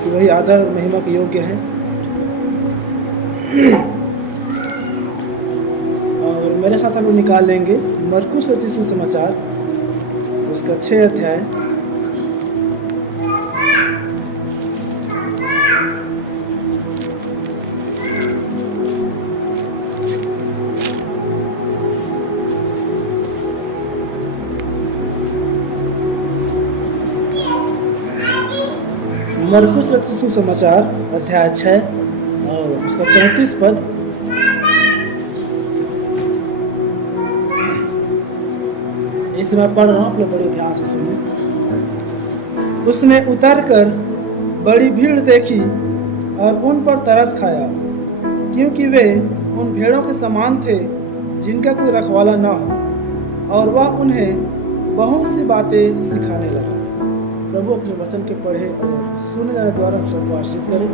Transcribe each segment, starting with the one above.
क्योंकि वही आदर महिमा के योग्य है। और मेरे साथ हम लोग निकाल लेंगे मरकुस रचित सुसमाचार, उसका 6 अध्याय। मरकुस रचित सुसमाचार अध्याय 6 और उसका 34 पद। इसे मैं पढ़ रहा हूँ, आप लोग बड़े ध्यान से सुनिए। उसने उतरकर बड़ी भीड़ देखी और उन पर तरस खाया, क्योंकि वे उन भेड़ों के समान थे जिनका कोई रखवाला न हो, और वह उन्हें बहुत सी बातें सिखाने लगा। प्रभु अपने वचन के पढ़े और सुनने जाने द्वारा हम सबको आशीष करे।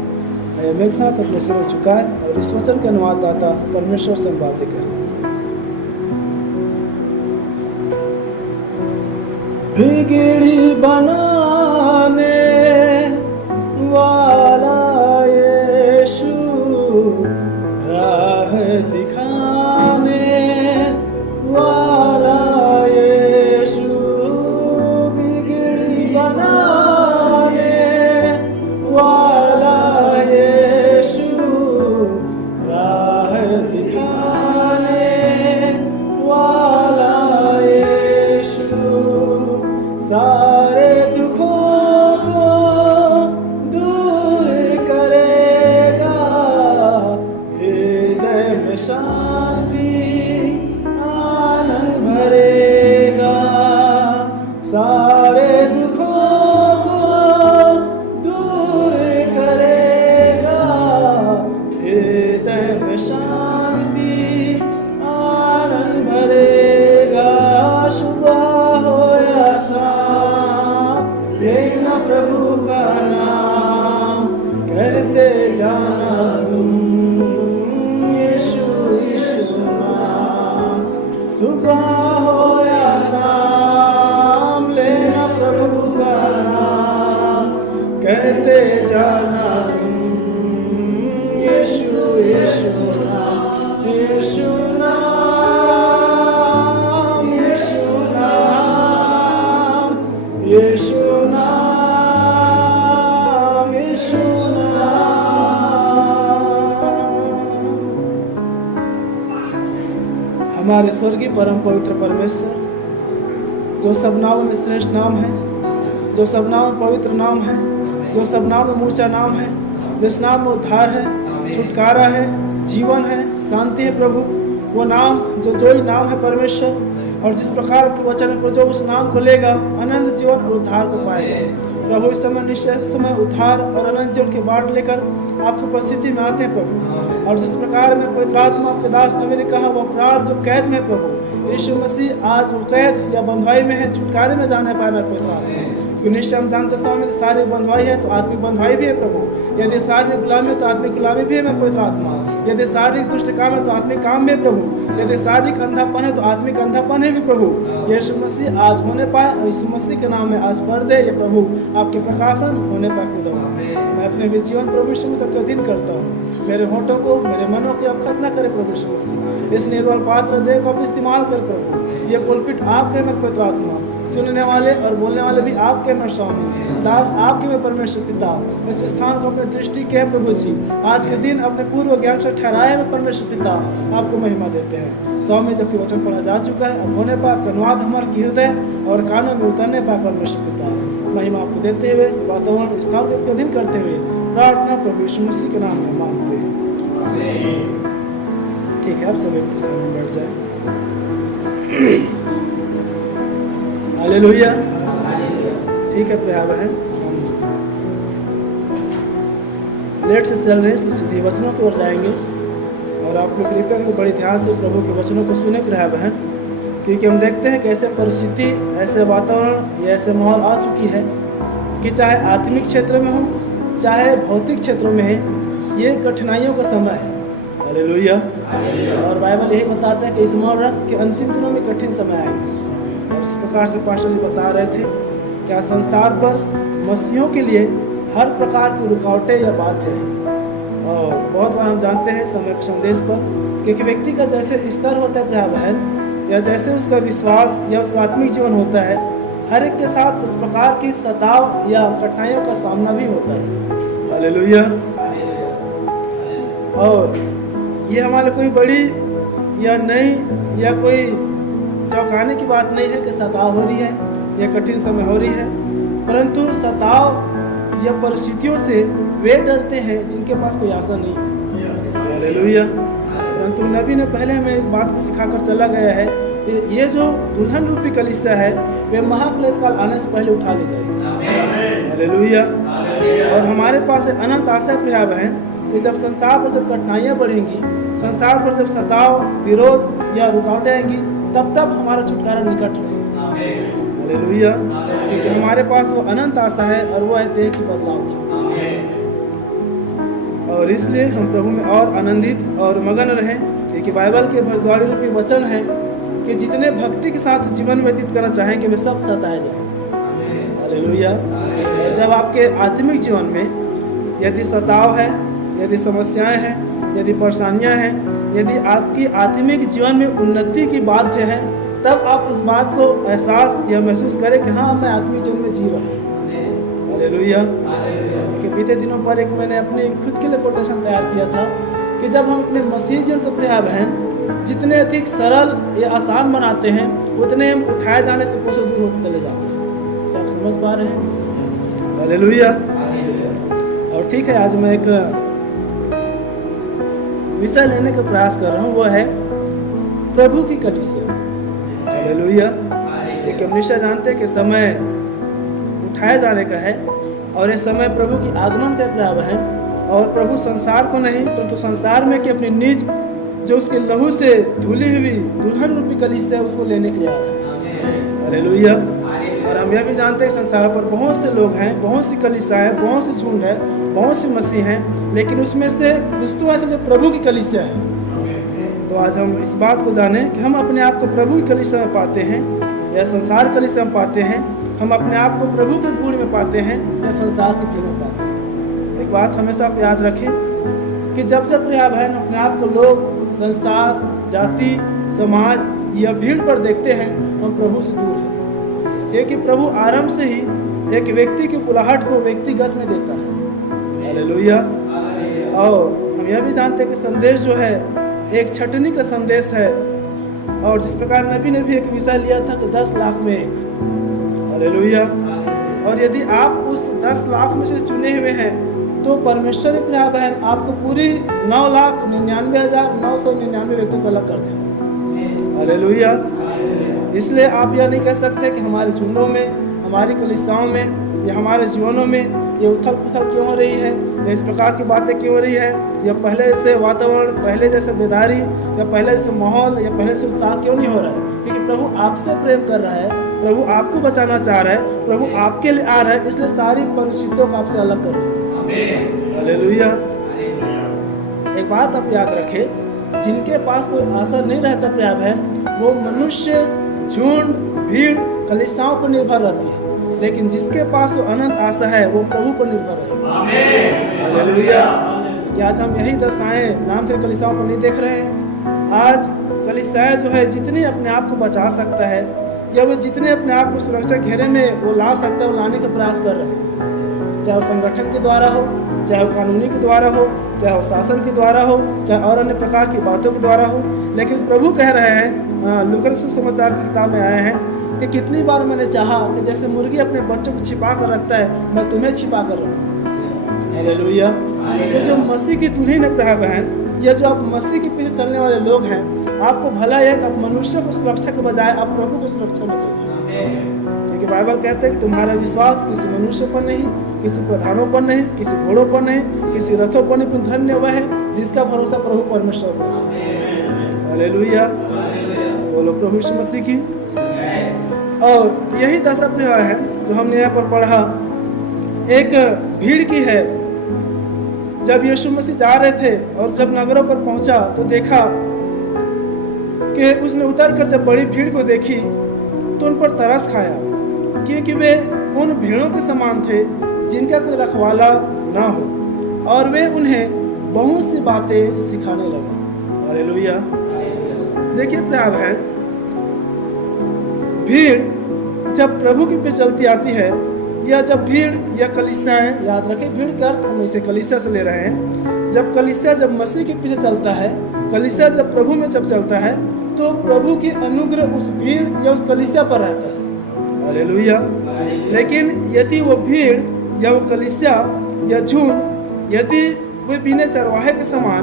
मेरे साथ अपने सिर झुकाए और इस वचन के अनुवाददाता परमेश्वर से हम बातें करें। बिगड़ी बनाने वाला यीशु, राह दिखाने वाला यीशु, बिगड़ी बनाने वाला यीशु, राह दिखाने वाला यीशु, सारे दुखों को दूर करेगा, हृदय में शांति आनंद भरेगा। सारे दुखों को दूर करेगा, हृदय में शांति आनंद भरेगा। सुबह हो या शाम, यही ना प्रभु का नाम कहते जाना तुम, यीशु यीशु नाम। सुबह हो या शाम, लेना प्रभु का नाम कहते जाना तुम, यीशु यीशु नाम, यीशु नाम, यीशु नाम, यीशु नाम, यीशु नाम। हमारे स्वर्गीय परम पवित्र परमेश्वर, जो सब नामों में श्रेष्ठ नाम है, जो सब नाम में पवित्र नाम है, जो सब नाम में ऊंचा नाम है, जिस नाम में उद्धार है, छुटकारा है, जीवन है, शांति है प्रभु, वो नाम जो ही नाम है परमेश्वर। और जिस प्रकार के वचन को जो उस नाम को लेगा अनंत जीवन और उद्धार को पाएगा। प्रभु इस समय निश्चय समय उद्धार और अनंत जीवन की बाट लेकर आपकी उपस्थिति में आते हैं प्रभु। और जिस प्रकार में पवित्र आत्मा आपके दास ने मेरे कहा, वो प्राण जो कैद में है प्रभु यीशु मसीह, आज वो कैद या बंधुआई में है, छुटकारे में जाने पाए मैं पवित्र आत्मा। निश्चय हम जानते स्वामी, सारी बंधुआई है तो आत्मिक बंधुआई भी है प्रभु। यदि सारी गुलामी है तो आत्मिक गुलामी भी है मैं पवित्र आत्मा। यदि शारीरिक दुष्ट काम है तो आत्मिक काम भी है प्रभु। यदि शारीरिक अंधापन है तो आत्मिक अंधापन है भी प्रभु। यीशु मसीह आज होने पाए और यीशु मसीह के नाम में आज भर दे ये प्रभु, आपके प्रकाशन होने पाए खुदा। मैं अपने भी जीवन प्रभु यीशु मसीह सबके अधीन करता हूँ। मेरे होठों को, मेरे मनों की आप खतना करे प्रभु यीशु मसीह। इस निर्बल पात्र देह को आप इस्तेमाल कर प्रभु। ये पुलपिट आपके में पवित्र आत्मा, सुनने वाले और बोलने वाले भी आपके में स्वामी, दास आपके में परमेश्वर पिता। इस स्थान को अपने दृष्टि के प्रभु जी, आज के दिन अपने पूर्व ज्ञान से ठहराए में परमेश्वर पिता आपको महिमा देते हैं स्वामी। जबकि वचन पढ़ा जा चुका है, अब होने पर अनुवाद हमारे हृदय और कानों में उतरने पर परमेश्वर पिता महिमा आपको देते हुए वातावरण स्थान को अधीन करते हुए प्रार्थना प्रभु यीशु मसीह के नाम में मांगते हैं। ठीक है, आप सभी बैठ जाए। हालेलुया। ठीक है प्यार बहन, हम लेट से चल रहे हैं इसलिए सीधे वचनों की ओर जाएंगे। और आप लोग कृपया करके बड़े ध्यान से प्रभु के वचनों को सुने प्यार बहन, क्योंकि हम देखते हैं कि ऐसे परिस्थिति, ऐसे वातावरण या ऐसे माहौल आ चुकी है कि चाहे आत्मिक क्षेत्र में हो चाहे भौतिक क्षेत्रों में है, ये कठिनाइयों का समय है। हालेलुया। और बाइबल यही बताता है कि इस माहौल के अंतिम दिनों में कठिन समय आएंगे। और इस प्रकार से पास्टर जी बता रहे थे क्या संसार पर मसीहों के लिए हर प्रकार की रुकावटें या बातें हैं। और बहुत बार हम जानते हैं समय के संदेश पर कि एक व्यक्ति का जैसे स्तर होता है भाई बहन, या जैसे उसका विश्वास या उसका आत्मिक जीवन होता है, हर एक के साथ उस प्रकार की सताव या कठिनाइयों का सामना भी होता है। हालेलुया। और ये हमारे कोई बड़ी या नई या कोई चौंकाने की बात नहीं है कि सताव हो रही है या कठिन समय हो रही है, परंतु सताव या परिस्थितियों से वे डरते हैं जिनके पास कोई आशा नहीं है। हालेलुया। परंतु नबी ने पहले हमें इस बात को सिखाकर चला गया है कि ये जो दुल्हन रूपी कलीसिया है वे महाक्लेश काल आने से पहले उठा ली जाएगी। हालेलुया। और हमारे पास अनंत आशा प्रिय बहन कि जब संसार पर जब कठिनाइयाँ बढ़ेंगी, संसार पर जब सताव, विरोध या रुकावटें आएंगी, तब हमारा छुटकारा निकट रहेगा। हालेलुया। क्योंकि हमारे पास वो अनंत आशा है और वो है देह की बदलाव की। और इसलिए हम प्रभु में और आनंदित और मगन रहें, क्योंकि बाइबल के भविष्यवाणी रूपी वचन है कि जितने भक्ति के साथ जीवन व्यतीत करना चाहेंगे वे सब सताए जाएंगे। हालेलुया। और जब आपके आत्मिक जीवन में यदि सताव है, यदि समस्याएं हैं, यदि परेशानियां हैं, यदि आपकी आत्मिक जीवन में उन्नति की बात है, तब आप इस बात को एहसास या महसूस करें कि हाँ मैं आत्मिक जीवन में जी रहा हूँ। हालेलुया। कि बीते दिनों पर एक मैंने अपनी खुद के लिए कोटेशन तैयार किया था कि जब हम अपने मसीह जीवन को प्रिय बहन जितने अधिक सरल या आसान बनाते हैं, उतने हम उठाए जाने से कोसों दूर होते चले जाते हैं। क्या आप समझ पा रहे हैं? हालेलुया। और ठीक है, आज मैं एक विषय लेने का प्रयास कर रहा हूँ, वो है प्रभु की कलीसिया। हालेलुया। क्योंकि हम निश्चय जानते हैं कि समय उठाए जाने का है और ये समय प्रभु की आगमन का प्रारंभ है। और प्रभु संसार को नहीं परंतु संसार में कि अपनी निज जो उसके लहू से धुली हुई दुल्हन रूपी कलीसिया उसको लेने के लिए आ रहा है। हालेलुया। और हम यह भी जानते हैं संसार पर बहुत से लोग हैं, बहुत सी कलीसिया है, बहुत सी झुंड है, बहुत सी मसीह हैं, लेकिन उसमें से कुछ तो ऐसे जो प्रभु की कलीसिया है। तो आज हम इस बात को जानें कि हम अपने आप को प्रभु की कलीसिया में पाते हैं या संसार कलीसिया में पाते हैं, हम अपने आप को प्रभु के भीड़ में पाते हैं या संसार की भीड़ में पाते हैं। एक बात हमेशा आप याद रखें कि जब प्रिय बहन अपने आप को लोग, संसार, जाति, समाज या भीड़ पर देखते हैं, हम प्रभु से दूर हैं। क्योंकि प्रभु आरंभ से ही एक व्यक्ति की बुलाहट को व्यक्तिगत में देता है। हालेलुया। और हम यह भी जानते हैं कि संदेश जो है एक छटनी का संदेश है, और जिस प्रकार नबी ने भी एक विषय लिया था कि 10 लाख में एक। हालेलुया। और यदि आप उस 10 लाख में से चुने हुए हैं तो परमेश्वर प्रिय बहन आपको पूरी 9,99,999 व्यक्ति से अलग कर देगा। हालेलुया। इसलिए आप यह नहीं कह सकते कि हमारे झुंडों में, हमारी कलीसियाओं में या हमारे जीवनों में ये उथल पुथल क्यों हो रही है, या इस प्रकार की बातें क्यों हो रही है, या पहले से वातावरण, पहले जैसे बेदारी या पहले से माहौल या पहले से उत्साह क्यों नहीं हो रहा है। क्योंकि प्रभु आपसे प्रेम कर रहा है, प्रभु आपको बचाना चाह रहा है, प्रभु आपके लिए आ रहा है, इसलिए सारी परिस्थितियों को आपसे अलग कर रहा है। हालेलुया। एक बात आप याद रखें, जिनके पास कोई आशा नहीं रहता प्रिय बहन, वो मनुष्य, झुंड, भीड़, कलीसियाओं पर निर्भर रहती है, लेकिन जिसके पास वो अनंत आशा है वो प्रभु पर निर्भर है। हालेलुया। क्या आज हम यही दशाएं नाम से कलीसियाओं पर नहीं देख रहे हैं? आज कलीसिया जो है जितनी अपने आप को बचा सकता है या वो जितने अपने आप को सुरक्षा घेरे में वो ला सकता है, वो लाने का प्रयास कर रहे हैं, चाहे वो संगठन के द्वारा हो, चाहे वो कानूनी के द्वारा हो, चाहे वो शासन के द्वारा हो, चाहे और अन्य प्रकार की बातों के द्वारा हो। लेकिन प्रभु कह रहे हैं, लूका सुसमाचार की किताब में आए हैं कि कितनी बार मैंने चाहा कि जैसे मुर्गी अपने बच्चों को छिपा कर रखता है, मैं तुम्हें छिपा कर रखूं। हालेलुया। तो जो मसीह की दुल्हन है प्रिय बहन, या जो आप मसीह के पीछे चलने वाले लोग हैं, आपको भला है कि आप मनुष्य को सुरक्षा के बजाय आप प्रभु को सुरक्षा में चलिए। क्योंकि बाइबल कहते हैं कि तुम्हारा विश्वास किसी मनुष्य पर नहीं, किसी प्रधानों पर नहीं, किसी घोड़ों पर नहीं, किसी रथों पर नहीं, धन्य वह है जिसका भरोसा प्रभु परमेश्वर पर है। हालेलुया। बोलो प्रभु यीशु मसीह की। और यही दशा प्रिय है जो हमने यहाँ पर पढ़ा, एक भीड़ की है। जब यीशु मसीह जा रहे थे और जब नगरों पर पहुंचा तो देखा कि उसने उतरकर जब बड़ी भीड़ को देखी तो उन पर तरस खाया, क्योंकि वे उन भेड़ों के समान थे जिनका कोई रखवाला ना हो, और वे उन्हें बहुत सी बातें सिखाने लगे। हालेलुया। देखिए प्रिय बहन, भीड़ जब प्रभु के पीछे चलती आती है, या जब भीड़ या कलीसियाएं, याद रखें भीड़ का अर्थ हम इसे कलीसिया से ले रहे हैं, जब कलीसिया जब मसीह के पीछे चलता है, कलीसिया जब प्रभु में जब चलता है, तो प्रभु की अनुग्रह उस भीड़ या उस कलीसिया पर रहता है। हालेलुया। लेकिन यदि वो भीड़ या वो कलीसिया या झुंड यदि वे बिना चरवाहे के समान,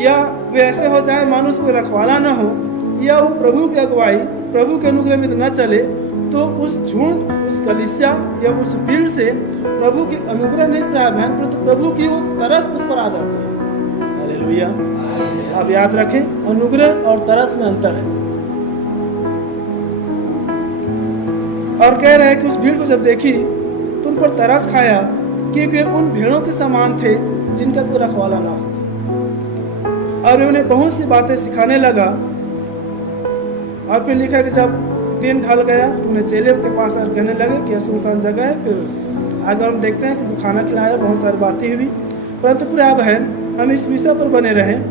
या वे ऐसे हो जाए मानो कोई रखवाला ना हो, या वो प्रभु की अगुवाई प्रभु के अनुग्रह में न चले, तो उस झुंड, उस कलीसिया या उस भीड़ से प्रभु की अनुग्रह नहीं प्राप्त है, परंतु प्रभु की वो तरस उस पर आ जाती है। हालेलुया। आप याद रखें, अनुग्रह और तरस में अंतर है। और कह रहे हैं कि उस भीड़ को जब देखी तो उन पर तरस खाया, क्योंकि उन भेड़ों के समान थे जिनका कोई रखवाला ना हो, और उन्हें बहुत सी बातें सिखाने लगा। और फिर लिखा कि जब दिन ढल गया तो उन्हें चेले के पास आकर कहने लगे कि यह सुनसान जगह है। फिर आगे हम देखते हैं कि खाना खिलाया, बहुत सारी बातें हुई। परंतु प्रिय बहन, हम इस विषय पर बने रहें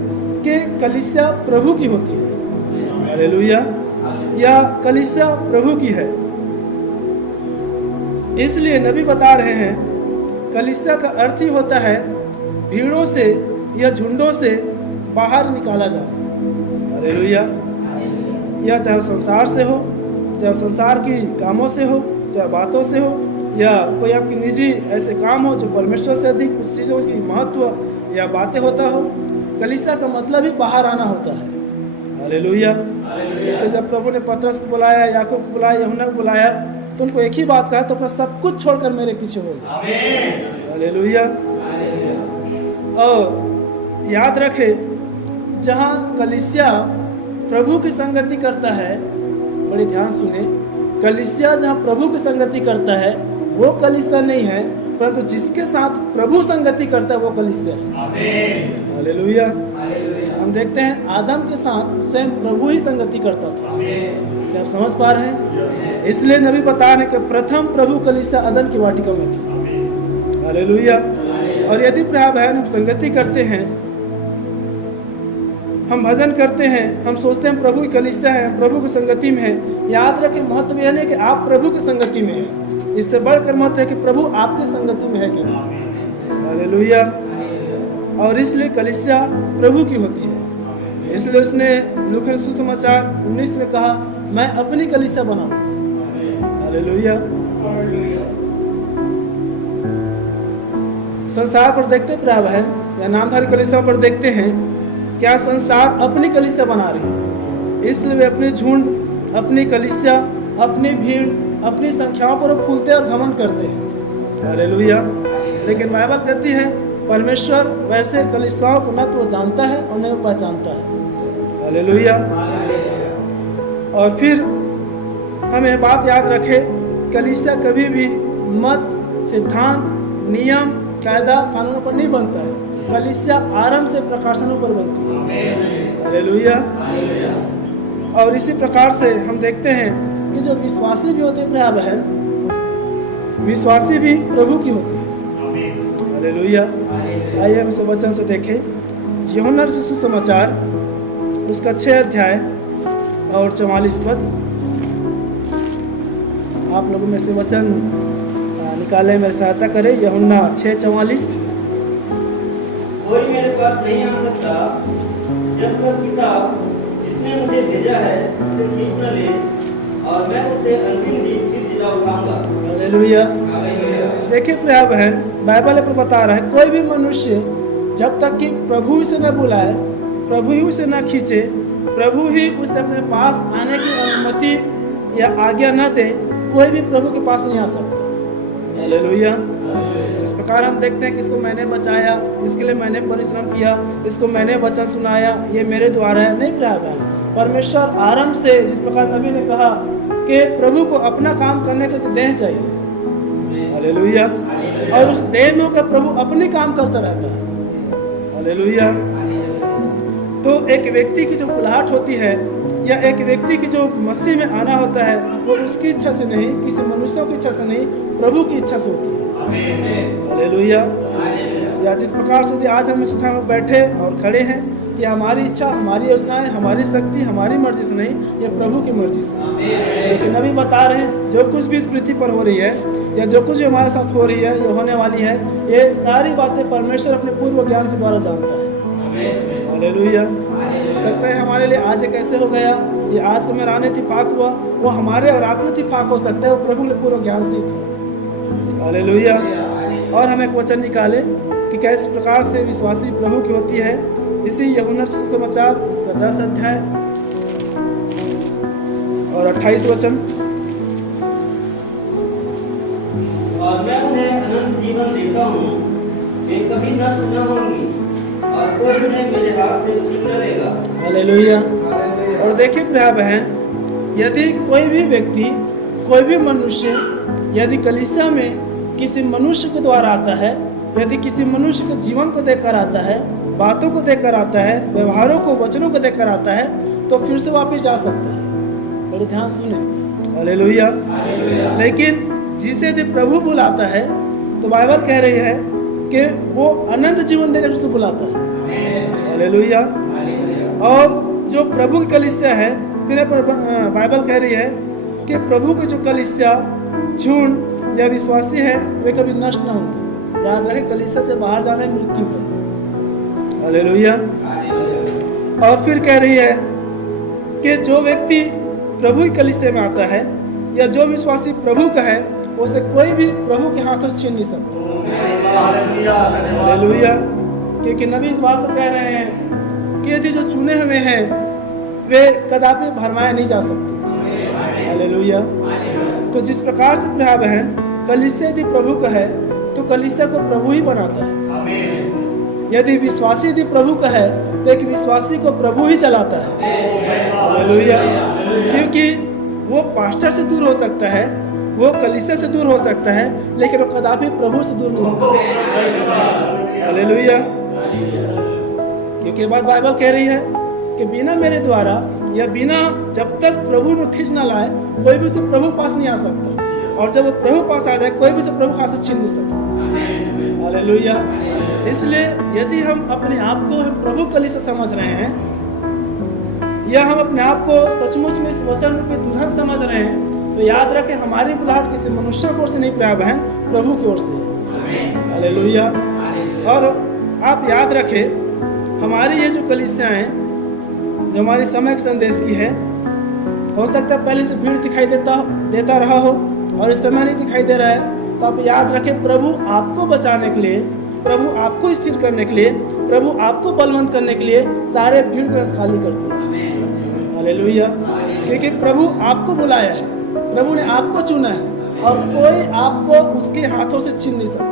कि कलीसिया प्रभु की होती है। हालेलुया। या कलीसिया प्रभु की है। इसलिए नबी बता रहे हैं, कलीसिया का अर्थ ही होता है भीड़ों से या झुंडों से बाहर निकाला जाना। हालेलुया। या चाहे संसार से हो, चाहे संसार की कामों से हो, चाहे बातों से हो, या कोई आपकी निजी ऐसे काम हो जो परमेश्वर से अधिक उस चीज़ों की महत्व या बातें होता हो, कलीसिया का मतलब ही बाहर आना होता है। हालेलुया। इसलिए जब प्रभु ने पतरस को बुलाया, याकूब को बुलाया, यूहन्ना को बुलाया, तो उनको एक ही बात कहा, तो अपना सब कुछ छोड़कर मेरे पीछे हो गए। हालेलुया। और याद रखे, जहाँ कलीसिया प्रभु की संगति करता है, बड़े ध्यान सुने, कलीसिया जहाँ प्रभु की संगति करता है वो कलीसिया नहीं है, परंतु जिसके साथ प्रभु संगति करता है वो कलीसिया है। हालेलुया। हम देखते हैं आदम के साथ स्वयं प्रभु ही संगति करता था। क्या आप समझ पा रहे हैं? इसलिए नबी बता रहे कि प्रथम प्रभु कलीसिया अदन की वाटिका में थी। हालेलुया। और यदि प्रिय बहन, हम संगति करते हैं, हम भजन करते हैं, हम सोचते हैं प्रभु की कलीसिया है, प्रभु की संगति में है, याद रखें महत्व यह नहीं कि आप प्रभु की संगति में हैं, इससे बढ़कर महत्व है कि प्रभु आपकी संगति में है कि नहीं। हालेलुया। और इसलिए कलीसिया प्रभु की होती है। इसलिए उसने लूका सुसमाचार 19 में कहा, मैं अपनी कलीसिया बनाऊंगा। हालेलुया। संसार पर देखते प्रिय बहन, या नामधारी कलीसिया पर देखते हैं, क्या संसार अपनी कलीसिया बना रही है। इसलिए वे अपने झुंड, अपनी कलीसिया, अपनी भीड़, अपनी संख्याओं पर फूलते और घमंड करते हैं। हालेलुया। लेकिन बाइबल कहती है परमेश्वर वैसे कलीसियाओं को न तो जानता है और न पहचानता है। हालेलुया। और फिर हम यह बात याद रखें, कलीसिया कभी भी मत, सिद्धांत, नियम, कायदा, कानूनों पर नहीं बनता है। कलीसिया आरंभ से प्रकाशनों पर बनती है। हालेलुया। और इसी प्रकार से हम देखते हैं कि जो विश्वासी भी होते हैं प्रिय बहन, विश्वासी भी प्रभु की होती है। हालेलुया। आइए हम इस वचन से देखें, यूहन्ना रचित सुसमाचार उसका 6 अध्याय और 44 पद। आप लोगों में से वचन निकाले, मेरी सहायता करें। यूहन्ना 6:44। कोई मेरे पास नहीं आ सकता जब तक पिता जिसने मुझे भेजा है उसे खींच न ले, और मैं उसे अंतिम दिन फिर जिला उठाऊंगा। हालेलुया। देखिए प्रिय बहन, बाइबल पर बता रहा है, कोई भी मनुष्य जब तक कि प्रभु से न बुलाए, प्रभु ही उसे न खींचे, प्रभु ही उसे अपने पास आने की अनुमति या आज्ञा न दे, कोई भी प्रभु के पास नहीं आ सकता। हालेलुया। इस प्रकार हम देखते हैं कि इसको मैंने बचाया, इसके लिए मैंने परिश्रम किया, इसको मैंने वचन सुनाया, ये मेरे द्वारा है, नहीं प्रिय बहन। परमेश्वर आरंभ से, जिस प्रकार नबी ने कहा कि प्रभु को अपना काम करने का देह चाहिए। हालेलुया। और उस देह में का प्रभु अपने काम करता रहता है। हालेलुया। तो एक व्यक्ति की जो बुलाहट होती है, या एक व्यक्ति की जो मसीह में आना होता है, वो उसकी इच्छा से नहीं, किसी मनुष्यों की इच्छा से नहीं, प्रभु की इच्छा से होती है। हालेलुया। या जिस प्रकार से यदि आज हम इस स्थान में बैठे और खड़े हैं, कि हमारी इच्छा, हमारी योजनाएं, हमारी शक्ति, हमारी मर्जी से नहीं, ये प्रभु की मर्जी से। क्योंकि नबी बता रहे हैं जो कुछ भी इस पृथ्वी पर हो रही है या जो कुछ भी हमारे साथ हो रही है, ये होने वाली है, ये सारी बातें परमेश्वर अपने पूर्व ज्ञान के द्वारा जानता है। हालेलुया। हो सकता है हमारे लिए आज ये कैसे हो गया, ये आज का मेरा आने इत्तेफाक हुआ, वो हमारे और आपने इत्तेफाक हो सकता है, वो प्रभु के पूर्व ज्ञान से था। हालेलुया। और हम एक वचन निकाले कि किस प्रकार से विश्वासी प्रभु की होती है। इसी यूहन्ना सुसमाचार उसका 10 अध्याय और 28 वचन। और मैं उन्हें अनंत जीवन देता हूँ, वे कभी नष्ट न होंगी और कोई उन्हें मेरे हाथ से छीन न लेगा। हालेलुया। और देखिए प्रिय बहन, यदि कोई भी व्यक्ति, कोई भी मनुष्य यदि कलीसिया में किसी मनुष्य के द्वारा आता है, यदि किसी मनुष्य के जीवन को देखकर आता है, बातों को देखकर आता है, व्यवहारों को, वचनों को देखकर आता है, तो फिर से वापस जा सकता है। बड़े ध्यान सुने। हालेलुया। लेकिन जिसे यदि प्रभु बुलाता है तो बाइबल कह रही है कि वो अनंत जीवन देकर उसे बुलाता है। हालेलुया। और जो प्रभु की कलीसिया है, फिर बाइबल कह रही है कि प्रभु की जो कलीसिया, झुंड या विश्वासी है, वे कभी नष्ट न होंगे। याद रहे, कलीसिया से बाहर जाने मृत्यु है। हालेलुया। और फिर कह रही है कि जो व्यक्ति प्रभु की कलीसिया में आता है या जो विश्वासी प्रभु का है, उसे कोई भी प्रभु के हाथों से छीन नहीं सकता। हालेलुया। क्योंकि नबी इस बात को कह रहे हैं कि यदि जो चुने हुए हैं वे कदापि भरमाए नहीं जा सकते। हालेलुया। तो जिस प्रकार से प्रिय बहन, कलीसिया यदि प्रभु का है तो कलीसिया को प्रभु ही बनाता है। यदि विश्वासी यदि प्रभु का है तो एक विश्वासी को प्रभु ही चलाता है। हालेलुया। क्योंकि वो पास्टर से दूर हो सकता है, वो कलीसिया से दूर हो सकता है, लेकिन वो कदापि प्रभु से दूर नहीं होता। हालेलुया। क्योंकि बात बाइबल कह रही है कि बिना मेरे द्वारा या बिना जब तक प्रभु में खींच न लाए, कोई भी उसे प्रभु पास नहीं आ सकता। और जब वो प्रभु पास आ जाए, कोई भी उसे प्रभु हाथ से छीन नहीं सकता। हालेलुया। इसलिए यदि हम अपने आप को हम प्रभु कलीसिया समझ रहे हैं, या हम अपने आप को सचमुच में इस वचन रूपी दुल्हन समझ रहे हैं, तो याद रखें हमारी बुलाहट किसी मनुष्य की ओर से नहीं प्रिय बहन, प्रभु की ओर से। हालेलुया। और आप याद रखें, हमारी ये जो कलीसिया है, जो हमारी समय के संदेश की है, हो सकता है पहले से भीड़ दिखाई देता रहा हो और इस समय नहीं दिखाई दे रहा है, तो आप याद रखें प्रभु आपको बचाने के लिए, प्रभु आपको स्थिर करने के लिए, प्रभु आपको बलवंत करने के लिए सारे भीड़ को खाली करते हैं। हालेलुया। क्योंकि प्रभु आपको बुलाया है, प्रभु ने आपको चुना है और कोई आपको उसके हाथों से छीन नहीं सकता।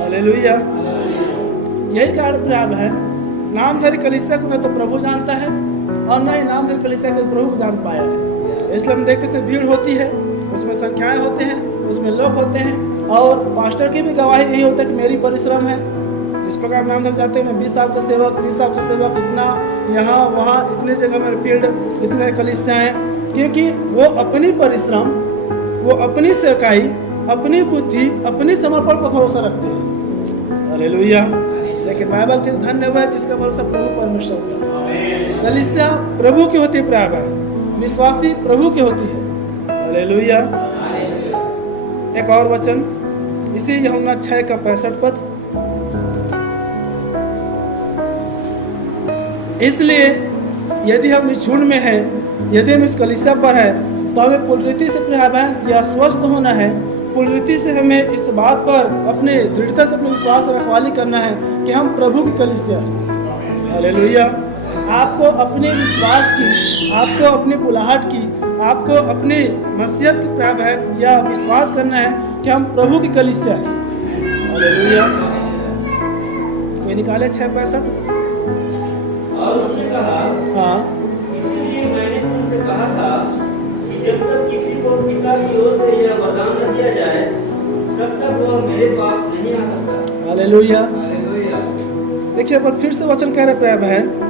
हालेलुया। यही कारण प्रिय है, नामधारी कलीसिया को न तो प्रभु जानता है और न ही नामधारी कलीसिया को प्रभु को जान पाया है। इसलिए हम देखते से भीड़ होती है, उसमें संख्याएं होते हैं, उसमें लोग होते हैं, और पास्टर की भी गवाही यही होता है कि मेरी परिश्रम है। जिस प्रकार नाम धर जाते हैं, मैं 20 साल का सेवक, 30 साल का सेवक, इतना यहाँ वहाँ, इतने जगह मेरे फील्ड, इतने कलीसिया हैं, क्योंकि वो अपनी परिश्रम, वो अपनी सेवकाई, अपनी बुद्धि, अपनी समर्पण पर भरोसा रखते हैं। हालेलुया। लेकिन बाइबल के धन्यवाद जिसका भरोसा प्रभु परमेश्वर का। कलीसिया प्रभु की होती है, प्रायः विश्वासी प्रभु की होती है। हालेलुया। एक और वचन इसी यूहन्ना 6 का 65 पद। इसलिए यदि हम इस झुंड में हैं, यदि हम इस कलीसिया पर हैं, तो हमें पूर्ण रीति से प्रिय यह स्वस्थ होना है। पूर्ण रीति से हमें इस बात पर अपने दृढ़ता से अपने विश्वास रखवाली करना है कि हम प्रभु की कलीसिया हैं। हालेलुया। आपको अपने विश्वास की, आपको अपनी बुलाहट की, आपको अपनी मसीहत की प्राप्त है या विश्वास करना है कि हम प्रभु की कलीसिया हैं। हालेलुया। कोई निकाले 6:65। और उसने कहा, हाँ, इसलिए मैंने तुमसे कहा था कि जब तक किसी को पिता की ओर से यह वरदान न दिया जाए, तब तक वह मेरे पास नहीं आ सकता। हालेलुया। देखिए पर फिर से वचन कह रहे प्रिय बहन,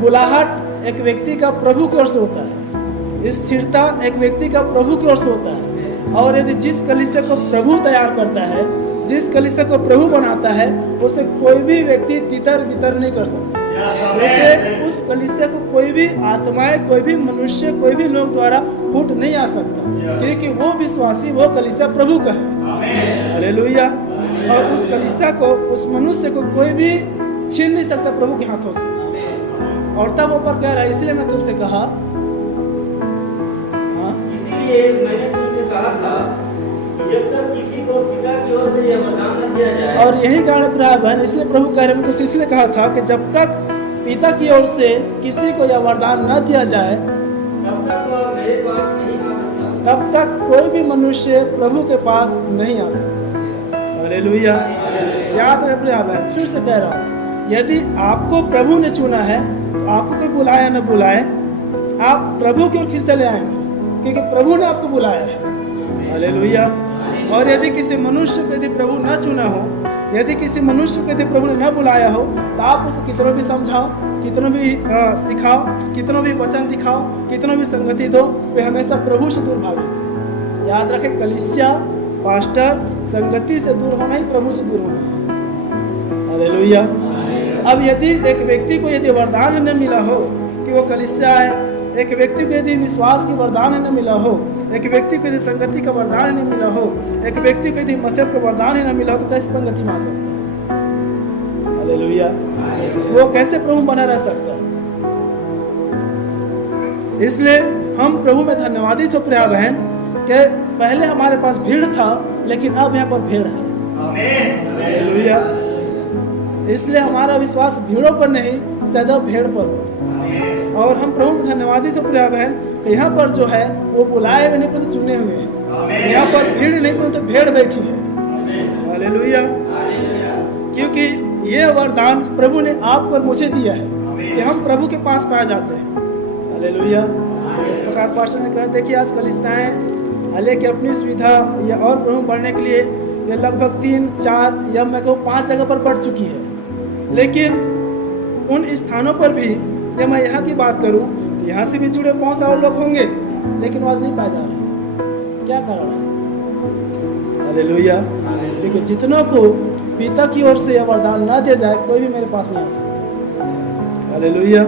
बुलाहट एक व्यक्ति का प्रभु की ओर से होता है। स्थिरता एक व्यक्ति का प्रभु की ओर से होता है। और यदि जिस कलीसिया को प्रभु तैयार करता है, जिस कलीसिया को प्रभु बनाता है, उसे कोई भी व्यक्ति तितर बितर नहीं कर सकता। उसे उस कलीसिया को कोई भी आत्माएं, कोई भी मनुष्य, कोई भी लोग द्वारा फूट नहीं आ सकता, क्योंकि वो विश्वासी, वो कलीसिया प्रभु का है। हालेलुया। और उस कलीसिया को, उस मनुष्य को कोई भी छीन नहीं सकता प्रभु के हाथों से। और तब ऊपर कह रहा है, इसलिए मैं तुमसे कहा, इसीलिए मैंने तुमसे कहा था कि जब तक किसी को पिता की ओर से यह वरदान न दिया जाए। और यही कारण प्राय बहन, इसलिए प्रभु कह रहे हैं, तो इसलिए कहा था कि जब तक पिता की ओर से किसी को यह वरदान न दिया जाए, तब तक वह मेरे पास नहीं आ सकता। तब तक कोई भी मनुष्य प्रभु के पास नहीं आ सकता। हालेलुया। याद रहे प्रिय बहन, फिर से कह रहा हूँ, यदि आपको प्रभु ने चुना है तो आपको कोई बुलाए न बुलाए, आप प्रभु की ओर खींच चले आएंगे, क्योंकि प्रभु ने आपको बुलाया है। हालेलुया। और यदि किसी मनुष्य को यदि प्रभु न चुना हो, यदि किसी मनुष्य को यदि प्रभु ने न बुलाया हो, तो आप उसको कितना भी समझाओ, कितना भी सिखाओ, कितना भी वचन दिखाओ, कितना भी संगति दो, वे हमेशा प्रभु से दूर भागेंगे। याद रखें, कलीसिया, पास्टर, संगति से दूर होना ही प्रभु से दूर होना है। हालेलुया। अब यदि एक व्यक्ति को यदि वरदान न मिला हो कि वो कलीसिया है, एक व्यक्ति को यदि विश्वास की वरदान न मिला हो, एक व्यक्ति को यदि संगति का वरदान नहीं मिला हो, एक व्यक्ति को यदि मसीहत का वरदान ही न मिला हो, तो कैसे संगति में आ सकता है? हालेलुया। वो कैसे प्रभु बना रह सकता है? इसलिए हम प्रभु में धन्यवादित हो प्रिय बहन, कि पहले हमारे पास भीड़ था, लेकिन अब यहाँ पर भीड़ है। हालेलुया। इसलिए हमारा विश्वास भीड़ों पर नहीं, सदैव भेड़ पर हो। और हम प्रभु में धन्यवादित हो प्रिय बहन, यहाँ पर जो है वो बुलाए हुए नहीं परंतु चुने हुए हैं। यहाँ पर भीड़ नहीं परंतु भेड़ बैठी है। हालेलुया। क्योंकि ये वरदान प्रभु ने आपको और मुझे दिया है कि हम प्रभु के पास पाए जाते हैं। हालेलुया। इस प्रकार पास्टर ने कहा, देखिए आज कलीसियाएं हालांकि अपनी सुविधा या और प्रभु बढ़ने के लिए ये लगभग 3-4 या मैं कहूँ 5 जगह पर बढ़ चुकी है, लेकिन उन स्थानों पर भी जब मैं यहाँ की बात करूँ तो यहाँ से भी जुड़े बहुत सारे लोग होंगे, लेकिन आज नहीं पाए जा रहे। क्या कारण है? हालेलुया। क्योंकि जितनों को पिता की ओर से यह वरदान ना दिया जाए, कोई भी मेरे पास नहीं आ सकता। हालेलुया।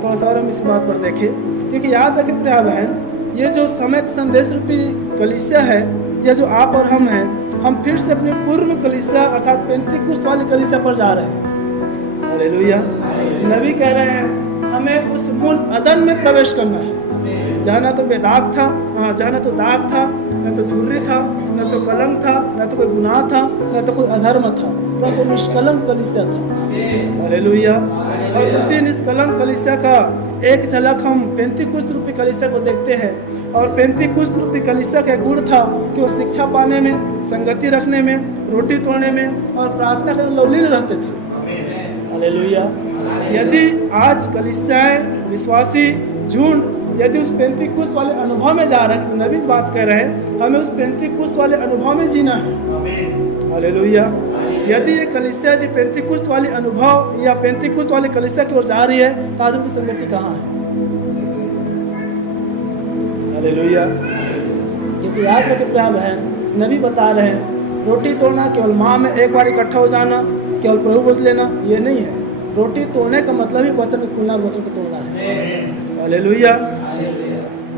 तो सारे हम इस बात पर देखें, क्योंकि याद रखें प्रिय बहन, ये जो समय संदेश रूपी कलीसिया है, ये जो आप और हम हैं, हम फिर से अपने पूर्व कलीसिया अर्थात पेंतीकुस्त वाली कलीसिया पर जा रहे हैं। हालेलुया। नबी कह रहे हैं हमें उस मूल अदन में प्रवेश करना है, जहाँ न तो बेदाग था, जहाँ न तो दाग था, न तो झुर्री था, न तो कलंक था, न तो कोई गुनाह था, न तो कोई अधर्म था, परंतु निष्कलंक कलीसिया था। हालेलुया। और उसी निष्कलंक कलीसिया का एक झलक हम पेंतीकुस्त रूपी कलीसिया को देखते हैं। और पेंतीकुस्त रूपी कलीसिया का गुण था कि वो शिक्षा पाने में, संगति रखने में, रोटी तोड़ने में और प्रार्थना करने लवलीन रहते थे। हालेलुया। यदि आज कलीसियाएं, विश्वासी, झुंड यदि उस पेंतीकुस्त वाले अनुभव में जा रहे हैं, तो नबी इस बात कह रहे हैं हमें उस पेंतीकुस्त वाले अनुभव में जीना है। हालेलुया। यदि ये कलीसिया यदि पेंतीकुस्त वाली अनुभव या पेंतीकुस्त वाली कलीसिया की ओर जा रही है, तो आज उनकी संगति कहाँ है? हालेलुया। क्योंकि याद रखें प्रिय बहन, नबी बता रहे हैं रोटी तोड़ना केवल माँ में एक बार इकट्ठा हो जाना, केवल प्रभु बोझ लेना, ये नहीं है। रोटी तोड़ने का मतलब ही वचन को खुलना, वचन को तोड़ना है। हालेलुया।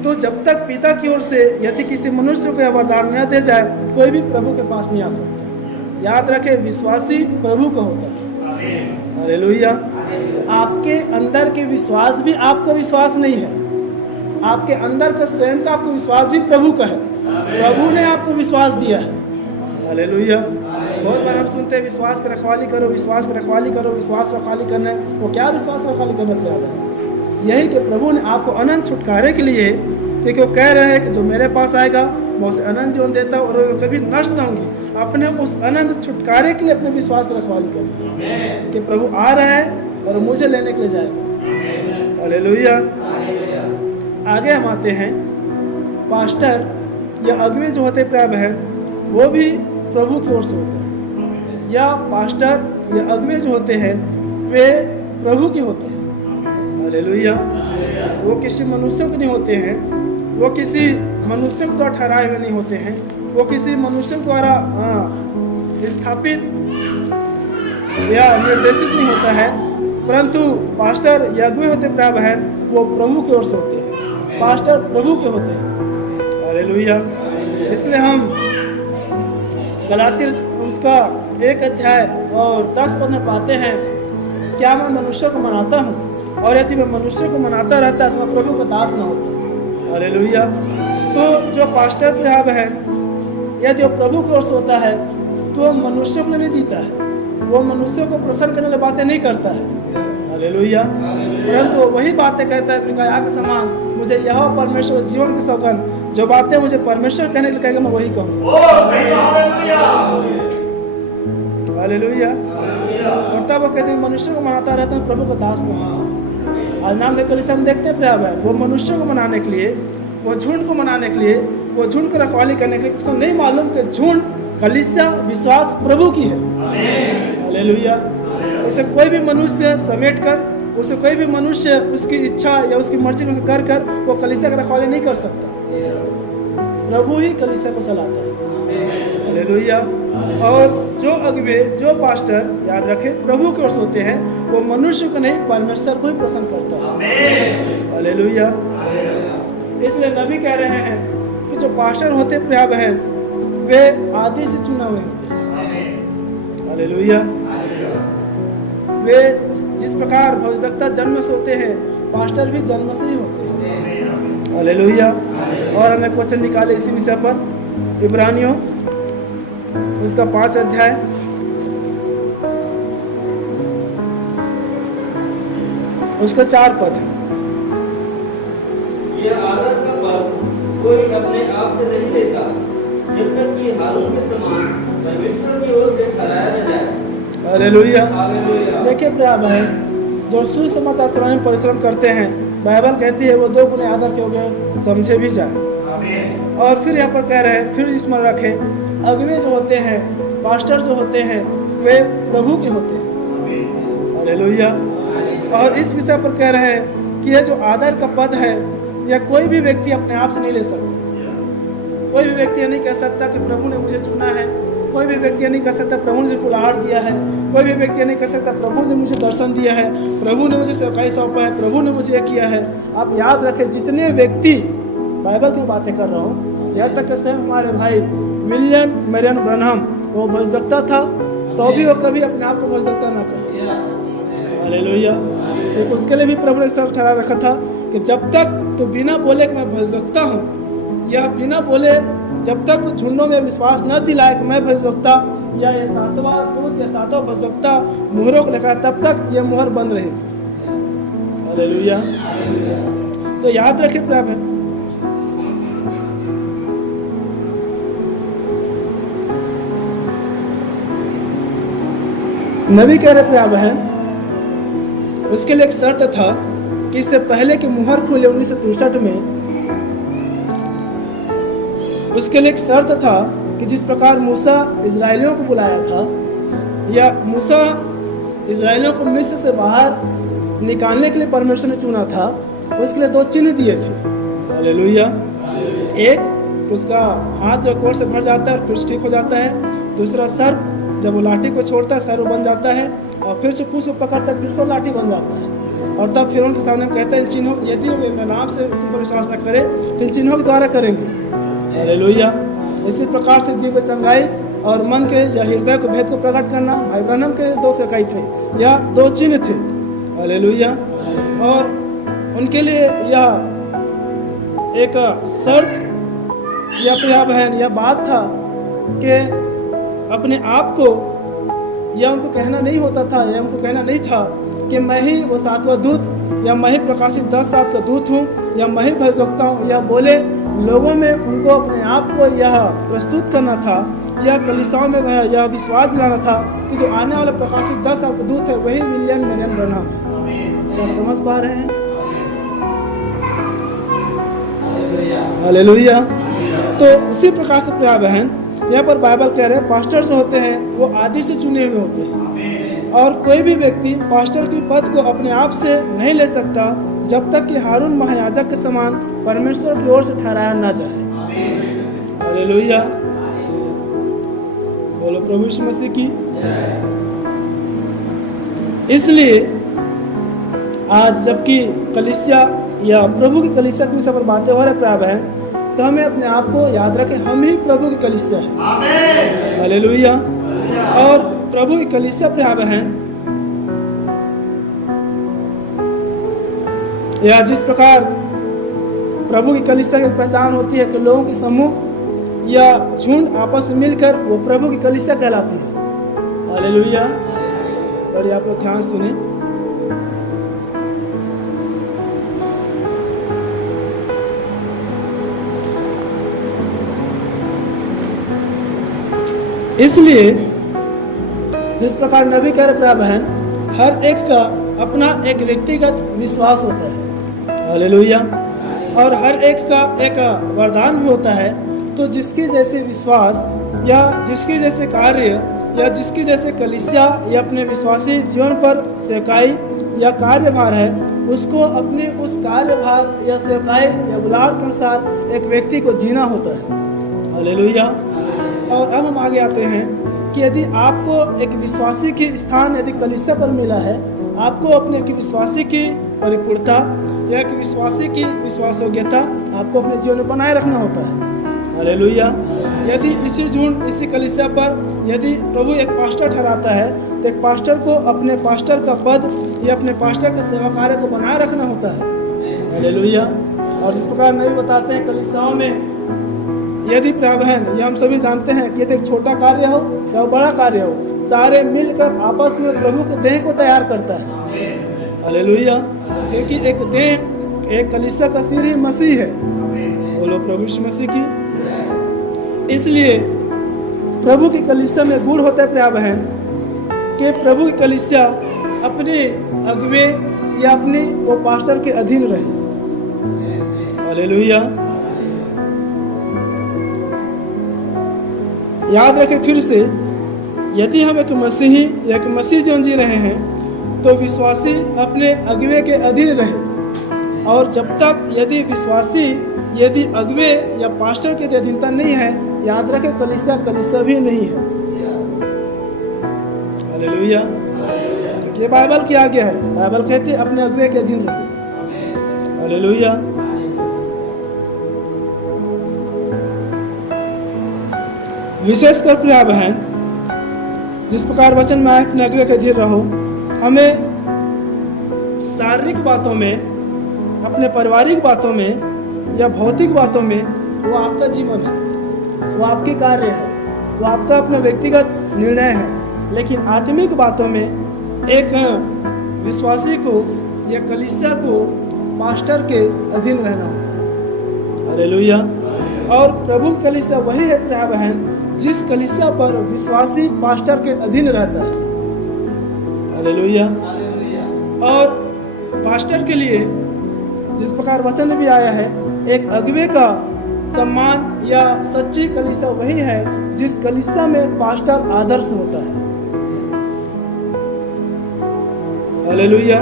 तो जब तक पिता की ओर से यदि किसी मनुष्य को यह वरदान न दे जाए, कोई भी प्रभु के पास नहीं आ सकता। याद रखें, विश्वासी प्रभु का होता है। हालेलुया। आपके अंदर के विश्वास भी आपका विश्वास नहीं है, आपके अंदर का स्वयं का आपको विश्वास भी प्रभु का है। प्रभु ने आपको विश्वास दिया है। हालेलुया। बहुत बार हम सुनते हैं विश्वास की रखवाली करो, विश्वास की रखवाली करो, विश्वास रखवाली करना है। वो क्या विश्वास रखवाली करना प्यार है? यही कि प्रभु ने आपको अनंत छुटकारे के लिए, क्योंकि वो कह रहे हैं कि जो मेरे पास आएगा मैं उसे अनंत जीवन देता हूँ और वो कभी नष्ट ना होंगी। अपने उस अनंत छुटकारे के लिए अपने विश्वास की रखवाली करना है कि प्रभु आ रहा है और मुझे लेने के लिए जाएगा। हालेलुया। आगे हम आते हैं, पास्टर या अगुवे जो होते प्रिय बहन, वो भी प्रभु की ओर से होते हैं, या पास्टर या अगुवे जो होते हैं वे प्रभु के होते हैं। हालेलुया। वो किसी मनुष्य के नहीं होते हैं, वो किसी मनुष्य के द्वारा ठहराए हुए नहीं होते हैं, वो किसी मनुष्य द्वारा स्थापित या निर्देशित नहीं होता है, परंतु पास्टर यज्ञ होते प्रिय बहन, वो प्रभु की ओर से होते हैं, पास्टर प्रभु के होते हैं। हालेलुया। इसलिए हम गलाती उसका 1 अध्याय और 10 पद में पाते हैं, क्या मैं मनुष्य को मनाता हूँ, और यदि मैं मनुष्य को मनाता रहता तो मैं प्रभु का दास न होता। हालेलुया। तो जो पास्टर प्रिय बहन, यदि वो प्रभु की ओर से होता है तो वो मनुष्यों को नहीं जीता है, वो मनुष्यों को प्रसन्न करने वाली बातें नहीं करता है। हालेलुया। परंतु वही बातें कहता है मिकाया के समान, मुझे यह परमेश्वर जीवन की सौगंध, जो बातें मुझे परमेश्वर कहने के लिए कहेगा मैं वही कहूँगा। हालेलुया। और तब वो कहते हैं मनुष्य को मनाता रहता है, प्रभु का दास न होता। और नाम देखकर हम देखते हैं प्रिय भाई, वो मनुष्य को मनाने के लिए, वो झुंड को मनाने के लिए, वो झुंड को रखवाली करने के लिए, उसको नहीं मालूम कि झुंड कलीसिया विश्वास प्रभु की है। हालेलुया। उसे कोई भी मनुष्य समेट कर, उसे कोई भी मनुष्य उसकी इच्छा या उसकी मर्जी को कर कर वो कलीसिया का रखवाली नहीं कर सकता। प्रभु ही कलीसिया को चलाता है। हालेलुया। और जो अगुवे, जो पास्टर, याद रखें प्रभु की ओर से होते हैं, वो मनुष्य को नहीं परमेश्वर को ही प्रसन्न करता है। हालेलुया। इसलिए नबी कह रहे हैं कि जो पास्टर होते प्रिय बहन, वे आदि से चुने हुए होते हैं। हालेलुया। वे जिस प्रकार भविष्यवक्ता जन्म से होते हैं, पास्टर भी जन्म से ही होते हैं। हालेलुया। और हमें क्वेश्चन निकाले इसी विषय पर, इब्रानियों उसका 5 अध्याय उसका 4 पद। यह आदर का पद कोई अपने आप से नहीं लेता, जब तक कि हारून के समान परमेश्वर की ओर से ठहराया न जाए। हालेलुया। देखिए प्रिय भाई, जो सुसमाचार सुनाने में परिश्रम करते हैं, बाइबल कहती है वो 2 गुने आदर के होंगे, समझे भी जाए। और फिर यहाँ पर कह रहे हैं, फिर इसमें रखें, अगुवे जो होते हैं, पास्टर जो होते हैं, वे प्रभु के होते हैं। हालेलुया। और इस विषय पर कह रहे हैं कि यह जो आदर का पद है, यह कोई भी व्यक्ति अपने आप से नहीं ले सकता। कोई भी व्यक्ति नहीं कह सकता कि प्रभु ने मुझे चुना है, कोई भी व्यक्ति नहीं कह सकता प्रभु ने मुझे कुल्हाड़ दिया है, कोई भी व्यक्ति नहीं कह सकता प्रभु ने मुझे दर्शन दिया है, प्रभु ने मुझे सेवकाई सौंपा है, प्रभु ने मुझे यह किया है। आप याद रखें, जितने व्यक्ति, बाइबल की बातें कर रहा हूँ, यहाँ तक कि हमारे भाई विलियम मैरियन ब्रनहम, वो भविष्यवक्ता था, तो भी वो कभी अपने आप को भविष्यवक्ता ना कहे। हालेलुया। तो उसके लिए भी प्रभु ने शर्त ठहरा रखा था कि जब तक तो बिना बोले कि मैं भविष्यवक्ता हूँ, या बिना बोले जब तक तो झुंडों में विश्वास न दिलाए कि मैं भविष्यवक्ता, या ये 7वां दूत या 7वां भविष्यवक्ता मुहरों को लेकर, तब तक ये मुहर बंद रहेगी। हालेलुया। तो याद रखिए प्रिय बहन, नबी कह रहे प्रिय बहन, उसके लिए एक शर्त था कि इससे पहले कि मुहर खुले 1963 में, उसके लिए एक शर्त था कि जिस प्रकार मूसा इजराइलियों को बुलाया था, या मूसा इजराइलियों को मिस्र से बाहर निकालने के लिए परमेश्वर ने चुना था, उसके लिए 2 चिन्ह दिए थे। हालेलुया। एक कि उसका हाथ जो कोर से भर जाता है और फिर ठीक हो जाता है, दूसरा सर्प, जब वो लाठी को छोड़ता है सर्प बन जाता है, और फिर से पूछ को पकड़ता है, फिर से लाठी बन जाता है। और तब फिर उनके सामने कहता है, इन चिन्हों, यदि वे मेरे नाम से तुम पर विश्वास न करे तो इन चिन्हों के द्वारा करेंगे। हालेलुया। इसी प्रकार से दिव्य चंगाई और मन के या हृदय को भेद को प्रकट करना, भाई ब्रनहम के 2 सेवकाई थे, या 2 चिन्ह थे। हालेलुया। और उनके लिए यह एक शर्त या प्रिय बहन यह बात था कि अपने आप को, या उनको कहना नहीं होता था, या उनको कहना नहीं था कि मैं ही वो 7वां दूत, या मैं ही प्रकाशित 10:7 का दूत हूँ, या मैं ही भविष्यवक्ता हूँ। यह बोले लोगों में उनको अपने आप को यह प्रस्तुत करना था, या कलीसियाओं में यह विश्वास दिलाना था कि जो आने वाला प्रकाशित 10 साल का दूत है वही विलियम मैरियन ब्रनहम है। क्या समझ पा रहे हैं? हालेलुया। तो उसी प्रकार से प्रिय बहन, यहाँ पर बाइबल कह रहे हैं पास्टर जो होते हैं वो आदि से चुने हुए होते हैं, और कोई भी व्यक्ति पास्टर की पद को अपने आप से नहीं ले सकता, जब तक कि हारून महायाजक के समान परमेश्वर की ओर से ठहराया न जाए। हालेलुया, बोलो प्रभु यीशु मसीह की। इसलिए आज जबकि कलीसिया या प्रभु की कलीसिया के विषय पर बातें हो रहे प्रिय बहन, तो हमें अपने आप को याद रखें, हम ही प्रभु की कलीसिया है। हालेलुया। और प्रभु की कलीसिया प्रिय बहन, या जिस प्रकार प्रभु की कलीसिया की पहचान होती है कि लोगों के समूह या झुंड आपस में मिलकर वो प्रभु की कलीसिया कहलाती है। हालेलुया। बड़ी आप लोग ध्यान सुने। इसलिए जिस प्रकार नबी कह रहे बहन, हर एक का अपना एक व्यक्तिगत विश्वास होता है। हालेलुया। और हर एक का एक वरदान भी होता है। तो जिसके जैसे विश्वास या जिसके जैसे कार्य या जिसकी जैसे कलीसिया या अपने विश्वासी जीवन पर सेवकाई या कार्यभार है, उसको अपने उस कार्यभार या सेवकाई या बुलाहट के अनुसार एक व्यक्ति को जीना होता है। हालेलुया। और अब हम आगे आते हैं कि यदि आपको एक विश्वासी की स्थान यदि कलीसिया पर मिला है, आपको अपने एक विश्वासी की परिपूर्णता या एक विश्वासी की विश्वास योग्यता आपको अपने जीवन में बनाए रखना होता है। हालेलुया। यदि इसी झुंड इसी कलीसिया पर यदि प्रभु एक पास्टर ठहराता है, तो एक पास्टर को अपने पास्टर का पद या अपने पास्टर के सेवा कार्य को बनाए रखना होता है। हालेलुया। और जिस प्रकार नबी बताते हैं कलीसियाओं में यदि प्रिय बहन, ये हम सभी जानते हैं कि यदि एक छोटा कार्य हो या बड़ा कार्य हो, सारे मिलकर आपस में प्रभु के देह को तैयार करता है। हालेलुया। क्योंकि एक देह, एक कलीसिया का सिर ही मसीह है। बोलो प्रभु यीशु मसीह की। इसलिए प्रभु की कलीसिया में गुण होता है प्रिय बहन कि प्रभु की कलीसिया अपने अगुवे या अपने वो पास्टर के अधीन रहे। हालेलुया। याद रखें फिर से, यदि हम एक मसीही या एक मसीह जीवन जी रहे हैं तो विश्वासी अपने अगुवे के अधीन रहे। और जब तक यदि विश्वासी यदि अगुवे या पास्टर के अधीनता नहीं है, याद रखें कलीसिया कलीसिया भी नहीं है। हालेलुया। ये बाइबल की आज्ञा है। बाइबल कहती है अपने अगुवे के अधीन रहो। हालेलुया। विशेषकर प्रिय बहन, जिस प्रकार वचन में अपने अगुवे के अधीन रहो, हमें शारीरिक बातों में, अपने पारिवारिक बातों में या भौतिक बातों में वो आपका जीवन है, वो आपके कार्य है, वो आपका अपना व्यक्तिगत निर्णय है। लेकिन आत्मिक बातों में एक विश्वासी को या कलीसिया को पास्टर के अधीन रहना होता है। हालेलुया। और प्रभु की कलीसिया वही है प्रिय बहन जिस कलीसिया पर विश्वासी पास्टर के अधीन रहता है। हालेलुया। और पास्टर के लिए जिस प्रकार वचन में भी आया है, एक अगुवे का सम्मान या सच्ची कलीसिया वही है जिस कलीसिया में पास्टर आदर्श होता है। हालेलुया।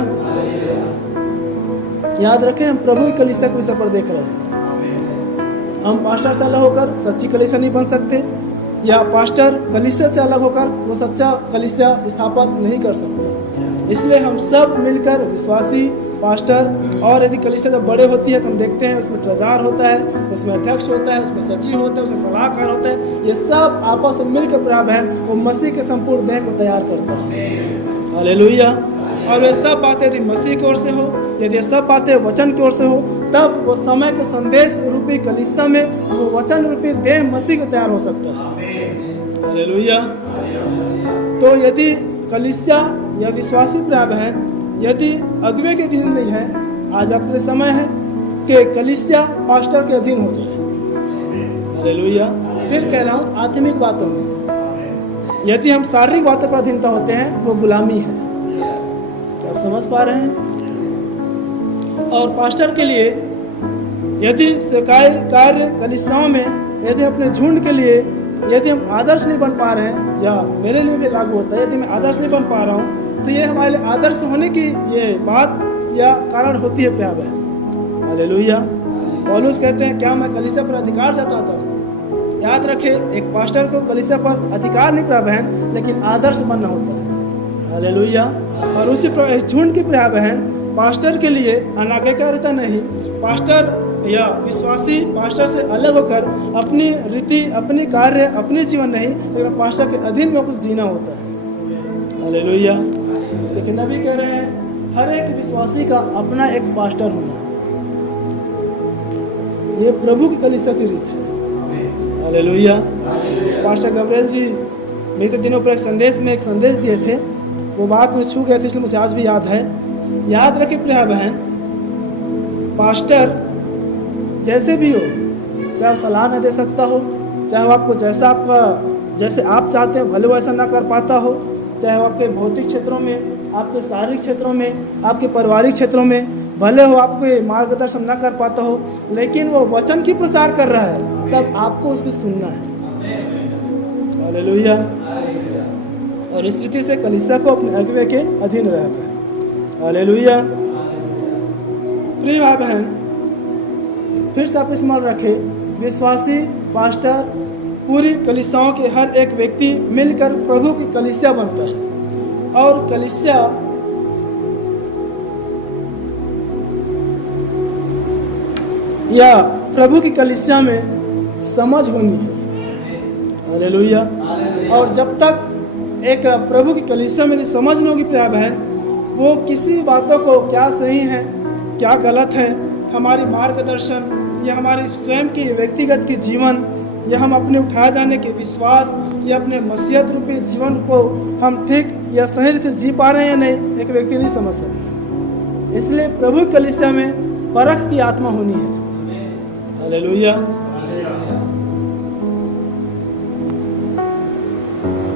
याद रखें, हम प्रभु की कलीसिया के विषय पर देख रहे हैं। हम पास्टर से अलग होकर सच्ची कलीसिया नहीं बन सकते, या पास्टर कलीसिया से अलग होकर वो सच्चा कलीसिया स्थापित नहीं कर सकता। इसलिए हम सब मिलकर विश्वासी पास्टर, और यदि कलीसिया जब बड़े होती है तो हम देखते हैं उसमें ट्रेजर होता है, उसमें अध्यक्ष होता है, उसमें सचिव होता है, उसमें सलाहकार होता है। ये सब आपस में मिलकर प्रिय बहन वो मसीह के संपूर्ण देह को तैयार करता है। हालेलुया। और ये सब बातें यदि मसीह की ओर से हो, यदि ये सब बातें वचन की ओर से हो, तब वो समय के संदेश रूपी कलीसिया में वो वचन रूपी देह मसीह को तैयार हो सकता है। हालेलुया। तो यदि कलीसिया या विश्वासी प्रिय बहन यदि अगुवे के अधीन नहीं है, आज अपने समय है कि कलीसिया पास्टर के अधीन हो जाए। हालेलुया। फिर कह रहा हूँ आत्मिक बातों में, यदि हम शारीरिक बातों पर अधीनता होते हैं वो गुलामी है। आप समझ पा रहे हैं? और पास्टर के लिए यदि सेवकाई कार्य कलीसियाओं में यदि अपने झुंड के लिए यदि हम आदर्श नहीं बन पा रहे हैं, या मेरे लिए भी लागू होता है, यदि मैं आदर्श नहीं बन पा रहा हूँ, तो ये हमारे लिए आदर्श होने की ये बात या कारण होती है प्रिय बहन। हालेलुया। पौलुस कहते हैं, क्या मैं कलीसिया पर अधिकार जताता हूँ? याद रखें, एक पास्टर को कलीसिया पर अधिकार नहीं प्रिय बहन, लेकिन आदर्श बनना होता है। हालेलुया। और उसी झुंड की प्रिय बहन, पास्टर के लिए अनाज्ञाकारिता नहीं, पास्टर या विश्वासी पास्टर से अलग होकर अपनी रीति, अपनी कार्य, अपनी जीवन नहीं, लेकिन पास्टर के अधीन में कुछ जीना होता है। हालेलुया। लेकिन नबी कह रहे हैं, हर एक विश्वासी का अपना एक पास्टर होना है। ये प्रभु की कलीसिया की रीत है। हालेलुया। पास्टर गब्रिएल जी बीते दिनों पर एक संदेश दिए थे, वो बात में छू गए थे, इसलिए मुझे आज भी याद है। याद रखिए प्रिय बहन, पास्टर जैसे भी हो, चाहे सलाह न दे सकता हो, चाहे वो आपको जैसे आप चाहते हो भले वो ऐसा ना कर पाता हो, चाहे वो आपके भौतिक क्षेत्रों में, आपके शारीरिक क्षेत्रों में, आपके पारिवारिक क्षेत्रों में भले हो आपको मार्गदर्शन ना कर पाता हो, लेकिन वो वचन की प्रचार कर रहा है, तब आपको उसकी सुनना है। हालेलुया। और इस रीति से कलीसिया को अपने अगुवे के अधीन रहना है। हालेलुया। प्रिय भाई बहन, फिर से आप स्मरण रखें, विश्वासी पास्टर पूरी कलीसियाओं के हर एक व्यक्ति मिलकर प्रभु की कलीसिया बनता है। और कलीसिया या प्रभु की कलीसिया में समझ होनी है। हालेलुया। और जब तक एक प्रभु की कलीसिया में समझ नहीं होगी प्रिय बहन, वो किसी बातों को क्या सही है क्या गलत है, हमारी मार्गदर्शन या हमारी स्वयं की व्यक्तिगत की जीवन, या हम अपने उठाए जाने के विश्वास या अपने मसीहत रूपी जीवन को हम ठीक या सही रीति जी पा रहे हैं या नहीं, एक व्यक्ति नहीं समझ सकता। इसलिए प्रभु की कलीसिया में परख की आत्मा होनी है। हालेलुया।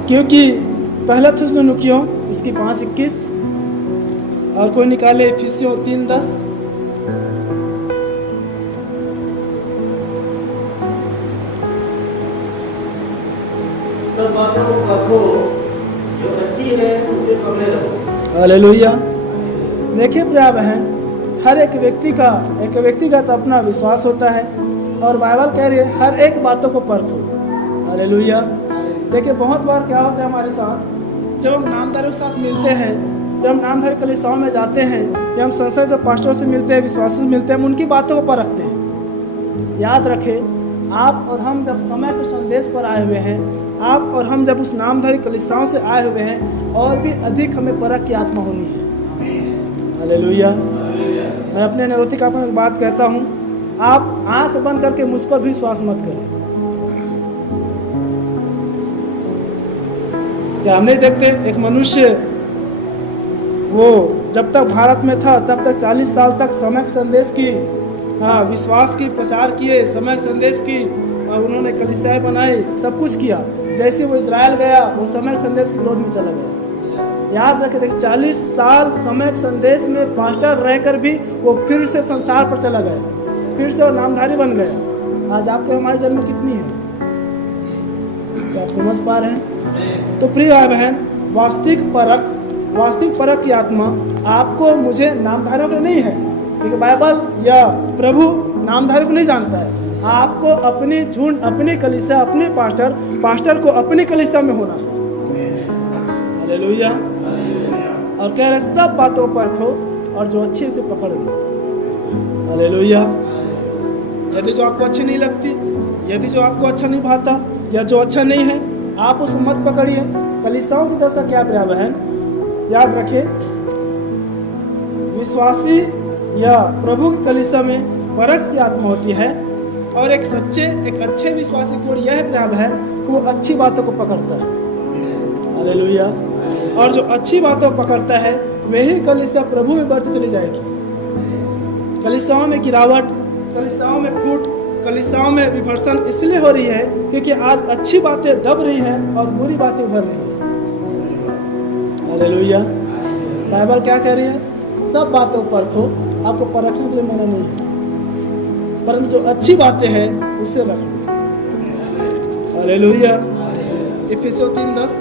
क्योंकि पहला थिस्सलुनीकियों उसकी 5:21 और कोई निकाले इफिसियों 3:10। सब बातों को परखो, जो अच्छी है उसे पकड़े रहो। हालेलुया। देखिए प्रिय बहन, हर एक व्यक्तिगत अपना विश्वास होता है, और बाइबल कह रही है हर एक बातों को परखो। हालेलुया। देखिए बहुत बार क्या होता है हमारे साथ, जब हम नामधारियों के साथ मिलते हैं, जब हम नामधारी कलीसियाओं में जाते हैं, या हम संसार जब पास्टरों से मिलते हैं, विश्वासियों से मिलते हैं, हम उनकी बातों को परखते हैं। याद रखें, आप और हम जब समय के संदेश पर आए हुए हैं, आप और हम जब उस नामधारी कलीसियाओं से आए हुए हैं, और भी अधिक हमें परख की आत्मा होनी है। हालेलुया। मैं अपने नैतिक आत्मा में बात कहता हूँ, आप आंख बंद करके मुझ पर भी विश्वास मत करें। क्या हम नहीं देखते, एक मनुष्य वो जब तक भारत में था तब तक 40 साल तक समय संदेश की, विश्वास की प्रचार किए, समय संदेश की, और उन्होंने कलीसियाएं बनाई, सब कुछ किया। जैसे वो इजराइल गया, वो समय संदेश के विरोध में चला गया। याद रखें, देखिए 40 साल समय संदेश में पास्टर रहकर भी वो फिर से संसार पर चला गया, फिर से वो नामधारी बन गया। आज आपके हमारे जन्म कितनी है, क्या आप समझ पा रहे हैं? तो प्रिय भाई बहन, वास्तविक परख की आत्मा आपको मुझे नामधारियों को नहीं है, क्योंकि बाइबल या प्रभु नामधारी को नहीं जानता है। आपको अपनी झुंड, अपनी कलीसिया, अपने पास्टर को अपनी कलीसिया में होना है। हालेलुया। और कह रहे सब बातों पर परखो और जो अच्छे से पकड़ लो। हालेलुया। यदि जो आपको अच्छी नहीं लगती, यदि जो आपको अच्छा नहीं भाता, या जो अच्छा नहीं है, आप उसको मत पकड़िए। कलीसियाओं की दशा क्या प्रिय बहन, याद रखिए, विश्वासी या प्रभु की कलीसिया में परख की आत्मा होती है, और एक अच्छे विश्वासी गुण यह है प्रिय बहन कि वो अच्छी बातों को पकड़ता है। हालेलुया। और जो अच्छी बातों को पकड़ता है वही कलीसिया प्रभु में बढ़ती चली जाएगी। कलीसियाओं में गिरावट, कलीसियाओं में फूट, कलीसियाओं में विभर्सन इसलिए हो रही है क्योंकि आज अच्छी बातें दब रही हैं और बुरी बातें उभर रही हैं। हालेलुया। बाइबल क्या कह रही है? सब बातों पर परखो। आपको परखने के लिए मना नहीं है, परंतु जो अच्छी बातें हैं उसे रख लो। हालेलुया। इफिसियों 3:10।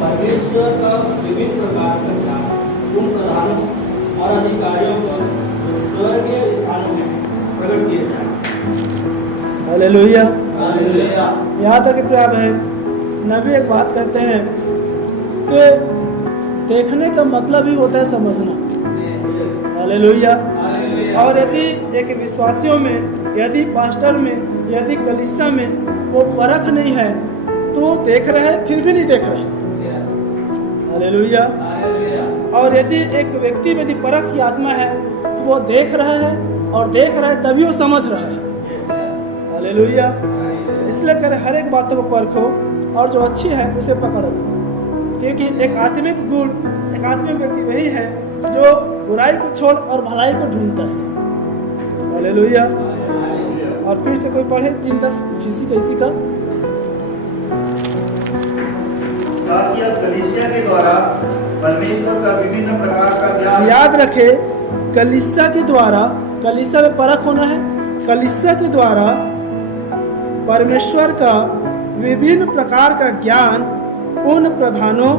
परमेश्वर का विभिन्न प्रकार का ज्ञान उन प्रधानों और अधिकारियों पर जो स्वर्गीय स्थानों में प्रकट किए जाए। हालेलुया। हालेलुया। यहाँ तक प्रिय बहन, नबी एक बात कहते हैं कि देखने का मतलब ही होता है समझना। हालेलुया। और यदि एक विश्वासियों में, यदि पास्टर में, यदि कलीसिया में वो परख नहीं है तो वो देख रहे हैं फिर भी नहीं देख रहे हैं। हालेलुया। और यदि एक व्यक्ति में यदि परख की आत्मा है तो वो देख रहा है, और देख रहा है तभी वो समझ रहा है। हालेलुया। इसलिए करें हर एक बातों को परखो और जो अच्छी है उसे पकड़ो, क्योंकि एक आत्मिक गुण, एक आत्मिक व्यक्ति वही है जो बुराई को छोड़ और भलाई को ढूंढता है। हालेलुया। और फिर से कोई पढ़े 3:10 इसी का। ताकि अब कलीसिया के द्वारा परमेश्वर का विभिन्न प्रकार का ज्ञान, याद रखे कलीसिया के द्वारा, कलीसिया में परख होना है, कलीसिया के द्वारा परमेश्वर का विभिन्न प्रकार का ज्ञान उन प्रधानों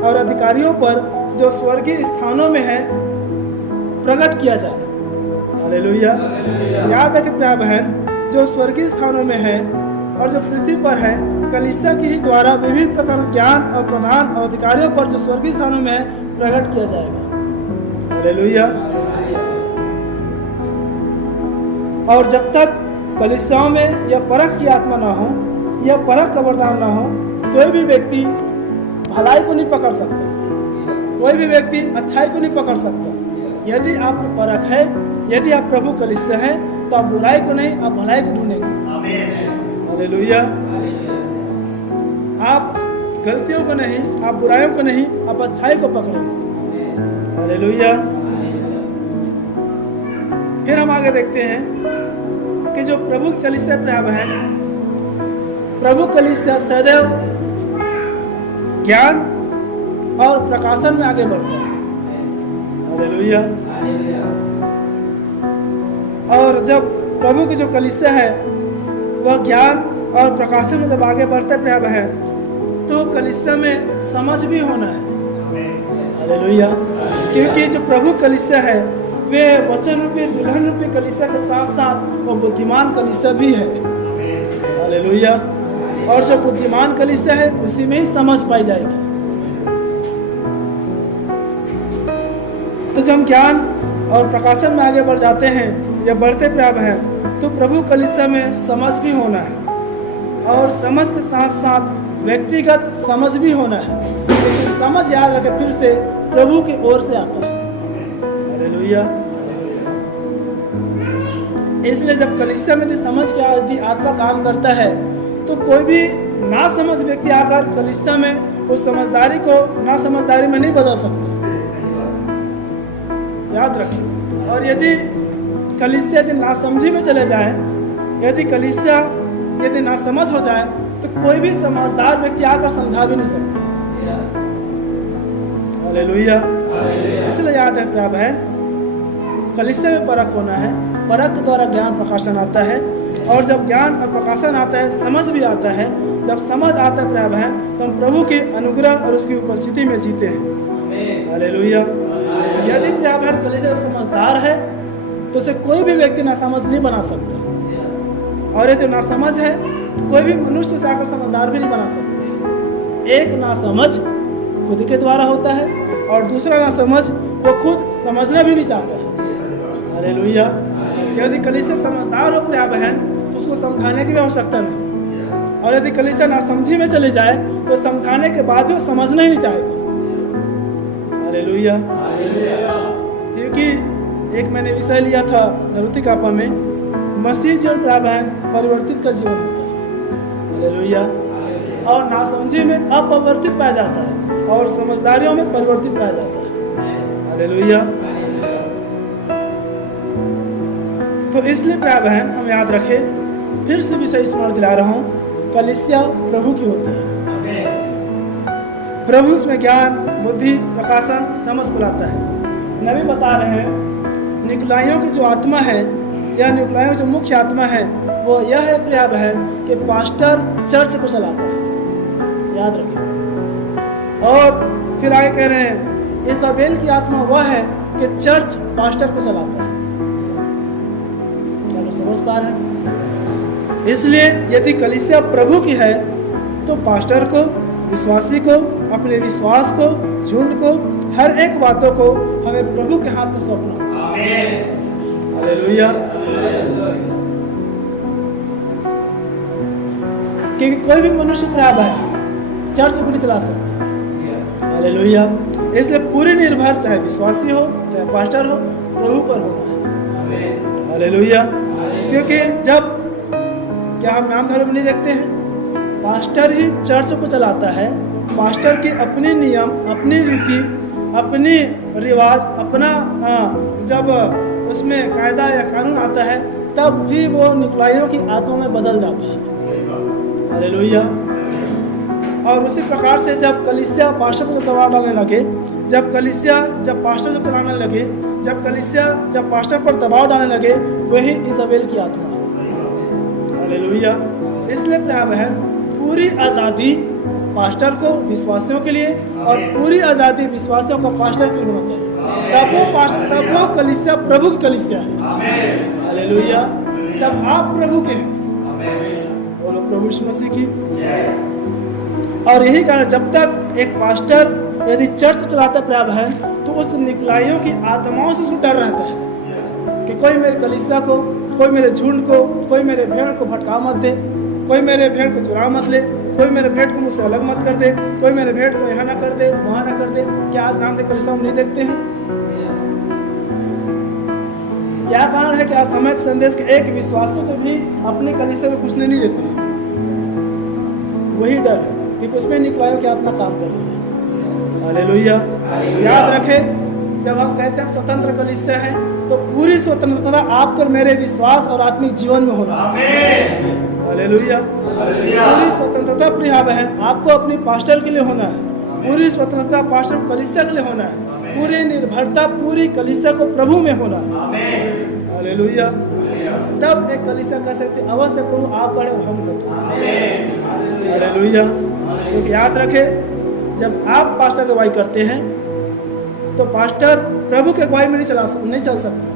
और अधिकारियों पर जो स्वर्गीय स्थानों में है प्रकट किया जाए। हालेलुया। याद रखे प्रिय बहन, जो स्वर्गीय स्थानों में है और जो पृथ्वी पर है, कलीसिया के ही द्वारा विभिन्न प्रकार के ज्ञान और प्रधान और अधिकारियों पर जो स्वर्गीय स्थानों में है प्रकट किया जाएगा। हालेलुया। और जब तक कलीसियाओं में यह परख की आत्मा ना हो, यह परख का वरदान ना हो, कोई भी व्यक्ति भलाई को नहीं पकड़ सकता, कोई भी व्यक्ति अच्छाई को नहीं पकड़ सकता। यदि आप परख है, यदि आप प्रभु कलीसिया है तो आप बुराई को नहीं, आप भलाई को ढूंढेंगे। हालेलुया। आप गलतियों को नहीं, आप बुराइयों को नहीं, आप अच्छाई को पकड़ेंगे। हालेलुया। फिर हम आगे देखते हैं कि जो प्रभु की कलीसिया प्राप्त है, प्रभु कलीसिया सदैव ज्ञान और प्रकाशन में आगे बढ़ता है। हालेलुया। और जब प्रभु की जो कलीसिया है वह ज्ञान और प्रकाशन में जब आगे बढ़ते प्राप्त है तो कलीसिया में समझ भी होना है। हालेलुया। क्योंकि जो प्रभु कलीसिया है वे वचन रूपी दुल्हन रूपी कलीसिया के साथ साथ वो बुद्धिमान कलीसिया भी है। हालेलुया। और जो बुद्धिमान कलीसिया है उसी में ही समझ पाई जाएगी। तो जब हम ज्ञान और प्रकाशन में आगे बढ़ जाते हैं या बढ़ते प्राप्त हैं तो प्रभु कलीसिया में समझ भी होना है, और समझ के साथ साथ व्यक्तिगत समझ भी होना है। लेकिन समझ याद रखे फिर से प्रभु की ओर से आता है। हालेलुया। इसलिए जब कलीसिया में समझ के यदि आत्मा काम करता है तो कोई भी ना समझ व्यक्ति आकर कलीसिया में उस समझदारी को ना समझदारी में नहीं बदल सकता। याद रखें। और यदि कलीसिया यदि नासमझी में चले जाए, यदि कलीसिया यदि नासमझ हो जाए तो कोई भी समझदार व्यक्ति आकर समझा भी नहीं सकता। हालेलुया। इसलिए याद है प्रिय बहन, कलीसिया में परख होना है, परख के द्वारा ज्ञान प्रकाशन आता है, और जब ज्ञान और प्रकाशन आता है समझ भी आता है। जब समझ आता है प्रिय बहन तो हम प्रभु के अनुग्रह और उसकी उपस्थिति में जीते हैं। हालेलुया। यदि प्रिय बहन कलीसिया समझदार है तो उसे कोई भी व्यक्ति नासमझ नहीं बना सकता, और यदि नासमझ है तो कोई भी मनुष्य उसे आकर समझदार भी नहीं बना सकता। एक नासमझ खुद के द्वारा होता है और दूसरा नासमझ वो खुद समझना भी नहीं चाहता है। हालेलुया। यदि कलीसिया समझदार हो प्रिय बहन तो उसको समझाने की भी आवश्यकता नहीं, और यदि कलीसिया नासमझी में चले जाए तो समझाने के बाद भी वो समझना ही नहीं चाहेगा। हालेलुया। क्योंकि एक मैंने विषय लिया था नरुति कापा में, मसीह जीवन प्रिय बहन परिवर्तित का जीवन होता है। हालेलुया। और नासमझी में अपरिवर्तित पाया जाता है और समझदारियों में परिवर्तित पाया जाता है। हालेलुया। तो इसलिए प्रिय बहन हम याद रखें, फिर से विषय स्मरण दिला रहा हूँ, कलीसिया प्रभु की होती है। प्रभु उसमें ज्ञान, बुद्धि, प्रकाशन, समझ को लाता है। नबी बता रहे हैं निकलाइयों की जो आत्मा है या निकलाइयों की जो मुख्य आत्मा है वो यह है प्रिय बहन कि पास्टर चर्च को चलाता है। याद रखें, और फिर आगे कह रहे हैं इजाबेल की आत्मा वह है कि चर्च पास्टर को चलाता है। चलो समझ पा रहे हैं। इसलिए यदि कलीसिया प्रभु की है तो पास्टर को, विश्वासी को, अपने विश्वास को, झुंड को, हर एक बातों को हमें प्रभु के हाथ में सौंपना होगा। हालेलुया। क्योंकि कोई भी मनुष्य खराब है चर्च को नहीं चला सकता। हालेलुया। इसलिए पूरी निर्भर चाहे विश्वासी हो चाहे पास्टर हो प्रभु पर होना है। हालेलुया। क्योंकि जब क्या हम नाम धर्म नहीं देखते हैं, पास्टर ही चर्च को चलाता है। पास्टर की अपनी नियम, अपनी रीति, अपनी रिवाज, अपना जब उसमें कायदा या कानून आता है तब ही वो निकलाइयों की आत्मा में बदल जाता है। हालेलुया। और उसी प्रकार से जब कलीसिया पास्टर को दबाव डालने लगे, जब पास्टर जब चलाने लगे, जब पास्टर पर दबाव डालने लगे, वही इजाबेल की आत्मा है। हालेलुया। इसलिए प्रिय बहन, पूरी आज़ादी पास्टर को विश्वासियों के लिए और पूरी आज़ादी विश्वासियों को पास्टर के लिए होना चाहिए। तब वो कलीसिया प्रभु की कलीसिया है। हालेलुया। तब आप प्रभु के हैं। बोलो प्रभु यीशु मसीह की। और यही कारण जब तक एक पास्टर यदि चर्च चलाता है प्रिय बहन, तो उस निकलाइयों की आत्माओं से उसको डर रहता है कि कोई मेरे कलीसिया को, कोई मेरे झुंड को, कोई मेरे भेड़ को भटका मत दे, कोई मेरे भेड़ को चुरा मत ले, कोई मेरे भेड़ को मुझसे अलग मत कर दे, कोई मेरे भेड़ को यहाँ ना कर दे, वहाँ ना कर दे। क्या आज नाम से कलीसिया हम नहीं देखते हैं? क्या कारण है कि आज समय के संदेश के एक विश्वासी को भी अपने कलीसिया में घुसने नहीं देते हैं? वही डर है कि उसमें निकलाइयों की आत्मा काम कर रही है। हालेलुया। याद रखें, जब हम कहते हैं स्वतंत्र कलीसिया है तो पूरी स्वतंत्रता आपको मेरे विश्वास और आत्मिक जीवन में होना है। हालेलुया। पूरी स्वतंत्रता प्रिय बहन आपको अपनी पास्टर के लिए होना है। पूरी स्वतंत्रता पास्टर कलीसिया के लिए होना है। पूरी निर्भरता पूरी कलीसिया को प्रभु में होना है। हालेलुया। तब एक कलीसिया कह सकते अवश्य प्रभु आप बड़े और हम बड़े। हालेलुया। क्योंकि याद रखें, जब आप पास्टर की अगुवाई करते हैं तो पास्टर प्रभु की अगुवाई में नहीं चल सकता।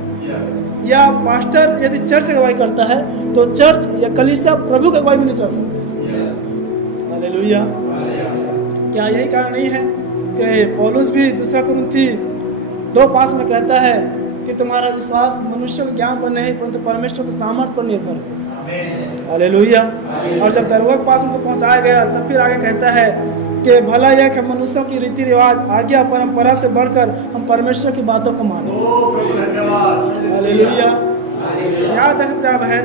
या पास्टर यदि चर्च की अगुवाई करता है तो चर्च या कलीसिया प्रभु की अगुवाई में नहीं चल सकता। हालेलुया। क्या यही कारण नहीं है कि पौलुस भी 2 कुरिन्थी 2:5 में कहता है कि तुम्हारा विश्वास मनुष्य के ज्ञान पर नहीं परंतु परमेश्वर के सामर्थ्य पर निर्भर है। हालेलुया। और जब दरवाजे के पास उनको पहुंचाया गया तब फिर आगे कहता है कि भला यह कि मनुष्यों की रीति रिवाज, आज्ञा, परंपरा से बढ़कर हम परमेश्वर की बातों को माने। हालेलुया। याद रखें प्रिय बहन,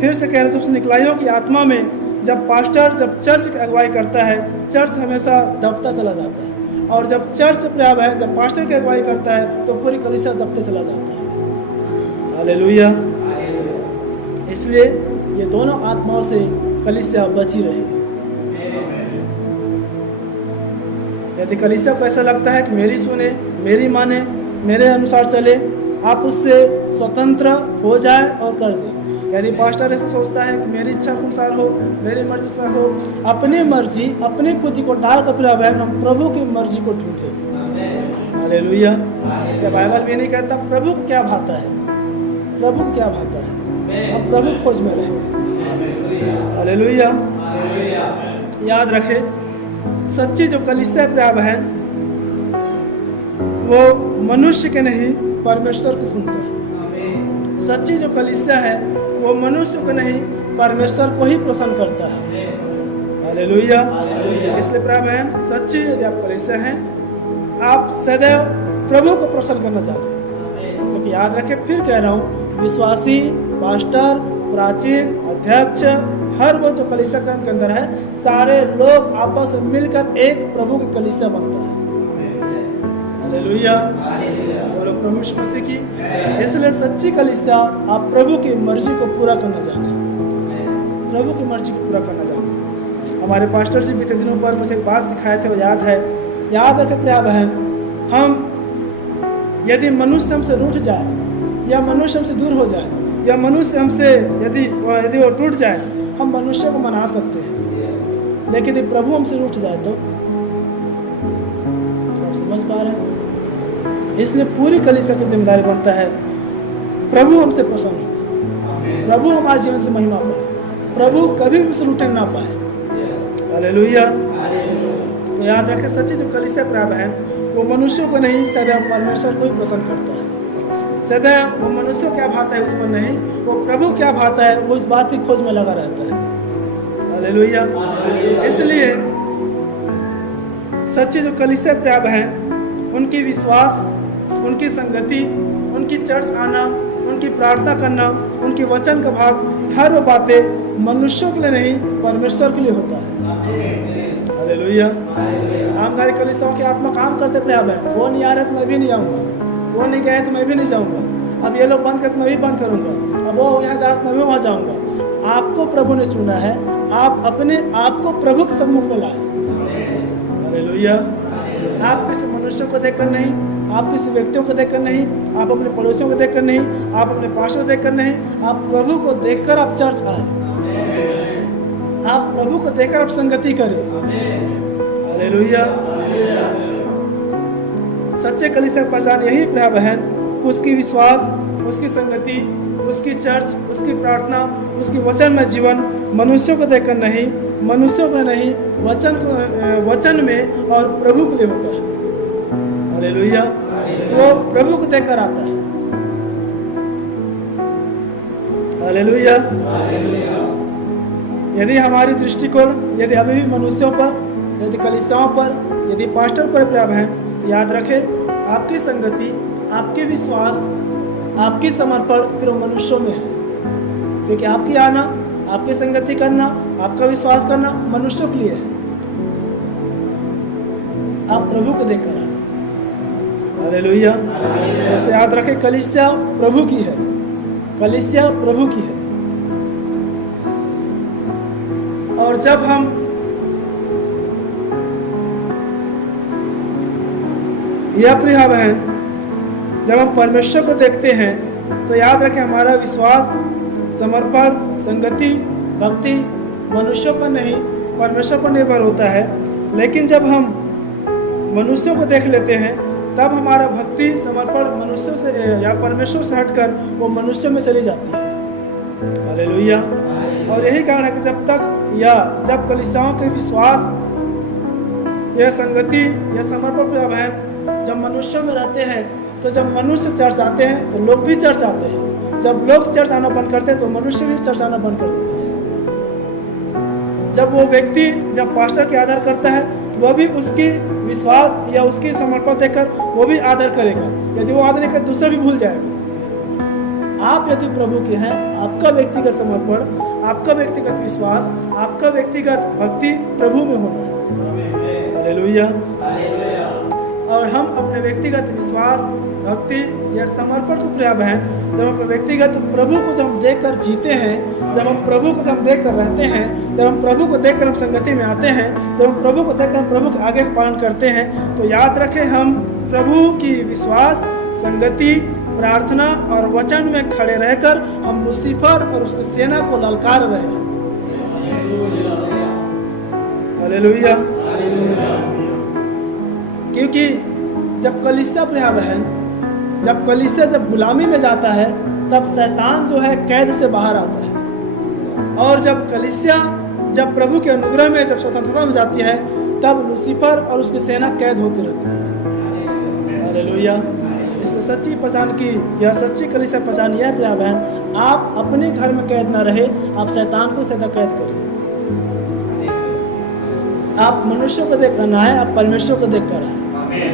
फिर से कह रहे थे, उस निकलाइयों की आत्मा में जब चर्च की अगुवाई करता है, चर्च हमेशा दबता चला जाता है। और जब चर्च प्रिय बहन जब पास्टर की अगुवाई करता है तो पूरी कलीसिया दबते चला जाता है। हालेलुया। इसलिए ये दोनों आत्माओं से कलीसिया बची रहे। यदि कलीसिया को ऐसा लगता है कि मेरी सुने, मेरी माने, मेरे अनुसार चले, आप उससे स्वतंत्र हो जाए और कर दें। यदि पास्टर ऐसा सोचता है कि मेरी इच्छा के अनुसार हो, मेरी मर्जी के अनुसार हो, अपनी मर्जी, अपनी खुदी को डाल कर फिर हम प्रभु की मर्जी को ढूंढे। हालेलुया। क्या बाइबल भी नहीं कहता प्रभु को क्या भाता है? प्रभु को क्या भाता है? अब प्रभु खोज में रहे। हालेलुया। याद रखे, सच्ची जो कलीसिया प्रिय बहन वो मनुष्य के नहीं परमेश्वर को सुनता है। सच्ची जो कलीसिया है वो मनुष्य को नहीं परमेश्वर को ही प्रसन्न करता है। हालेलुया। इसलिए प्रिय बहन, सच्ची यदि आप कलीसिया हैं, आप सदैव प्रभु को प्रसन्न करना चाहते हैं। क्योंकि याद रखें, फिर कह रहा हूँ, विश्वासी, पास्टर, प्राचीन, अध्यक्ष, हर वो जो कलीसिया के अंदर है, सारे लोग आपस में मिलकर एक प्रभु की कलीसिया बनता है। हालेलुया। बोलो प्रभु यीशु मसीह की। इसलिए सच्ची कलीसिया आप प्रभु की मर्जी को पूरा करना जाने, प्रभु की मर्जी को पूरा करना जाने। हमारे पास्टर जी बीते दिनों पर मुझे एक बात सिखाए थे, वो याद है। याद रखें प्रिय बहन, हम यदि मनुष्य हमसे रूठ जाए या मनुष्य हमसे दूर हो जाए या मनुष्य हमसे यदि वो टूट जाए, हम मनुष्य को मना सकते हैं। लेकिन यदि प्रभु हमसे रूठ जाए तो समझ पा रहे हैं। इसलिए पूरी कलीसिया की जिम्मेदारी बनता है प्रभु हमसे प्रसन्न हो, प्रभु हमारे जीवन से महिमा पाए, प्रभु कभी भी उसे लूटने ना पाए। हालेलुया। तो याद रखें, सच्ची जो कलीसिया प्रिय बहन, वो मनुष्यों को नहीं सदैव परमेश्वर को ही पसंद करता है। सदैव वो मनुष्यों क्या भाता है उस पर नहीं, वो प्रभु क्या भाता है वो इस बात की खोज में लगा रहता है। हालेलुया। इसलिए सच्ची जो कलीसिया प्रिय बहन, उनकी विश्वास, उनकी संगति, उनकी चर्च आना, उनकी प्रार्थना करना, उनकी वचन का भाग, हर वो बातें मनुष्यों के लिए नहीं परमेश्वर के लिए होता है। हालेलुया। आमदारी कलीसियाओं की आत्मा काम करते प्रिय बहन, वो नहीं आ रहे तो मैं भी नहीं आऊँगा, वो नहीं गए तो मैं भी नहीं जाऊँगा, अब ये लोग बंद करते मैं भी बंद करूँगा, अब वो यहाँ जा मैं भी वहाँ जाऊँगा। आपको प्रभु ने चुना है, आप अपने आप को प्रभु के सम्मुख में लाए। हालेलुया। आप किसी मनुष्य को देखकर नहीं, आप किसी व्यक्तियों को देखकर नहीं, आप अपने पड़ोसियों को देखकर नहीं, आप अपने पास्टर को देखकर नहीं, आप प्रभु को देखकर आप चर्च आए, आप प्रभु को देखकर आप संगति करें। हालेलुया। सच्चे कलीसिया की पहचान यही प्रिय बहन, उसकी विश्वास, उसकी संगति, उसकी चर्च, उसकी प्रार्थना, उसकी वचन में जीवन, मनुष्यों को देखकर नहीं, मनुष्यों में नहीं, वचन में और प्रभु के लिए होता है। हालेलुया। वो प्रभु को देखकर आता है। हालेलुया। यदि हमारी दृष्टिकोण यदि अभी भी मनुष्यों पर, यदि कलीसियाओं पर, यदि पास्टर पर प्रिय बहन, याद रखें आपकी संगति, आपके विश्वास, आपकी समर्पण फिर मनुष्यों में है, क्योंकि आपकी आना, आपकी संगति करना, आपका विश्वास करना मनुष्यों के लिए है। आप प्रभु को देखकर आना। हालेलुया। ऐसे याद रखें, कलीसिया प्रभु की है, कलीसिया प्रभु की है। और जब हम यह प्रिय बहन, जब हम परमेश्वर को देखते हैं तो याद रखें हमारा विश्वास, समर्पण, संगति, भक्ति मनुष्यों पर नहीं परमेश्वर पर निर्भर होता है। लेकिन जब हम मनुष्यों को देख लेते हैं तब हमारा भक्ति, समर्पण मनुष्यों से या परमेश्वर से हटकर वो मनुष्यों में चली जाती है। हालेलुया। और यही कारण है कि जब कलीसियाओं के विश्वास, यह संगति, यह समर्पण प्रिय बहन जब मनुष्यों में रहते हैं, तो जब मनुष्य चर्च आते हैं तो लोग भी चर्च आते हैं, जब लोग चर्च आना बंद करते हैं तो मनुष्य भी चर्च आना बंद कर देते हैं। जब वो व्यक्ति जब पास्टर के आदर करता है तो वह भी उसकी विश्वास या उसकी समर्पण देखकर वो भी आदर करेगा, यदि वो आदर नहीं करे दूसरा भी भूल जाएगा। आप यदि प्रभु के हैं, आपका व्यक्तिगत समर्पण, आपका व्यक्तिगत विश्वास, आपका व्यक्तिगत भक्ति प्रभु में होना है। हालेलुया। और हम अपने व्यक्तिगत विश्वास, भक्ति या समर्पण को प्रिय बहन, जब हम व्यक्तिगत प्रभु को जब हम देखकर जीते हैं, जब हम प्रभु को जब हम देखकर रहते हैं, जब हम प्रभु को देखकर हम संगति में आते हैं, जब हम प्रभु को देखकर हम प्रभु के आगे पालन करते हैं, तो याद रखें हम प्रभु की विश्वास, संगति, प्रार्थना और वचन में खड़े रहकर हम लूसीफर और उसकी सेना को ललकार रहे हैं। हालेलुया। क्योंकि जब कलीसिया प्रिय बहन, जब कलीसिया जब गुलामी में जाता है तब शैतान जो है कैद से बाहर आता है, और जब कलीसिया जब प्रभु के अनुग्रह में जब स्वतंत्रता में जाती है तब लूसीफर और उसकी सेना कैद होती रहती है। हालेलुया। इसलिए सच्ची पहचान की यह सच्ची कलीसिया पहचान यह प्रिय बहन, आप अपने घर में कैद ना रहे, आप शैतान को सदा कैद करें। आप मनुष्यों को देख कर ना है, आप परमेश्वर को देख कर आए,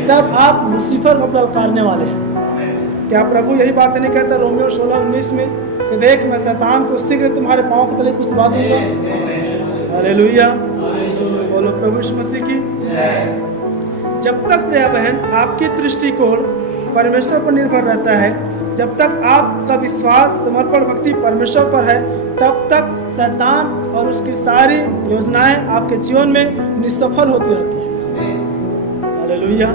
तब आप लूसीफर को ललकारने वाले हैं। क्या प्रभु यही बात नहीं कहता रोमियो 16:19 में कि देख मैं शैतान को शीघ्र तुम्हारे पांव के तले कुछ दबा दूंगा। हालेलुया। बोलो प्रभु यीशु मसीह की। जब तक प्रिय बहन आपकी दृष्टिकोण परमेश्वर पर निर्भर रहता है, जब तक आपका विश्वास, समर्पण, भक्ति परमेश्वर पर है, तब तक शैतान और उसकी सारी योजनाएं आपके जीवन में निष्सफल होती रहती हैं। हालेलुया।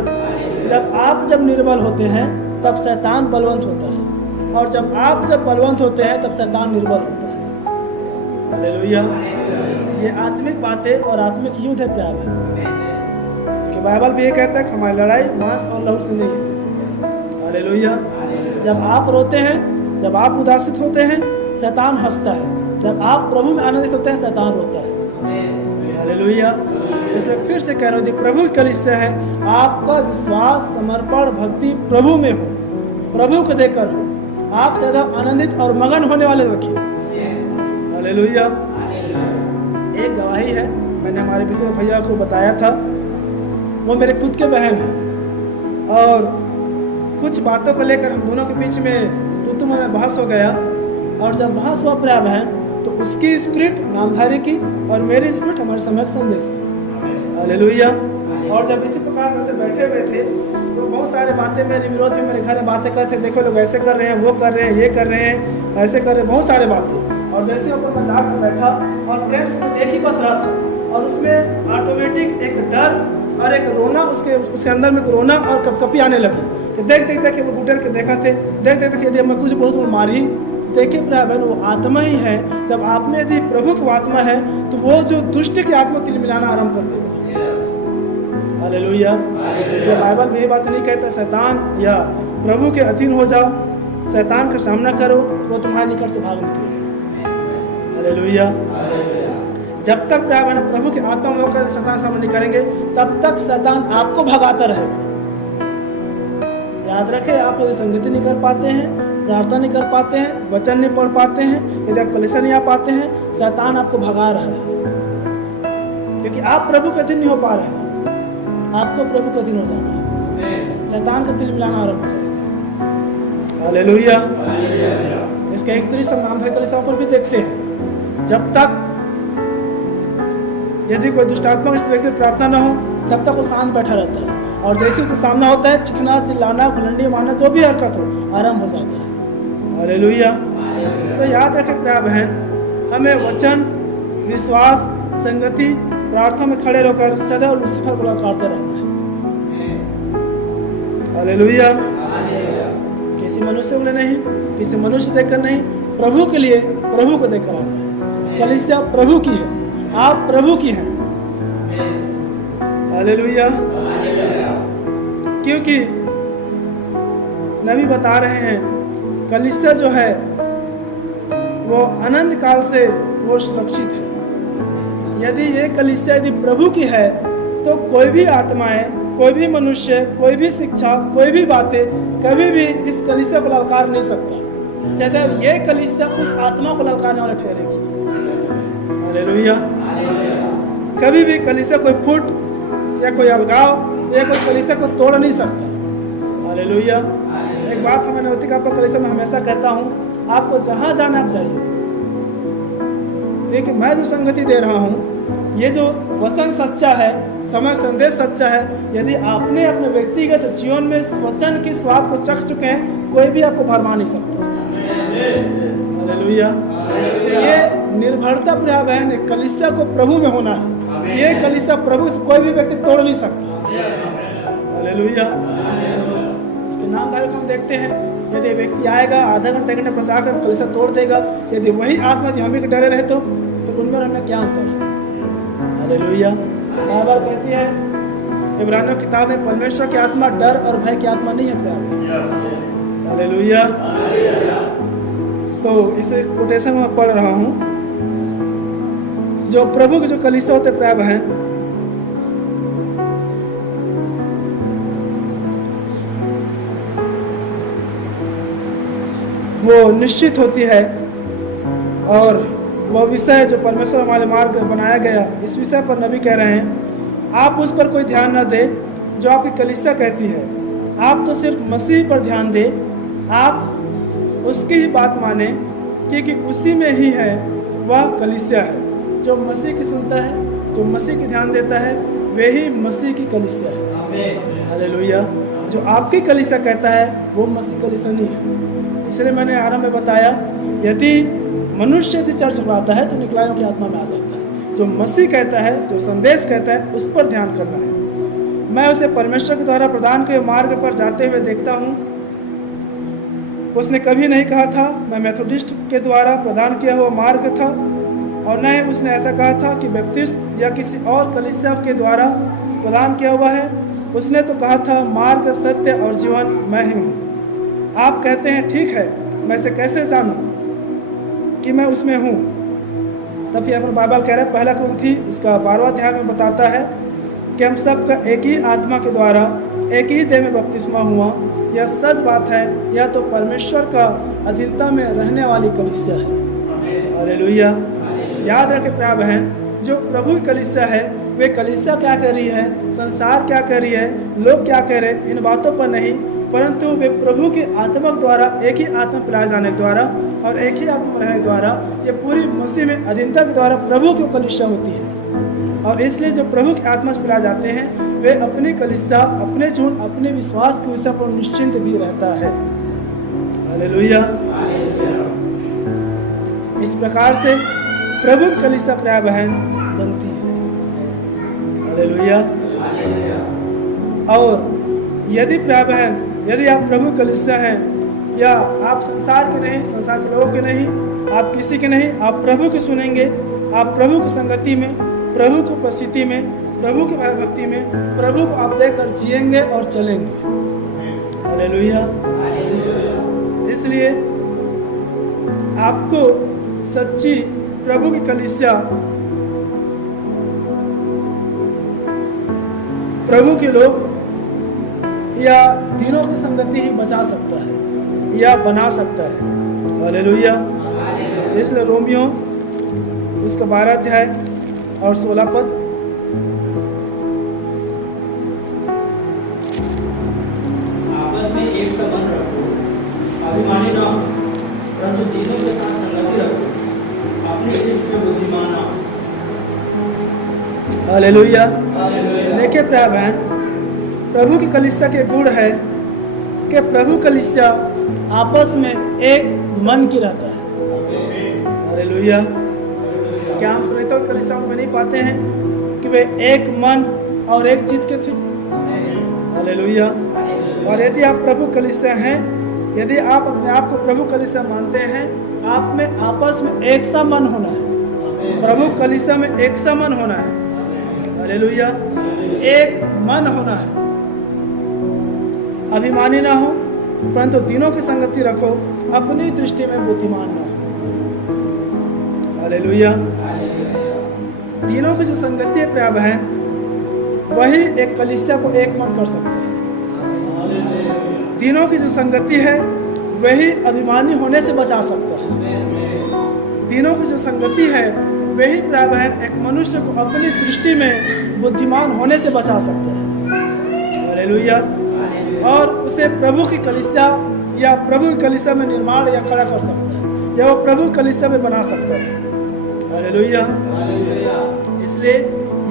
जब निर्बल होते हैं तब शैतान बलवंत होता है, और जब बलवंत होते हैं तब शैतान निर्बल होता है। हालेलुया। ये आत्मिक बातें और आत्मिक युद्ध है प्यार है, कि तो बाइबल भी ये कहता है कि हमारी लड़ाई मांस और लहू से नहीं है। हालेलुया। जब आप रोते हैं, जब आप उदासित होते हैं, शैतान हंसता है। जब आप प्रभु में आनंदित होते हैं, शैतान रोता है। हालेलुया। इसलिए फिर से कह रहा हूँ, प्रभु की कलीसिया है, आपका विश्वास, समर्पण, भक्ति प्रभु में हो, प्रभु को देखकर हो, आप सदा आनंदित और मगन होने वाले रखिए। हालेलुया। एक गवाही है, मैंने हमारे विजय भैया को बताया था, वो मेरे खुद के बहन हैं और कुछ बातों को लेकर हम दोनों के बीच में तुम में बहस हो गया। और जब बहस हुआ प्रिय बहन, तो उसकी स्पिरिट नामधारी की और मेरी स्पिरिट हमारे समय संदेश की। हालेलुया। और जब इसी प्रकार से बैठे हुए थे तो बहुत सारे बातें मेरे विरोध में मेरे घर में बातें करते, देखो लोग ऐसे कर रहे हैं, वो कर रहे हैं, ये कर रहे हैं, ऐसे कर रहे हैं, बहुत सारे बातें। और जैसे ऊपर मजाक में बैठा और प्रेम से देख ही बस रहा था और उसमें ऑटोमेटिक एक डर और एक रोना, उसके अंदर में रोना और कपकपी आने लगी कि देख देख देख वो घुटर के देखा थे, देख देख देख यदि मैं कुछ बहुत मारी। देखिए प्रिय बहन, वो आत्मा ही है। जब आप में यदि प्रभु की आत्मा है तो वो जो दुष्ट की आत्मा तिल मिलाना आरंभ कर देगा। हालेलुया। ये बाइबल में ये बात नहीं कहता शैतान या प्रभु के अधीन हो जाओ, शैतान का सामना करो, वो तुम्हारे निकट से भाग निकलेगा। हालेलुया। जब तक प्रिय बहन प्रभु की आत्मा में होकर शैतान सामने नहीं करेंगे, तब तक शैतान आपको भगाता रहेगा। याद रखें, आप यदि संगति नहीं कर पाते हैं, प्रार्थना नहीं कर पाते हैं, वचन नहीं पढ़ पाते हैं, यदि आप कलीसिया नहीं आ पाते हैं, शैतान आपको भगा रहा है, क्योंकि आप प्रभु के अधीन नहीं हो पा रहे हैं। आपको प्रभु के अधीन हो जाना है, शैतान का दिल मिलाना आरंभ हो जाएगा। हालेलुया। इसका एक तरीके से नामधारी कलीसिया पर भी देखते हैं, जब तक यदि कोई दुष्टात्मा इस व्यक्ति प्रार्थना न हो, तब तक वो शांत बैठा रहता है, और जैसे उसका सामना होता है, चिखना, चिल्लाना, खुलंडी मारना, जो भी हरकत हो, आरंभ हो जाता है। हालेलुया। तो याद रखें प्रिय बहन, हमें वचन, विश्वास, संगति, प्रार्थना में खड़े रहकर सदैव लूसीफर को ललकारते रहना है। हालेलुया। किसी मनुष्य के लिए नहीं, किसी मनुष्य देखकर नहीं, प्रभु के लिए, प्रभु को देखकर आना है। कलीसिया प्रभु की है, आप प्रभु की हैं। हालेलुया। क्योंकि नबी बता रहे हैं, कलीसिया जो है वो अनंत काल से वो सुरक्षित है। यदि ये कलीसिया यदि प्रभु की है, तो कोई भी आत्माएं, कोई भी मनुष्य, कोई भी शिक्षा, कोई भी बातें कभी भी इस कलीसिया को ललकार नहीं सकता। सदैव ये कलीसिया उस आत्मा को ललकारने वाला ठहरेगी। हालेलुया। कभी भी कलीसिया कोई फुट या कोई अलगाव या कोई कलीसिया को तोड़ नहीं सकता। हालेलुया। एक बात मैं नवतिका पर कलीसिया में हमेशा कहता हूँ, आपको जहाँ जाना आप जाइए। देखिए, मैं जो संगति दे रहा हूँ, ये जो वचन सच्चा है, समय संदेश सच्चा है। यदि आपने अपने व्यक्तिगत जीवन में इस वचन के स्वाद को चख चुके हैं, कोई भी आपको भरमा नहीं सकता। हालेलुया। तो ये निर्भरता प्रिय बहन कलीसिया को प्रभु में होना है। ये कलीसिया प्रभु से कोई भी व्यक्ति तोड़ नहीं सकता। हालेलुया। नामधारी को हम देखते हैं, यदि व्यक्ति आएगा आधा घंटे प्रचार कर कलीसिया तोड़ देगा, यदि वही आत्मा यदि हम भी डरे रहे तो उनमें हमें क्या अंतर है। हालेलुया। बाइबल कहती है इब्रानियों की किताब में, परमेश्वर की आत्मा डर और भय की आत्मा नहीं है प्यार। हालेलुया। तो इस कोटेशन में पढ़ रहा हूँ, जो प्रभु के जो कलीसिया होते प्रिय बहन, वो निश्चित होती है, और वह विषय जो परमेश्वर हमारे मार्ग बनाया गया, इस विषय पर नबी कह रहे हैं, आप उस पर कोई ध्यान न दें जो आपकी कलीसिया कहती है। आप तो सिर्फ मसीह पर ध्यान दें, आप उसकी ही बात माने, क्योंकि उसी में ही है वह कलीसिया है। जो मसीह की सुनता है, जो मसीह की ध्यान देता है, वही मसीह की कलीसिया है। हालेलुया। जो आपकी कलीसिया कहता है, वो मसीह कलीसिया नहीं है। इसलिए मैंने आरंभ में बताया, यदि मनुष्य यदि चर्च बुलाता है तो निकलायों की आत्मा में आ जाता है। जो मसीह कहता है, जो संदेश कहता है, उस पर ध्यान करना है। मैं उसे परमेश्वर के द्वारा प्रदान किए मार्ग पर जाते हुए देखता हूँ। उसने कभी नहीं कहा था मैं मेथोडिस्ट के द्वारा प्रदान किया हुआ मार्ग था, और न ही उसने ऐसा कहा था कि बैप्टिस्ट या किसी और कलीसिया के द्वारा प्रदान किया हुआ है। उसने तो कहा था, मार्ग, सत्य और जीवन मैं ही हूँ। आप कहते हैं, ठीक है, मैं इसे कैसे जानूँ कि मैं उसमें हूँ? तब यहाँ पर बाइबल कह रहा है, 1 कुरिन्थी उसका 12वां अध्याय में बताता है कि हम सब का एक ही आत्मा के द्वारा एक ही देह में बपतिस्मा हुआ। यह सच बात है। यह तो परमेश्वर का अधीनता में रहने वाली कलीसिया है। हालेलुया। याद रखें प्यारे बहन, जो प्रभु की कलीसिया है, वे कलीसिया क्या कर रही है, संसार क्या कर रही है, लोग क्या कह रहे हैं, इन बातों पर नहीं, परंतु वे प्रभु के आत्मा के द्वारा, एक ही आत्मा पिलाए जाने के द्वारा और एक ही आत्मा रहने के द्वारा, ये पूरी मसीह में अधीनता के द्वारा प्रभु की कलीसिया होती है। और इसलिए जो प्रभु की आत्मा से पिलाए जाते हैं, वे अपनी कलीसिया, अपने जीवन, अपने विश्वास के विषय पर निश्चिंत भी रहता है। हालेलुया। इस प्रकार से प्रभु की कलीसिया प्यारे बहन बनती है। हालेलुया। और यदि प्यारे बहन, यदि आप प्रभु कलीसिया हैं, या आप संसार के नहीं, संसार के लोगों के नहीं, आप किसी के नहीं, आप प्रभु के सुनेंगे, आप प्रभु की संगति में, प्रभु की उपस्थिति में, प्रभु की भक्ति में, प्रभु को आप देखकर जिएंगे और चलेंगे। हालेलुया। इसलिए आपको सच्ची प्रभु की कलीसिया, प्रभु के लोग या दिनों की संगति ही बचा सकता है या बना सकता है। हालेलुया। इसलिए रोमियो उसका 12 अध्याय और 16 पद, आपस में एक संबंध रखो, अभिमानी न हो, परंतु तीनों के साथ संगति रखो, अपने दृष्टि में बुद्धिमान न हो। हालेलुया। देखिए प्यारे बहन, प्रभु की कलीसिया के गुण है कि प्रभु कलीसिया आपस में एक मन की रहता है। हालेलुया। क्या हम प्रेरितों की कलीसिया में नहीं पाते हैं कि वे एक मन और एक चित्त के थे? हालेलुया। और यदि आप प्रभु कलीसिया हैं, यदि आप अपने आप को प्रभु कलीसिया मानते हैं, आप में आपस में एक सा मन होना है। प्रभु कलीसिया में एक सा मन होना है। हालेलुया। एक मन होना है। अभिमानी ना हो, परंतु तीनों की संगति रखो, अपनी दृष्टि में बुद्धिमान ना हो। हालेलुया। तीनों की जो संगति है प्यारे बहन, वही एक कलीसिया को एक मन कर सकते हैं। तीनों की जो संगति है, वही अभिमानी होने से बचा सकता है। तीनों की जो संगति है, वही प्यारे बहन एक मनुष्य को अपनी दृष्टि में बुद्धिमान होने से बचा सकता है। हालेलुया। और उसे प्रभु की कलीसिया या प्रभु की कलीसिया में निर्माण या खड़ा कर सकता है, या वो प्रभु की कलीसिया में बना सकता है। हालेलुया। इसलिए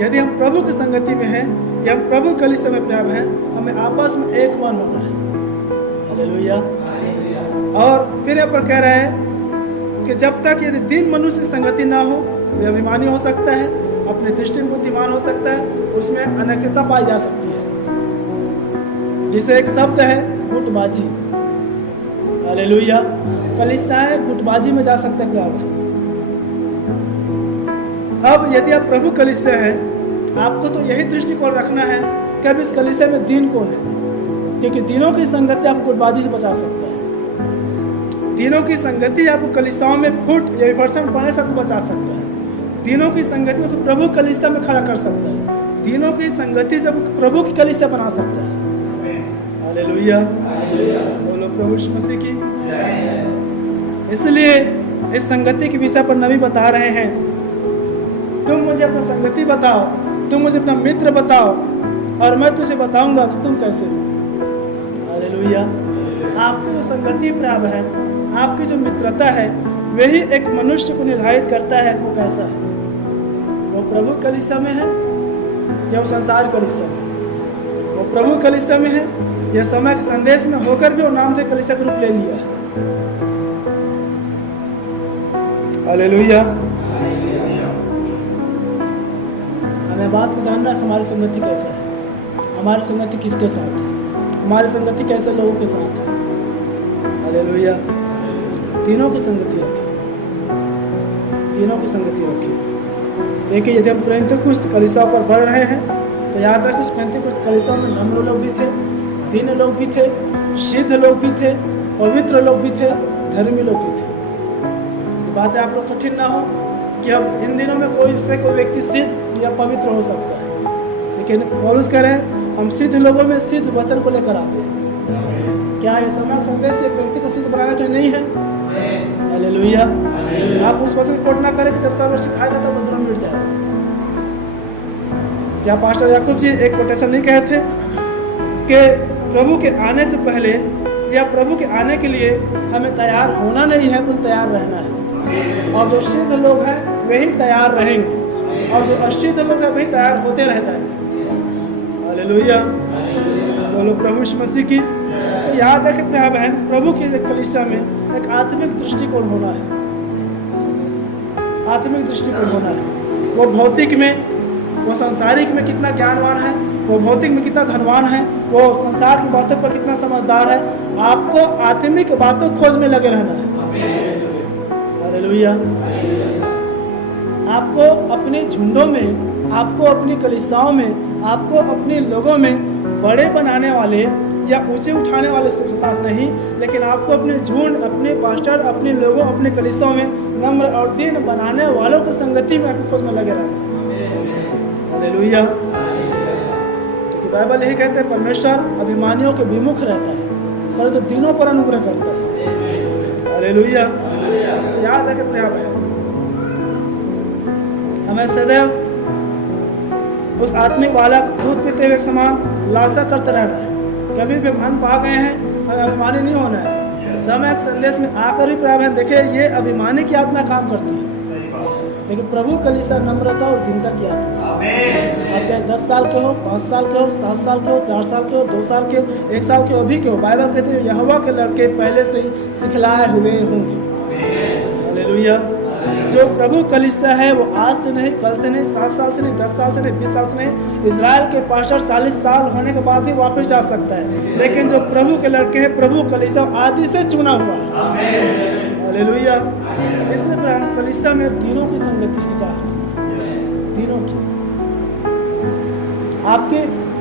यदि हम प्रभु की संगति में हैं या हम प्रभु की कलीसिया में प्यारे हैं, हमें आपस में एक मन होना है। हालेलुया। और फिर यहाँ पर कह रहे हैं कि जब तक यदि 3 मनुष्य की संगति ना हो, वे अभिमानी हो सकता है, अपने दृष्टि में बुद्धिमान हो सकता है, उसमें अनैतिकता पाई जा सकती है, जिसे एक शब्द है गुटबाजी। हालेलुया। कलीसियाएं गुटबाजी में जा सकते हैं प्यारे। अब यदि आप प्रभु कलीसिया हैं, आपको तो यही दृष्टिकोण रखना है कि अब इस कलीसिया में दीन कौन है, क्योंकि दिनों की संगति आपको गुटबाजी से बचा सकता है। दिनों की संगति आपको कलीसियाओं में फुट या विभर्षण पड़ने से आपको बचा सकता है। दिनों की संगति को प्रभु कलीसिया में खड़ा कर सकता है। दिनों की संगति से प्रभु की कलीसिया बना सकता है। हालेलुया। बोलो प्रभु यीशु मसीह की। इसलिए इस संगति के विषय पर नबी बता रहे हैं, तुम मुझे अपना संगति बताओ, तुम मुझे अपना मित्र बताओ, और मैं तुझे बताऊंगा कि तुम कैसे हो। हालेलुया। आपकी जो संगति प्राप्त है, आपकी जो मित्रता है, वही एक मनुष्य को निर्धारित करता है वो कैसा है। वो प्रभु कलीसिया में है या वो संसार कलीसिया में है। वो प्रभु कलीसिया में है या समय के संदेश में होकर भी वो नाम से कलीसिया का रूप ले लिया है। हालेलुया। हमें बात को जानना है हमारी संगति कैसा है, हमारी संगति किसके साथ है, हमारी संगति कैसे लोगों के साथ है। हालेलुया। तीनों की संगति रखें, तीनों की संगति रखें। देखिए यदि हम तुरंत कुछ कलीसियाओं पर बढ़ रहे हैं, तो याद रखें, उस पेंतीकोस्त कलीसिया में नम्र लोग भी थे, दीन लोग भी थे, सिद्ध लोग भी थे, पवित्र लोग भी थे, धर्मी लोग भी थे। ये बातें आप लोग कठिन ना हो कि अब इन दिनों में कोई व्यक्ति सिद्ध या पवित्र हो सकता है, लेकिन पौलुस कह रहे हैं हम सिद्ध लोगों में सिद्ध वचन को लेकर आते हैं। क्या ये समय संदेश से एक व्यक्ति को सिद्ध बनाने के लिए नहीं है? हालेलुया। आप उस वचन को कोट ना करें कि जब सर्व सिखाएगा तब बंधुआ मिट जाएगा। क्या पास्टर याकूब जी एक कोटेशन नहीं कहे थे कि प्रभु के आने से पहले या प्रभु के आने के लिए हमें तैयार होना नहीं है, कुछ तैयार रहना है। और जो सिद्ध लोग हैं वही तैयार रहेंगे, और जो असिद्ध लोग हैं वही तैयार होते रह जाएंगे। हालेलुया, बोलो प्रभु यीशु मसीह की। तो याद रखें प्रिय बहन, प्रभु की कलीसिया में एक आत्मिक दृष्टिकोण होना है। आत्मिक दृष्टिकोण होना है। वो भौतिक में, वो सांसारिक में कितना ज्ञानवान है, वो भौतिक में कितना धनवान है, वो संसार की बातों पर कितना समझदार है, आपको आत्मिक बातों खोज में लगे रहना है। हालेलुया। आपको अपने झुंडों में, आपको अपनी कलीसियाओं में, आपको अपने लोगों में बड़े बनाने वाले या ऊंचे उठाने वाले के साथ नहीं, लेकिन आपको अपने झुंड, अपने पास्टर, अपने लोगों, अपने कलीसियाओं में नम्र और दीन बनाने वालों की संगति में आपको खोज में लगे रहना है। हालेलुया। क्योंकि बाइबल यही कहते हैं, परमेश्वर अभिमानियों के विमुख रहता है परंतु दीनों पर अनुग्रह करता है। हालेलुया। याद रखें प्रिय भाई, हमें सदैव उस आत्मिक वाला दूध पीते हुए समान लालसा करते रहना है। कभी भी हम अन पा गए हैं, हमें अभिमानी नहीं होना है। समय के संदेश में आकर भी प्रिय बहन देखिए, ये अभिमानी की आत्मा काम करती है, लेकिन प्रभु कलीसिया नम्रता और दीनता की आत्मा। आप चाहे 10 साल के हो, 5 साल के हो, 7 साल के हो, 4 साल के हो, 2 साल के हो, 1 साल के हो, अभी के हो, बाइबल कहते हैं यहोवा के लड़के पहले से ही सिखलाए हुए होंगे। हालेलुया। जो प्रभु कलीसिया है वो आज से नहीं, कल से नहीं, 7 साल से नहीं, 10 साल से नहीं, 20 साल से नहीं, इजराइल के पास्टर 40 साल होने के बाद ही वापस जा सकता है, लेकिन जो प्रभु के लड़के हैं, प्रभु कलीसिया आदि से चुना हुआ है। हालेलुया। इसलिए कलीसिया में तीनों की संगति की चाह तीनों की। आपके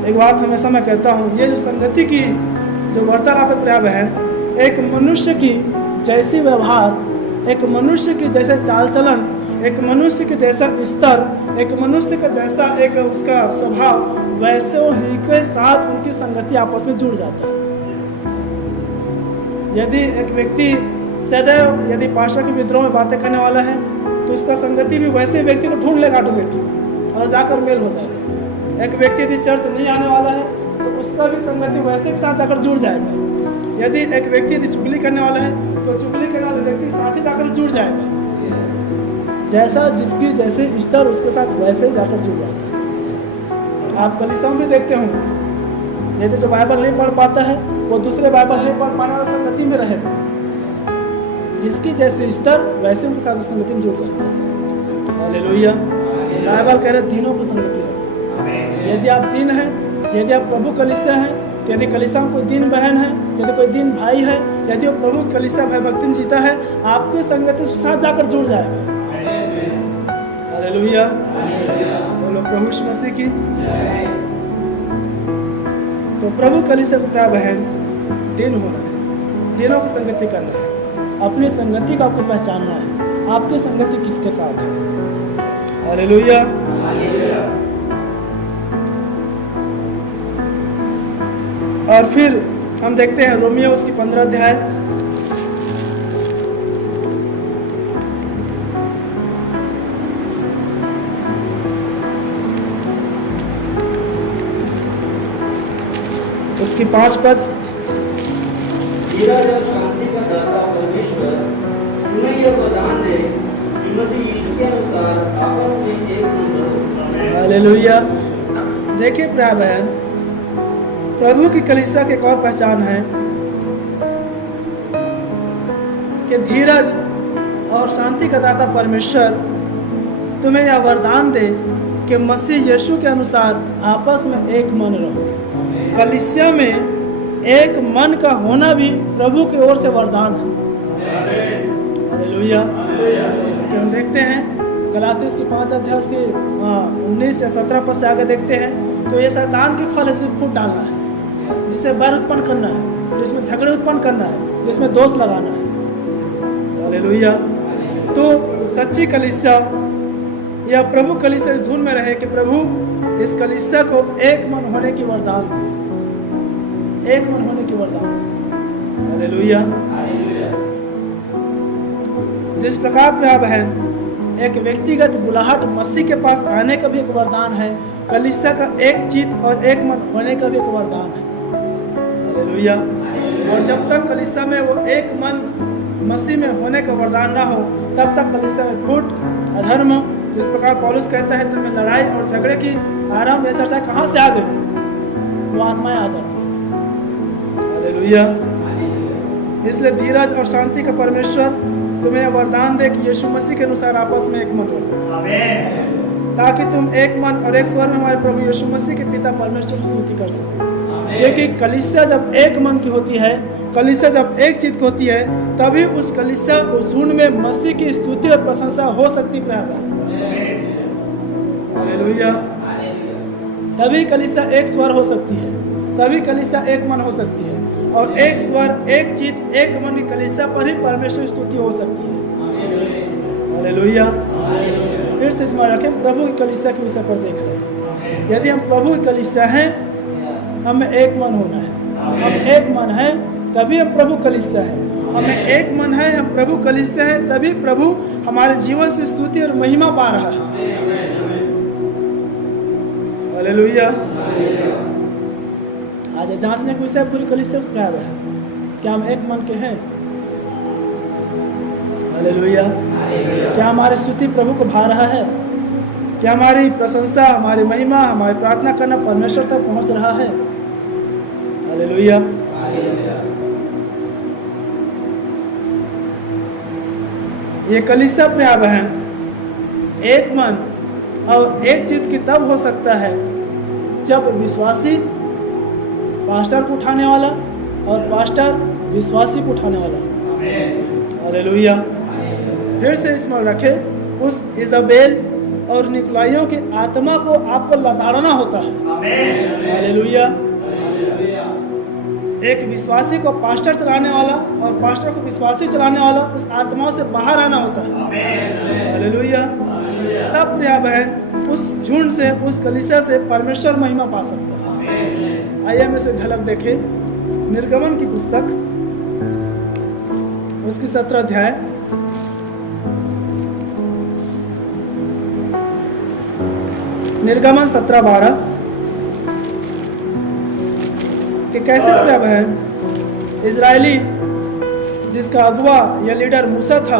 एक बात हमेशा मैं कहता हूँ, ये जो संगति की जो वार्तालाप है प्रिय बहन, एक मनुष्य की जैसी व्यवहार, एक मनुष्य की जैसे चाल चलन, एक मनुष्य के जैसा स्तर, एक मनुष्य का जैसा एक उसका स्वभाव, वैसे ही के साथ उनकी संगति आपस में जुड़ जाता है। यदि एक व्यक्ति सदैव यदि पास्टर के विद्रोह में बातें करने वाला है तो उसका संगति भी वैसे व्यक्ति को ढूंढ लेगा ऑटोमेटिक और जाकर मेल हो जाएगा। एक व्यक्ति यदि चर्च नहीं आने वाला है तो उसका भी संगति वैसे के साथ जाकर जुड़ जाएगा। यदि एक व्यक्ति यदि चुगली करने वाला है तो चुगली करने वाले व्यक्ति साथ ही जाकर जुड़ जाएगा। जैसा जिसकी जैसे स्तर उसके साथ वैसे ही जाकर जुड़ जाता है। आप कलीसिया में भी देखते होंगे, यदि जो बाइबल नहीं पढ़ पाता है वो दूसरे बाइबल नहीं पढ़ पाने वाले संगति में रहेगा। जिसकी जैसे स्तर वैसे उनके साथ संगति में जुड़ जाता है। हालेलुया। बाइबल कह रहे तीनों को संगति रखो। यदि आप दीन हैं, यदि आप प्रभु कलीसिया हैं, यदि कलीसिया में कोई दीन बहन है, यदि कोई दीन भाई है, यदि वो प्रभु कलीसिया भाई भक्ति में जीता है, आपकी संगति उसके साथ जाकर जुड़ जाएगा। हालेलुया। बोलो प्रभु यीशु मसीह की। तो प्रभु कलीसिया को प्रिय बहन दीन होना है, दीनों की संगति करना है, अपनी संगति का आपको पहचानना है, आपकी संगति किसके साथ है। हालेलुया। और फिर हम देखते हैं रोमियो उसकी 15 अध्याय, उसकी 5 पद। मेरा जब शांति का दाता परमेश्वर तुम्हें यह वरदान दे कि मसीह यीशु के अनुसार आपस में एक मन रहो। हालेलुया। देखिए प्रिय बहन, प्रभु की कलीसिया की एक और पहचान है कि धीरज और शांति का दाता परमेश्वर तुम्हें यह वरदान दे कि मसीह यीशु के अनुसार आपस में एक मन रहो। कलीसिया में एक मन का होना भी प्रभु की ओर से वरदान है। हालेलुया। तो हम देखते हैं गलातियों की 5 अध्याय उसके 19 या 17 पद से आगे देखते हैं तो ये शैतान के फल है जिसमें फूट डालना है, जिसे बैर उत्पन्न करना है, जिसमें झगड़े उत्पन्न करना है, जिसमें दोष लगाना है। हालेलुया। तो सच्ची कलीसिया या प्रभु कलीसिया इस धुन में रहे कि प्रभु इस कलीसिया को एक मन होने की वरदान दे, एक मन होने की वरदान दे। हालेलुया। जिस प्रकार प्रिय बहन एक व्यक्तिगत बुलाहट मसीह के पास आने का भी एक वरदान है, कलीसिया का एक चित्त और एक मन होने का भी एक वरदान है। हालेलुया। और जब तक कलीसिया में वो एक मन मसीह में होने का वरदान ना हो, तब तक कलीसिया में फूट, अधर्म, जिस प्रकार पौलुस कहता है तुम्हें लड़ाई और झगड़े की आरंभ या चर्चा कहाँ से आ गई, वो आत्माएं आ जाती है। हालेलुया। इसलिए धीरज और शांति का परमेश्वर तुम्हें वरदान दे कि यीशु मसीह के अनुसार आपस में एक मन हो, ताकि तुम एक मन और एक स्वर में हमारे प्रभु यीशु मसीह के पिता परमेश्वर की स्तुति कर सको। क्योंकि कलीसिया जब एक मन की होती है, कलीसिया जब एक चित्त होती है, तभी उस कलीसिया उस झुंड में मसीह की स्तुति और प्रशंसा हो सकती है। हालेलुया। तभी कलीसिया एक स्वर हो सकती है, तभी कलीसिया एक मन हो सकती है, और एक स्वर, एक चित्त, एक मन की कलीसिया पर ही परमेश्वर की स्तुति हो सकती है। हालेलुया। फिर से स्मरण रखें, प्रभु की कलीसिया के विषय पर देख रहे हैं। यदि हम प्रभु की कलीसिया हैं, हमें एक मन होना है। हम एक मन है तभी हम प्रभु कलीसिया है। हमें एक मन है, हम प्रभु कलीसिया है, तभी प्रभु हमारे जीवन से स्तुति और महिमा पा रहा है। हालेलुया। आज जांचने के विषय पूरी कलीसिया क्या है, क्या हम एक मन के हैं? हालेलुया। क्या हमारी स्तुति प्रभु को भा रहा है? क्या हमारी प्रशंसा, हमारी महिमा, हमारी प्रार्थना करना परमेश्वर तक पहुंच रहा है? हालेलुया। ये कलीसिया प्रिय बहन एक मन और एक चित्त की तब हो सकता है जब विश्वासी पास्टर को उठाने वाला और पास्टर विश्वासी को उठाने वाला। हालेलुया। फिर से स्मरण रखें, उस इजाबेल और निकोलाइयों की आत्मा को आपको लताड़ना होता है। हालेलुया। एक विश्वासी को पास्टर चलाने वाला और पास्टर को विश्वासी चलाने वाला, उस आत्माओं से बाहर आना होता है। हालेलुया। तब प्रिय बहन उस झुंड से, उस कलीसिया से परमेश्वर महिमा पा सकता है। आइए हम इसे झलक देखें। निर्गमन की पुस्तक उसकी 17 अध्याय निर्गमन 17:12 कि कैसे प्रिय बहन इजरायली जिसका अगुआ या लीडर मूसा था,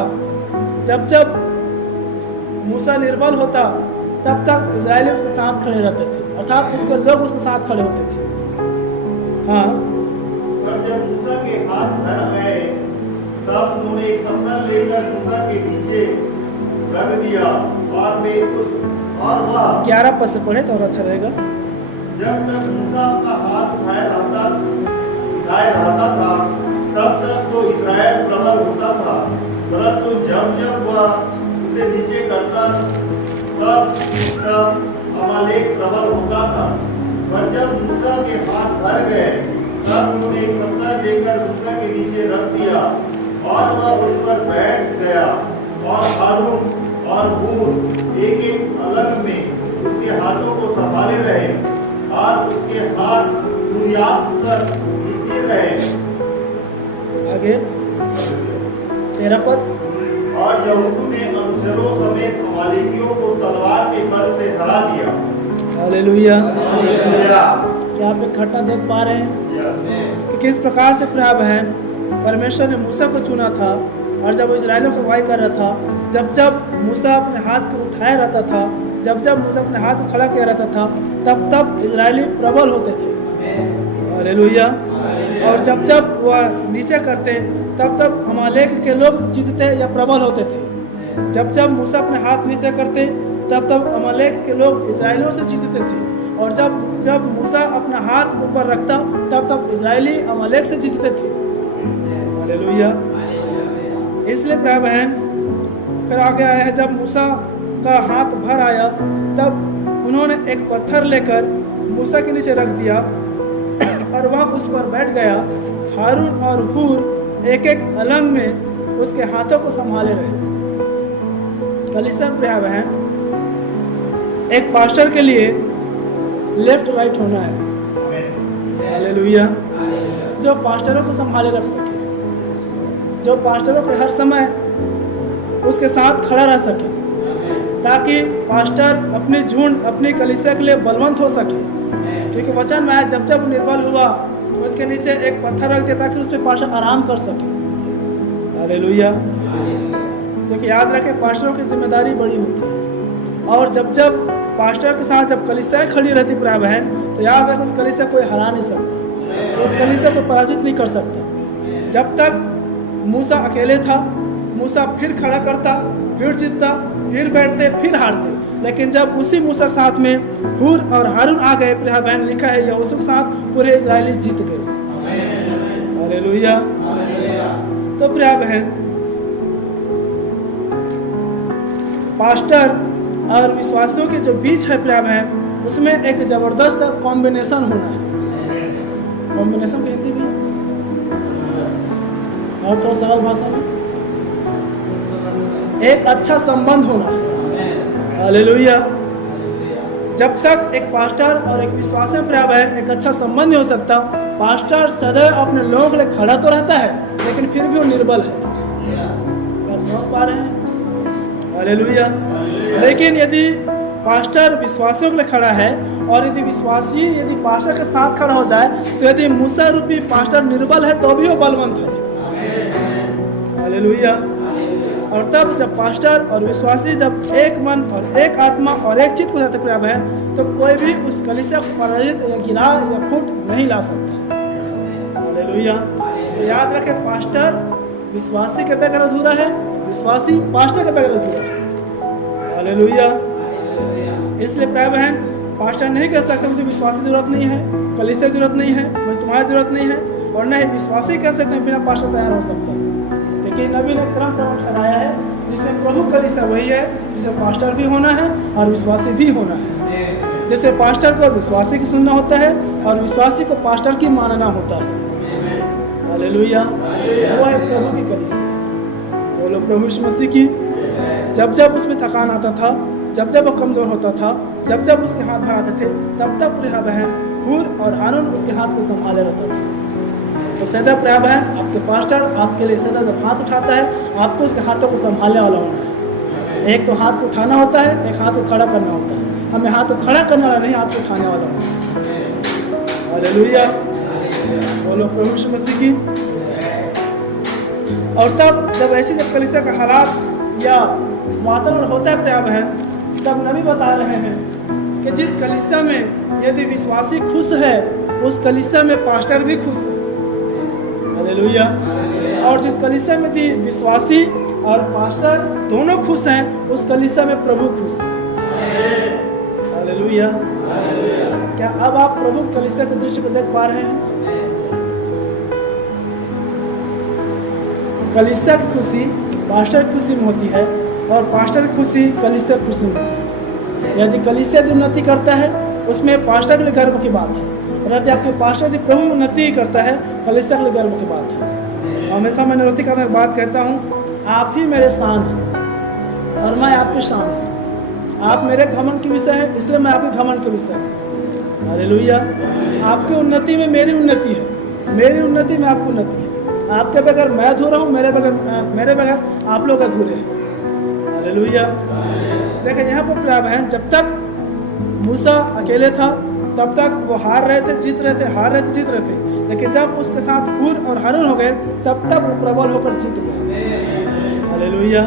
जब जब मूसा निर्बल होता तब तक इजरायली उसके साथ खड़े रहते थे, अर्थात उसके लोग उसके साथ खड़े होते थे। हाँ, पर जब मूसा के हाथ धर आए तब उन्होंने एक पत्थर लेकर मूसा के नीचे रख दिया और वे उस और वह 11 पद से पढ़े तो और अच्छा रहेगा। जब तक मूसा अपना हाथ उठाए रहता था तब तक तो इस्राएल प्रबल होता था, परंतु जब जब वह उसे नीचे करता तब अमालेक प्रबल होता था। पर जब मूसा के हाथ भर गए तब उन्होंने एक पत्थर लेकर मूसा के नीचे रख दिया और वह उस पर बैठ गया, और हारून और हूर एक एक अलग में उसके हाथों को संभाले रहे और उसके हाथ सूर्यास्त तक स्थिर रहे। आगे 13 पद। और यहोशू ने अनुचरों समेत अमालेकियों को तलवार के बल से हरा दिया। हालेलुया। हालेलुया। क्या आप एक घटना देख पा रहे हैं कि किस प्रकार से प्रिय बहन परमेश्वर ने मूसा को चुना था, और जब इजराइलियों को अगुवाई कर रहा था, जब जब मूसा अपने हाथ को उठाया रहता था, जब जब मूसा अपने हाथ को खड़ा किया रहता था, तब तब इजरायली प्रबल होते थे। हालेलुया। और जब जब वह नीचे करते तब तब अमालेक के लोग जीतते या प्रबल होते थे। जब जब मूसा अपने हाथ नीचे करते तब तब अमालेक के लोग इजराइलियों से जीतते थे, और जब जब मूसा अपना हाथ ऊपर रखता तब तब इजरायली अमालेक से जीतते थे। हालेलुया। इसलिए प्रिय बहन फिर आगे आया है, जब मूसा का हाथ भर आया तब उन्होंने एक पत्थर लेकर मूसा के नीचे रख दिया और वह उस पर बैठ गया। हारून और हूर एक एक अलंग में उसके हाथों को संभाले रहे। कलीसिया में प्रिय बहन, एक पास्टर के लिए लेफ्ट राइट होना है, हालेलुया, जो पास्टरों को संभाले रख सके, जो पास्टरों के हर समय उसके साथ खड़ा रह सके, ताकि पास्टर अपनी झुंड अपनी कलीसिया के लिए बलवंत हो सके। क्योंकि वचन में है जब जब निर्बल हुआ उसके नीचे एक पत्थर रख दिया ताकि उस पर पास्टर आराम कर सके। हालेलुया। क्योंकि याद रखें पास्टरों की जिम्मेदारी बड़ी होती है, और जब जब पास्टर के साथ जब कलीसिया खड़ी रहती प्राय बहन, तो याद रखें उस कलीसिया कोई हरा नहीं सकता, उस कलीसिया को पराजित नहीं कर सकता। जब तक मूसा अकेले था, मूसा फिर खड़ा करता, फिर जीतता, फिर बैठते, फिर हारते। लेकिन जब उसी मूसा के साथ में हूर और हारून आ गए प्रिय बहन, लिखा है यहोशू के साथ पूरे इजराइली जीत गए। हालेलुया। तो प्रिय बहन, पास्टर और विश्वासियों के जो बीच है प्रिय बहन, उसमें एक जबरदस्त कॉम्बिनेशन होना है। कॉम्बिनेशन की हिंदी भी है और थोड़ा सरल भाषा में एक अच्छा संबंध होना है। हालेलुया। जब तक एक पास्टर और एक विश्वासी प्रिय बहन एक अच्छा संबंध नहीं हो सकता, पास्टर सदैव अपने लोगों के लिए खड़ा तो रहता है लेकिन फिर भी वो निर्बल है। क्या समझ पा रहे हैं? हालेलुया। लेकिन यदि पास्टर विश्वासियों के लिए खड़ा है और यदि विश्वासी यदि पास्टर के साथ खड़ा हो जाए, तो यदि मूसा रूपी पास्टर निर्बल है तो भी वो बलवंत है। हालेलुया। और तब जब पास्टर और विश्वासी जब एक मन और एक आत्मा और एक चित्त हो जाते प्रिय बहन, तो कोई भी उस कलीसिया को पराजित या गिरा या फूट नहीं ला सकता। हालेलुया। तो याद रखें, पास्टर विश्वासी के बगैर अधूरा है, विश्वासी पास्टर के बगैर अधूरा है। हालेलुया। इसलिए प्रिय बहन, पास्टर नहीं कह सकते मुझे विश्वासी जरूरत नहीं है, कलीसिया जरूरत नहीं है, मुझे तुम्हारी जरूरत नहीं है, और न ही विश्वासी कह सकते हैं बिना पास्टर तैयार हो सकता है। लेकिन नबी ने क्रम ठहराया है, जिसमें प्रभु कलीसिया वही है जिसे पास्टर भी होना है और विश्वासी भी होना है। जैसे पास्टर को विश्वासी की सुनना होता है और विश्वासी को पास्टर की मानना होता है। हालेलुया। वो है प्रभु की कलीसिया। बोलो प्रभु यीशु मसीह की। जब जब उसमें थकान आता था, जब जब वो कमजोर होता था, जब जब उसके हाथ भार आते थे, तब तब प्रिय बहन हूर और हारून उसके हाथ को संभाले रहता था। तो सदा प्रिय बहन, आपके पास्टर आपके लिए सदा जब हाथ उठाता है, आपको उसके हाथों को संभालने वाला होना है। एक तो हाथ को उठाना होता है, एक हाथ को खड़ा करना होता है। हमें हाथ को खड़ा करने वाला नहीं, हाथ को उठाने वाला होना है। हालेलुया। बोलो प्रभु यीशु मसीह की। और तब जब ऐसी जब कलीसिया का हालात या वातावरण होता है प्रिय बहन, तब नबी बता रहे हैं कि जिस कलीसिया में यदि विश्वासी खुश है, उस कलीसिया में पास्टर भी खुश है। हालेलुया। और जिस कलीसिया में यदि विश्वासी और पास्टर दोनों खुश हैं, उस कलीसिया में प्रभु खुश है। हालेलुया। क्या अब आप प्रभु कलीसिया के दृश्य को देख पा रहे हैं? कलीसिया की खुशी पास्टर की खुशी में होती है और पास्टर की खुशी कलीसिया की खुशी में होती है। यदि कलीसिया की उन्नति करता है, उसमें पास्टर के लिए गर्व की बात है, और यदि आपके पास्टर यदि प्रभु उन्नति करता है, कलीसिया के लिए गर्व की बात है। हमेशा मैं निवृत्ति का मैं बात कहता हूँ, आप ही मेरे शान हैं और मैं आपकी शान हूँ। आप मेरे घमंड के विषय हैं, इसलिए मैं आपके घमंड के विषय हूँ। हालेलुया। आपकी उन्नति में मेरी उन्नति है, मेरी उन्नति में आपकी उन्नति है। आपके बगैर मैं अधूरा हूँ, मेरे बगैर आप लोग अधूरे हैं। हालेलुया। देखिए यहाँ पर प्रिय बहन, जब तक मूसा अकेले था तब तक वो हार रहे थे, जीत रहे थे, हार रहे थे, जीत रहे थे। लेकिन जब उसके साथ हूर और हारून हो गए, तब तक वो प्रबल होकर जीत गए। हालेलुया।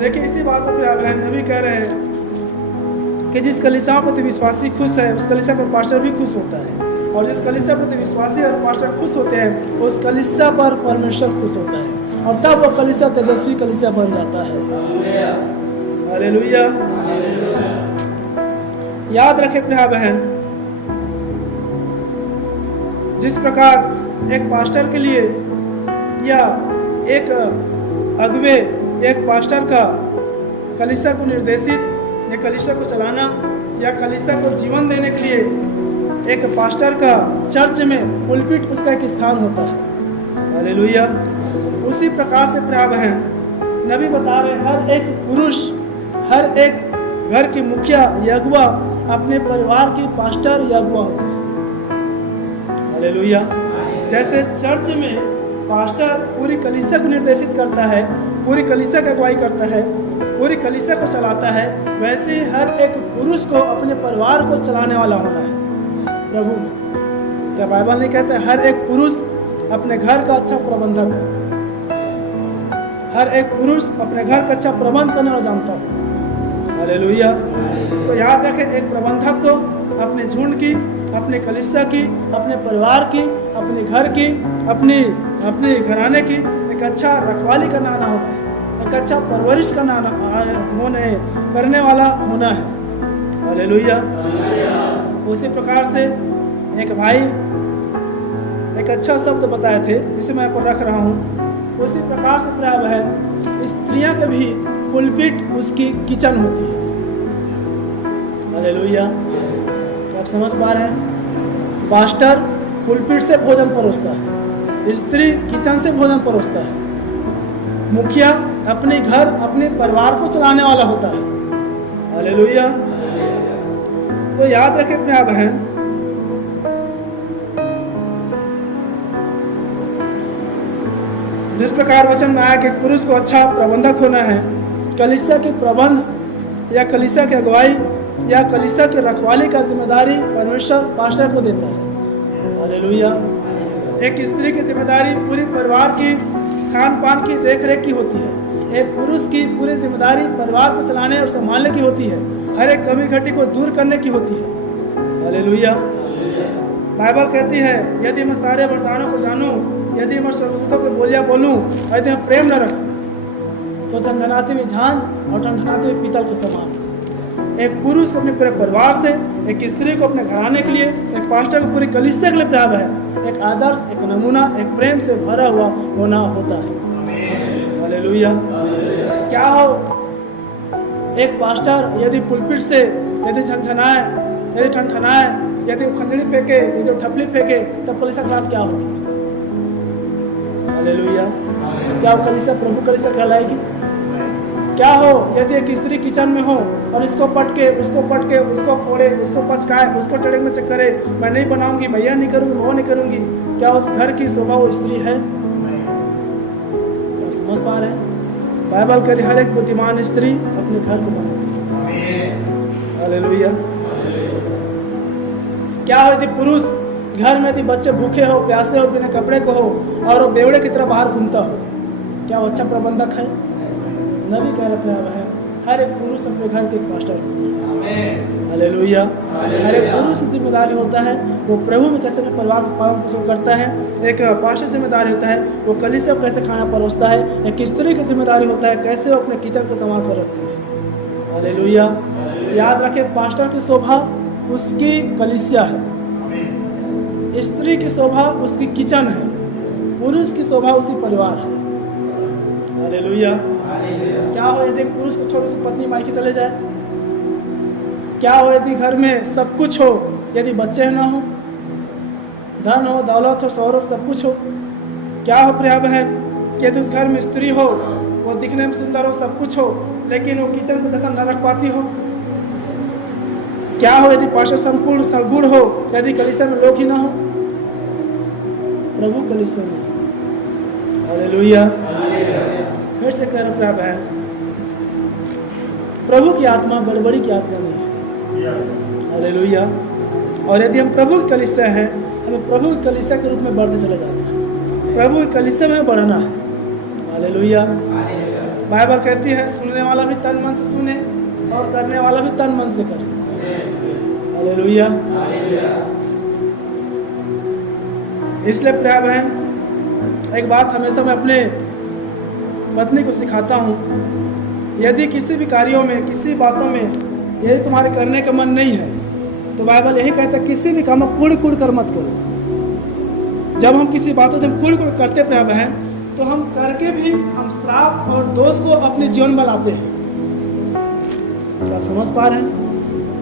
देखिए इसी बात पर प्रिय बहन नबी कह रहे हैं कि जिस कलीसिया पर विश्वासी खुश है, उस कलीसिया पर पास्टर भी खुश होता है, और जिस कलीसिया पर विश्वासी और पास्टर खुश होते हैं, उस कलीसिया पर परमेश्वर खुश होता है, और तब वो कलीसिया तेजस्वी कलीसिया बन जाता है। हालेलुया। याद रखें प्रिय बहन, जिस प्रकार एक पास्टर के लिए या एक अगुवे एक पास्टर का कलीसिया को निर्देशित ये कलीसिया को चलाना या कलीसिया को जीवन देने के लिए एक पास्टर का चर्च में पुलपिट उसका एक स्थान होता है। हालेलुया। उसी प्रकार से प्रिय बहन नबी बता रहे हर एक पुरुष, हर एक घर की मुखिया या अगुआ अपने परिवार की पास्टर या अगुआ होता है। हालेलुया। जैसे चर्च में पास्टर पूरी कलीसिया को निर्देशित करता है, पूरी कलीसिया की अगुवाई करता है, पूरी कलीसिया को चलाता है, वैसे ही हर एक पुरुष को अपने परिवार को चलाने वाला होना है प्रभु में। क्या बाइबल नहीं कहता हर एक पुरुष अपने घर का अच्छा प्रबंधक हो, हर एक पुरुष अपने घर का अच्छा प्रबंध करना और जानता हो। हालेलुया। तो याद रखें, एक प्रबंधक को अपने झुंड की, अपने कलीसिया की, अपने परिवार की, अपने घर की, अपने घराने की एक अच्छा रखवाली करना आना होता है, एक अच्छा परवरिश करने वाला होना है। हालेलुया। उसी प्रकार से एक भाई एक अच्छा शब्द बताए थे जिसे मैं आपको रख रहा हूँ। उसी प्रकार से प्रिय बहन स्त्रियां के भी पुलपिट उसकी किचन होती है। हालेलुया। तो आप समझ पा रहे हैं, पास्टर पुलपिट से भोजन परोसता है, स्त्री किचन से भोजन परोसता है, मुखिया अपने घर अपने परिवार को चलाने वाला होता है। हालेलुया। तो याद रखें प्रिय बहन, जिस प्रकार वचन में आया कि पुरुष को अच्छा प्रबंधक होना है, कलीसिया के प्रबंध या कलीसिया की अगुवाई या कलीसिया की रखवाली का जिम्मेदारी परमेश्वर पास्टर को देता है। हालेलुया। एक स्त्री की जिम्मेदारी पूरी परिवार की खान पान की देखरेख की होती है, एक पुरुष की पूरी जिम्मेदारी परिवार को चलाने और संभालने की होती है, हर एक कमी घटी को दूर करने की होती है। हालेलुया। बाइबल कहती है यदि मैं सारे वरदानों को जानूं, यदि मैं स्वर्गदूतों को बोलियां बोलूं, यदि मैं प्रेम न रखूं तो झंझनाती हुई झांझ और ठनठनाते हुए पीतल के समान। एक पुरुष को अपने पूरे परिवार से, एक स्त्री को अपने घराने के लिए, एक पास्टर को पूरी कलीसिया के लिए प्यार है, एक आदर्श, एक नमूना, एक प्रेम से भरा हुआ होना होता है। हालेलुया। क्या हो, एक पास्टर यदि पुलपिट से यदि झनझनाए, यदि ठनठनाए, यदि खंजड़ी फेंके, यदि ठपली फेंके, तब कलीसिया की बात क्या होगी? हालेलुया। क्या वो कलीसिया प्रभु कलीसिया कहलाएगी? क्या हो यदि एक स्त्री किचन में हो और इसको पटके, उसको फोड़े, उसको पचकाए, उसको टेढ़े में चेक करे, मैं नहीं बनाऊंगी, मैं यह नहीं करूंगी, वो नहीं करूंगी, क्या उस घर की शोभा वो स्त्री है? तो समझ पा रहे हैं, बाइबल कह रही हर एक बुद्धिमान स्त्री अपने घर को बनाती है। हालेलुया। क्या हो यदि पुरुष घर में यदि बच्चे भूखे हो, प्यासे हो, बिना कपड़े को हो और वो बेवड़े की तरह बाहर घूमता हो, क्या वो अच्छा प्रबंधक है? नबी कह रहा है हर एक पुरुष अपने घर के पास्टर होता है। हालेलुया। हर एक पुरुष की जिम्मेदारी होता है वो प्रभु में कैसे अपने परिवार को पालन पोषण करता है, एक पास्टर जिम्मेदारी होता है वो कलीसिया को कैसे खाना परोसता है, एक स्त्री की जिम्मेदारी होता है कैसे वो अपने किचन को संभाल कर रखती है। हालेलुया। याद रखें, पास्टर की शोभा उसकी कलीसिया है, स्त्री की शोभा उसकी किचन है, पुरुष की शोभा उसकी परिवार है। हालेलुया। क्या हो यदि पुरुष को छोड़ से पत्नी मायके चले जाए? क्या हो यदि घर में सब कुछ हो, यदि बच्चे ना हो, धन हो, दौलत हो, शोहरत, सब कुछ हो? क्या हो प्रिय बहन यदि उस घर में स्त्री हो, वो दिखने में सुंदर हो, सब कुछ हो, लेकिन वो किचन को जतन न रख पाती हो? क्या हो यदि पास्टर संपूर्ण सगुण हो, यदि कलीसिया में लोग ही ना हो? प्रभु कलीसिया में। हालेलुया। फिर से कह रहा बहन, प्रभु की आत्मा गड़बड़ी की आत्मा नहीं है। हालेलुया। और यदि हम प्रभु की कलीसिया है, हमें प्रभु की कलीसिया के रूप में बढ़ते चले जाना है, प्रभु की कलीसिया में बढ़ना है। हालेलुया। बाइबल कहती है सुनने वाला भी तन मन से सुने और करने वाला भी तन मन से करे। हालेलुया। इसलिए प्रिय बहन एक बात हमेशा मैं अपने पत्नी को सिखाता हूँ, यदि किसी भी कार्यों में, किसी बातों में यदि तुम्हारे करने का मन नहीं है तो बाइबल यही कहता है किसी भी काम में कूड़ कर मत करो। जब हम किसी बातों से कूड़ करते प्रिय बहन तो हम करके भी हम श्राप और दोष को अपने जीवन में लाते हैं। आप समझ पा रहे हैं?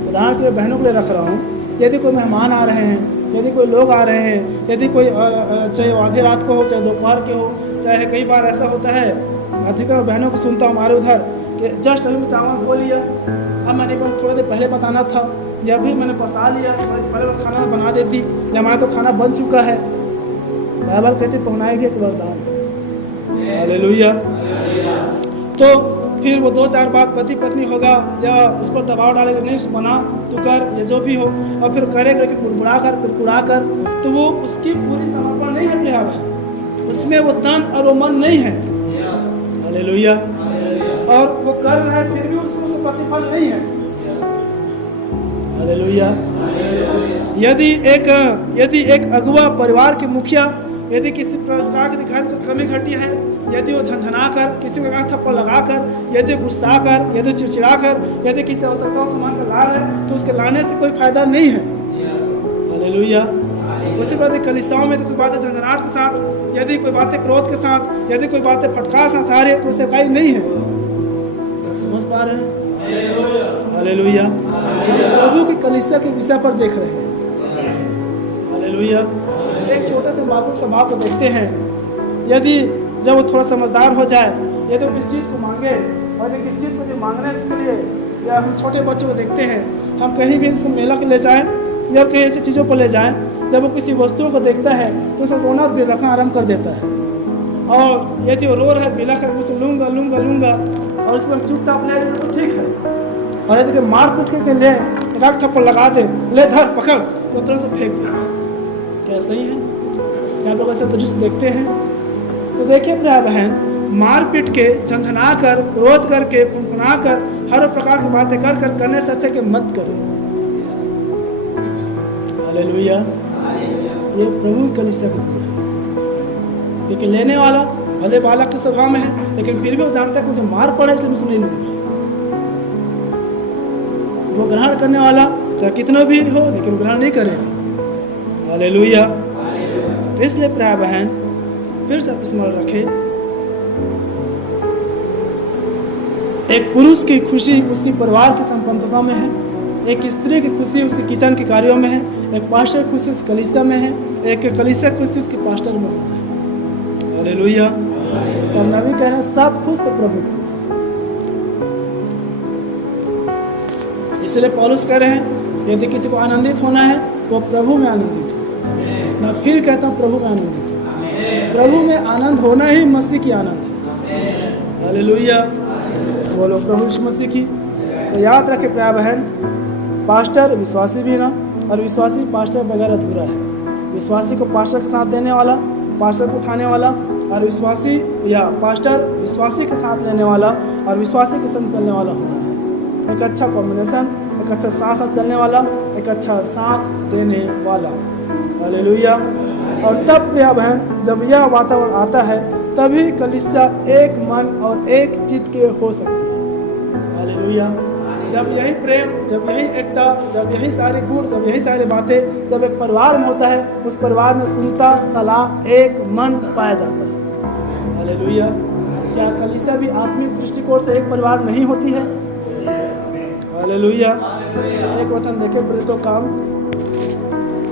उदाहरण के लिए बहनों के लिए रख रहा हूँ, यदि कोई मेहमान आ रहे हैं, यदि कोई लोग आ रहे हैं, यदि कोई चाहे आधी रात को हो, चाहे दोपहर के हो, चाहे कई बार ऐसा होता है, अधिकतर बहनों को सुनता हूँ हमारे उधर कि जस्ट अभी चावल धो लिया, अब मैंने थोड़ी देर पहले बताना था, या भी मैंने पसा लिया, पहले खाना बना देती, या हमारा तो खाना बन चुका है। बाइबल कहती पहुनाई भी एक वरदान है। हालेलुया। तो फिर वो 2-4 बात पति पत्नी होगा या उस पर दबाव डालेगा, नहीं बना तू कर, या जो भी हो, और फिर करेगा लेकिन मुड़मुड़ा कर कुड़कुड़ा कर, तो वो उसकी पूरी समर्पण नहीं है प्रिय बहन, उसमें वो तन और वो मन नहीं है। हालेलुया। और वो कर रहा है फिर भी उसमें से प्रतिफल नहीं है। हालेलुया। यदि एक अगुआ परिवार के मुखिया यदि किसी प्रकार के दिखाने को कमी घटी है, यदि वो झंझना कर, किसी को एक थप्पड़ लगा कर, यदि गुस्सा कर, यदि चिड़चिड़ा कर, यदि किसी आवश्यकता सामान का ला रहा है, तो उसके लाने से कोई फायदा नहीं है। हालेलुया। उसी बात कलीसियाओं में तो कोई बातें झंझनाहट के साथ, यदि कोई बातें क्रोध के साथ, यदि कोई बातें फटकार साथ आ रही है, तो उससे कोई नहीं है। समझ पा रहे हैं? हालेलुया। प्रभु की कलीसिया के विषय पर देख रहे हैं। हालेलुया। एक छोटे से बाबू स्वभाव को देखते हैं, यदि जब वो थोड़ा समझदार हो जाए, यदि वो किस चीज़ को मांगे, और यदि किस चीज़ को जो मांगने के लिए, या हम छोटे बच्चों को देखते हैं, हम कहीं भी उसको मेला के ले जाएं या कहीं ऐसी चीज़ों पर ले जाएं, जब वो किसी वस्तुओं को देखता है तो उसको रोना और बिलखना आरम्भ कर देता है, और यदि वो रो रहा है बिलख है, उसको लूँगा लूँगा लूँगा, और उसको चुपचाप ले जाए तो ठीक है, और यदि मार पीट के ले एक थप्पड़ लगा दे, ले धर पकड़, तो तुरंत से फेंक दे। क्या सही है? आप लोग ऐसे दृश्य देखते हैं? तो देखिए प्रिय बहन, मार पीट के, झंझना कर, क्रोध करके, पुनपुना कर, हर प्रकार की बातें कर करने से अच्छा कि मत करो। हालेलुया। ये प्रभु की कलीसिया का गुण है, क्योंकि लेने वाला भले बालक के स्वभाव में है, लेकिन फिर भी वो जानता है कि मुझे मार पड़े इसलिए मैं नहीं लूंगा। वो ग्रहण करने वाला चाहे कितना भी हो, लेकिन ग्रहण नहीं करेगा। हालेलुया। इसलिए प्रिय बहन, फिर से स्मरण रखें, एक पुरुष की खुशी उसकी परिवार की संपन्नता में है, एक स्त्री की खुशी उसके किचन के कार्यों में है, एक पास्टर की खुशी उस कलीसिया में है, एक कलीसिया की खुशी उसके पास्टर में होना है। हालेलुया। तो हम नबी कह रहे हैं, सब खुश तो प्रभु खुश। इसलिए पौलुस कह रहे हैं, यदि किसी को आनंदित होना है वो प्रभु में आनंदित हो। मैं फिर कहता हूँ, प्रभु में आनंदित हो। प्रभु में आनंद होना ही मसीह की आनंद है। हालेलुया। बोलो प्रभु यीशु मसीह की। तो याद रखे प्रिय बहन, पास्टर विश्वासी भी ना, और विश्वासी पास्टर बगैर अधूरा है। विश्वासी को पास्टर के साथ देने वाला, पास्टर को उठाने वाला, और विश्वासी या पास्टर विश्वासी के साथ लेने वाला और विश्वासी के संग चलने वाला होना है। एक अच्छा कॉम्बिनेशन, एक अच्छा साथ साथ चलने वाला, एक अच्छा साथ देने वाला। हालेलुया। और तब प्रिय बहन, जब यह वातावरण आता है, तभी कलीसिया एक मन और एक चित्त के हो सकती है। हालेलुया। जब यही प्रेम, जब यही एकता, जब यही सारे गुण, जब यही सारी बातें जब एक परिवार में होता है, उस परिवार में सुनता सलाह एक मन पाया जाता है। हालेलुया। क्या कलीसिया भी आत्मिक दृष्टिकोण से एक परिवार नहीं होती है? हालेलुया। एक वचन देखे, प्रेरितों काम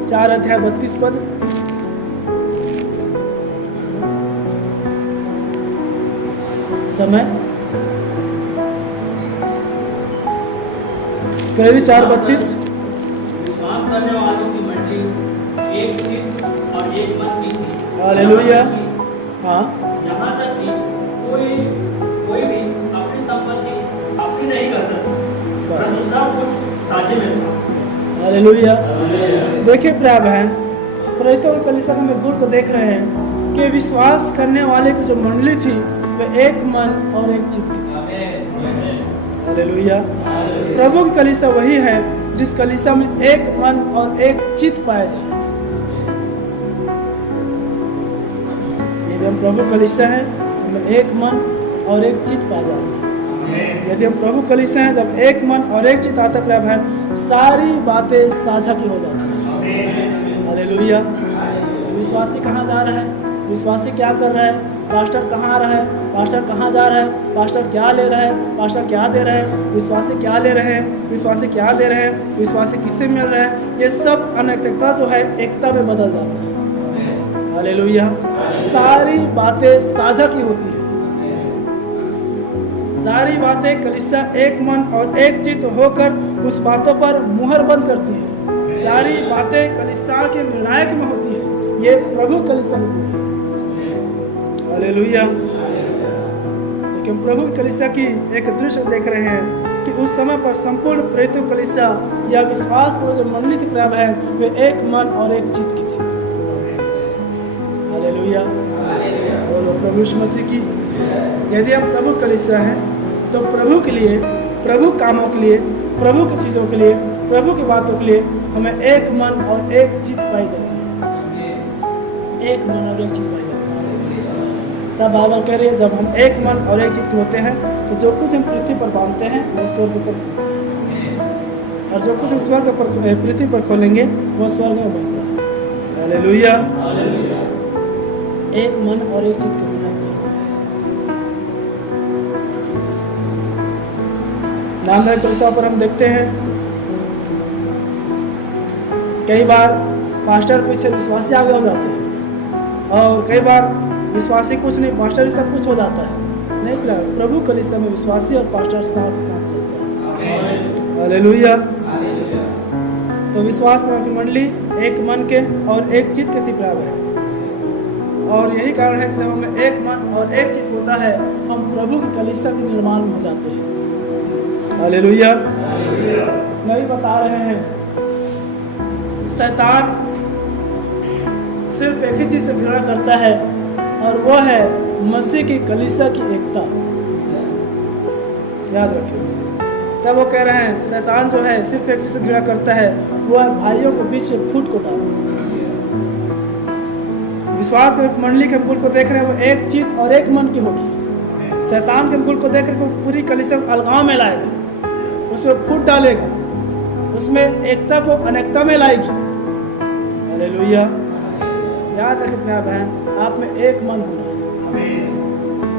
4 अध्याय 32 पद। समय प्रेरित 4:32। विश्वास करने वालों की मंडली एक चित्त और एक मन की थी। हालेलुया। हाँ, यहाँ तक कि कोई भी अपनी संपत्ति अपनी नहीं करता था, परंतु सब कुछ साझे में था। हालेलुया। देखिए प्रिय बहन, प्रेरितों की कलीसिया में गुण को देख रहे हैं कि विश्वास करने वाले की जो मंडली थी वह एक मन और एक चित्त की थी। हालेलुया। प्रभु की कलीसिया वही है जिस कलीसिया में एक मन और एक चित्त पाया जाए। यदि हम प्रभु कलीसिया है, हमें एक मन और एक चित्त पाया जाता है। यदि हम प्रभु कलीसिया हैं, जब एक मन और एक चित्त आता है बहन, सारी बातें साझा की हो जाती है। हालेलुया। विश्वासी कहाँ जा रहा है, विश्वासी क्या कर रहा है, पास्टर कहाँ आ रहा है, पास्टर कहाँ जा रहा है, पास्टर क्या ले रहा है, पास्टर क्या दे रहा है, विश्वासी क्या ले रहे हैं, विश्वासी क्या दे रहे हैं, विश्वासी किससे मिल रहा है, ये सब अनैतिकता जो है एकता में बदल जाता है। हालेलुया। सारी बातें साझा की होती है, सारी बातें कलीसिया एक मन और एक चित्त होकर उस बातों पर मुहर बंद करती है। सारी बातें कलीसिया के निर्णायक में होती है। ये प्रभु कलीसिया में होती है। हालेलुया। लेकिन प्रभु कलीसिया की एक दृश्य देख रहे हैं कि उस समय पर संपूर्ण प्रेरित कलीसिया या विश्वास को जो मंडली थी प्रेम है, वे एक मन और एक चित्त की थी। हालेलुया। बोलो प्रभु यीशु मसीह की। यदि हम प्रभु कलीसिया हैं तो प्रभु के लिए, प्रभु कामों के लिए, प्रभु की चीज़ों के लिए, प्रभु की बातों के लिए हमें एक मन और एक चित्त पाई जाती है। एक मन और एक चित्त पाई जाती है। तब बाइबल कह रही है जब हम एक मन और एक चित्त होते हैं तो जो कुछ हम पृथ्वी पर बांधते हैं वो स्वर्ग पर, और जो कुछ हम स्वर्ग पर पृथ्वी पर खोलेंगे वो स्वर्ग में बनता है। हालेलुया। एक मन और एक चित्त के बिना नामदार कलीसिया पर हम देखते हैं कई बार पास्टर पीछे विश्वासी आगे हो जाते हैं, और कई बार विश्वासी कुछ नहीं, पास्टर ही सब कुछ हो जाता है। नहीं, प्रभु कलीसिया में विश्वासी और पास्टर साथ साथ चलता है। हालेलुया। तो विश्वास की मंडली एक मन के और एक चित्त के थी प्राप्त है, और यही कारण है कि जब हमें एक मन और एक चित्त होता है हम प्रभु की कलीसिया के निर्माण में हो जाते हैं। हालेलुया। नबी बता रहे हैं शैतान सिर्फ एक ही चीज से घृणा करता है और वो है मसीह की कलीसिया की एकता। याद रखिए, तब वो कह रहे हैं शैतान जो है सिर्फ एक चीज से घृणा करता है, वो है भाइयों के बीच फूट को डालना। विश्वास के मंडली के अंकुर को देख रहे हैं वो एक चित्त और एक मन की होगी। शैतान के अंकुर को देख रहे हैं पूरी कलीसिया अलगाव में लाएगा, उसमें फूट डालेगा, उसमें एकता को अनेकता में लाएगी। हालेलुया। याद रखें प्यार बहन, आप में एक मन होना है।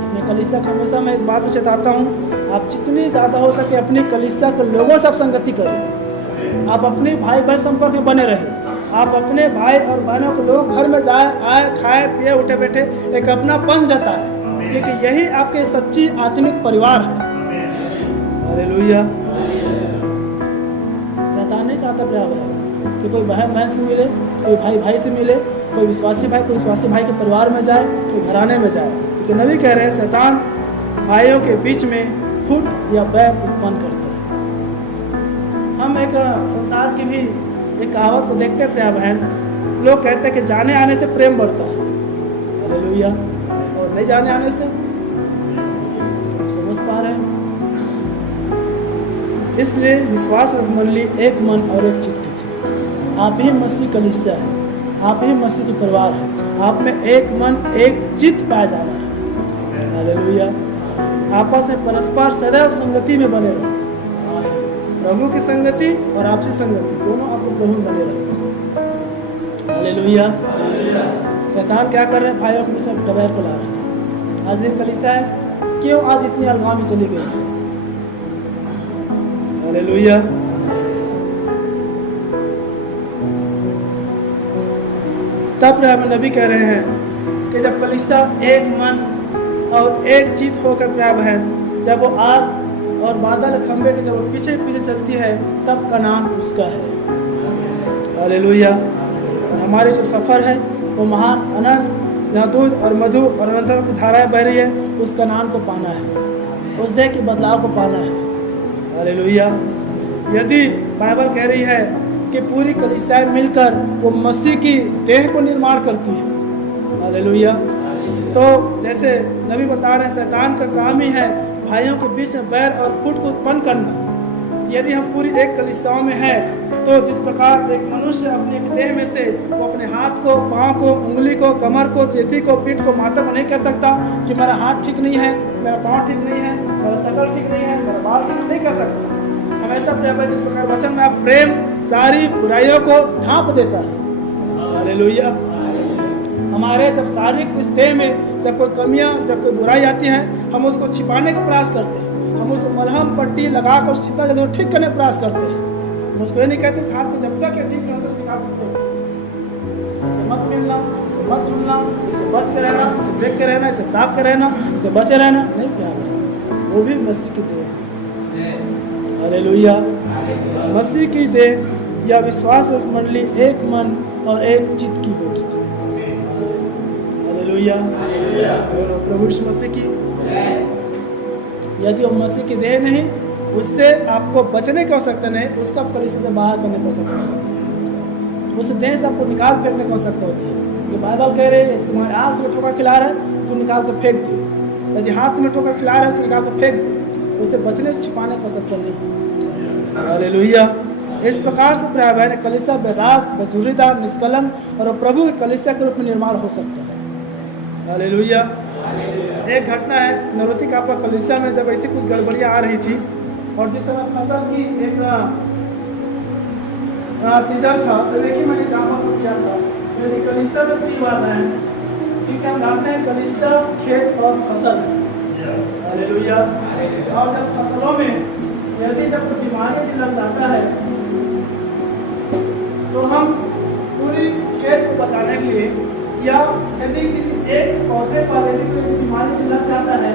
अपने कलीसिया को हमेशा मैं इस बात से चेताता हूँ, आप जितनी ज़्यादा हो सके अपनी कलीसिया के लोगों से आप संगति करें। आप अपने भाई बहन संपर्क में बने रहें। आप अपने भाई और बहनों के लोग घर में जाए, आए, खाए, पिए, उठे बैठे एक अपनापन जताए, क्योंकि यही आपके सच्ची आत्मिक परिवार है। हालेलुया। शैतान नहीं चाहता प्यार बहन कि कोई बहन बहन से मिले, कोई भाई भाई से मिले, कोई विश्वासी भाई के परिवार में जाए, कोई घराने में जाए, क्योंकि नबी कह रहे हैं शैतान भाइयों के बीच में फूट या बैर उत्पन्न करता है। हम एक संसार की भी एक कहावत को देखते हैं प्यार बहन, लोग कहते हैं कि जाने आने से प्रेम बढ़ता है। हालेलुया। और नहीं जाने आने से समझ पा रहे हैं। इसलिए विश्वास और मंडली एक मन और एक चित्त की थी। आप ही मसीह कलीसिया है, आप ही मसीह की परिवार है। आप में एक मन एक चित्त पाया जाना है। हालेलुया। आपस में परस्पर सदैव संगति में बने रहो। प्रभु की संगति और आपसी संगति दोनों आपको प्रभु में बने रहना। हालेलुया। शैतान क्या कर रहे हैं? भाइयों को सब डबैर को ला रहे हैं। आज एक कलीसिया है, क्यों आज इतनी अलगाव में चली गई है? हालेलुया। तब हमें नबी कह रहे हैं कि जब कलीसिया एक मन और एक चित्त होकर प्यार है, जब वो आग और बादल खंबे के जब वो पीछे पीछे चलती है, तब कनान उसका है। हालेलुया। और हमारे जो सफ़र है वो महान अनंत, जहाँ दूध और मधु और अनंतता की धाराएं बह रही है, उस कनान को पाना है, उस देह के बदलाव को पाना है। हालेलुया। यदि बाइबल कह रही है कि पूरी कलीसियाएं मिलकर वो मसीह की देह को निर्माण करती है। हालेलुया। तो जैसे नबी बता रहे हैं शैतान का काम ही है भाइयों के बीच में बैर और फूट को उत्पन्न करना। यदि हम पूरी एक कलीसियाओं में हैं तो जिस प्रकार एक मनुष्य अपने देह में से वो अपने हाथ को, पाँव को, उंगली को, कमर को, चेती को, पीठ को, माथा को नहीं कह सकता कि मेरा हाथ ठीक नहीं है, मेरा पाँव ठीक नहीं है, मेरा शकल ठीक नहीं है, मेरा बाल ठीक नहीं कर सकता। हमेशा प्रेम, जिस प्रकार वचन में आप प्रेम सारी बुराइयों को ढांप देता है। हालेलुया। हमारे जब शारीरिक इस देह में जब कोई कमियां, जब कोई बुराई आती है, हम उसको छिपाने का प्रयास करते हैं। हम उसको मलहम पट्टी लगा कर जितना जल्दी ठीक करने का प्रयास करते हैं। हम उसको ये नहीं कहते इस हाथ को जब तक ये ठीक नहीं होता निकाल कर फेंक दो। इससे मत मिलना, इससे मत जुड़ना, इससे बच के रहना, इससे देख के रहना, इससे ताक के रहना, इससे बचे रहना नहीं प्यार है। वो भी मसीह की देह है। हालेलुया। मसीह की देह या विश्वास मंडली एक मन और एक चित्त की होगी। हालेलुया। बोलो प्रभु यीशु मसीह की। यदि वो मसीह की देह नहीं, उससे आपको बचने की आवश्यकता नहीं, उसका कलीसिया से बाहर करने की आवश्यकता होती है। उस देह से आपको निकाल फेंकने की आवश्यकता होती है। ये बाइबल कह रहे हैं तुम्हारे आँख में ठोकर खिला रहा है, उसको निकाल कर फेंक दो। यदि हाथ में ठोकर खिला रहा है, उसे निकाल कर फेंक दो। उससे बचने से छिपाने की आवश्यकता नहीं है। हालेलुया। इस प्रकार से प्रिय भाई कलीसिया बेदाग, बजूरीदार, निष्कलंक और प्रभु के कलीसिया के रूप में निर्माण हो सकता है। हालेलुया। एक घटना है नरोती का आपका कलीसिया में, जब ऐसी कुछ गड़बड़ियाँ आ रही थी और जिस समय फसल की एक सीजन था, तो देखिए मैंने एग्जाम्पल को किया था। यदि कलीसिया में प्रिय है, क्योंकि हम जानते हैं कलीसिया खेत और फसल है। हालेलुया। और जब फसलों में यदि जब कोई बीमारी लग जाता है, तो हम पूरी खेत को बचाने के लिए, या यदि किसी एक पौधे पर यदि कोई बीमारी लग जाता है,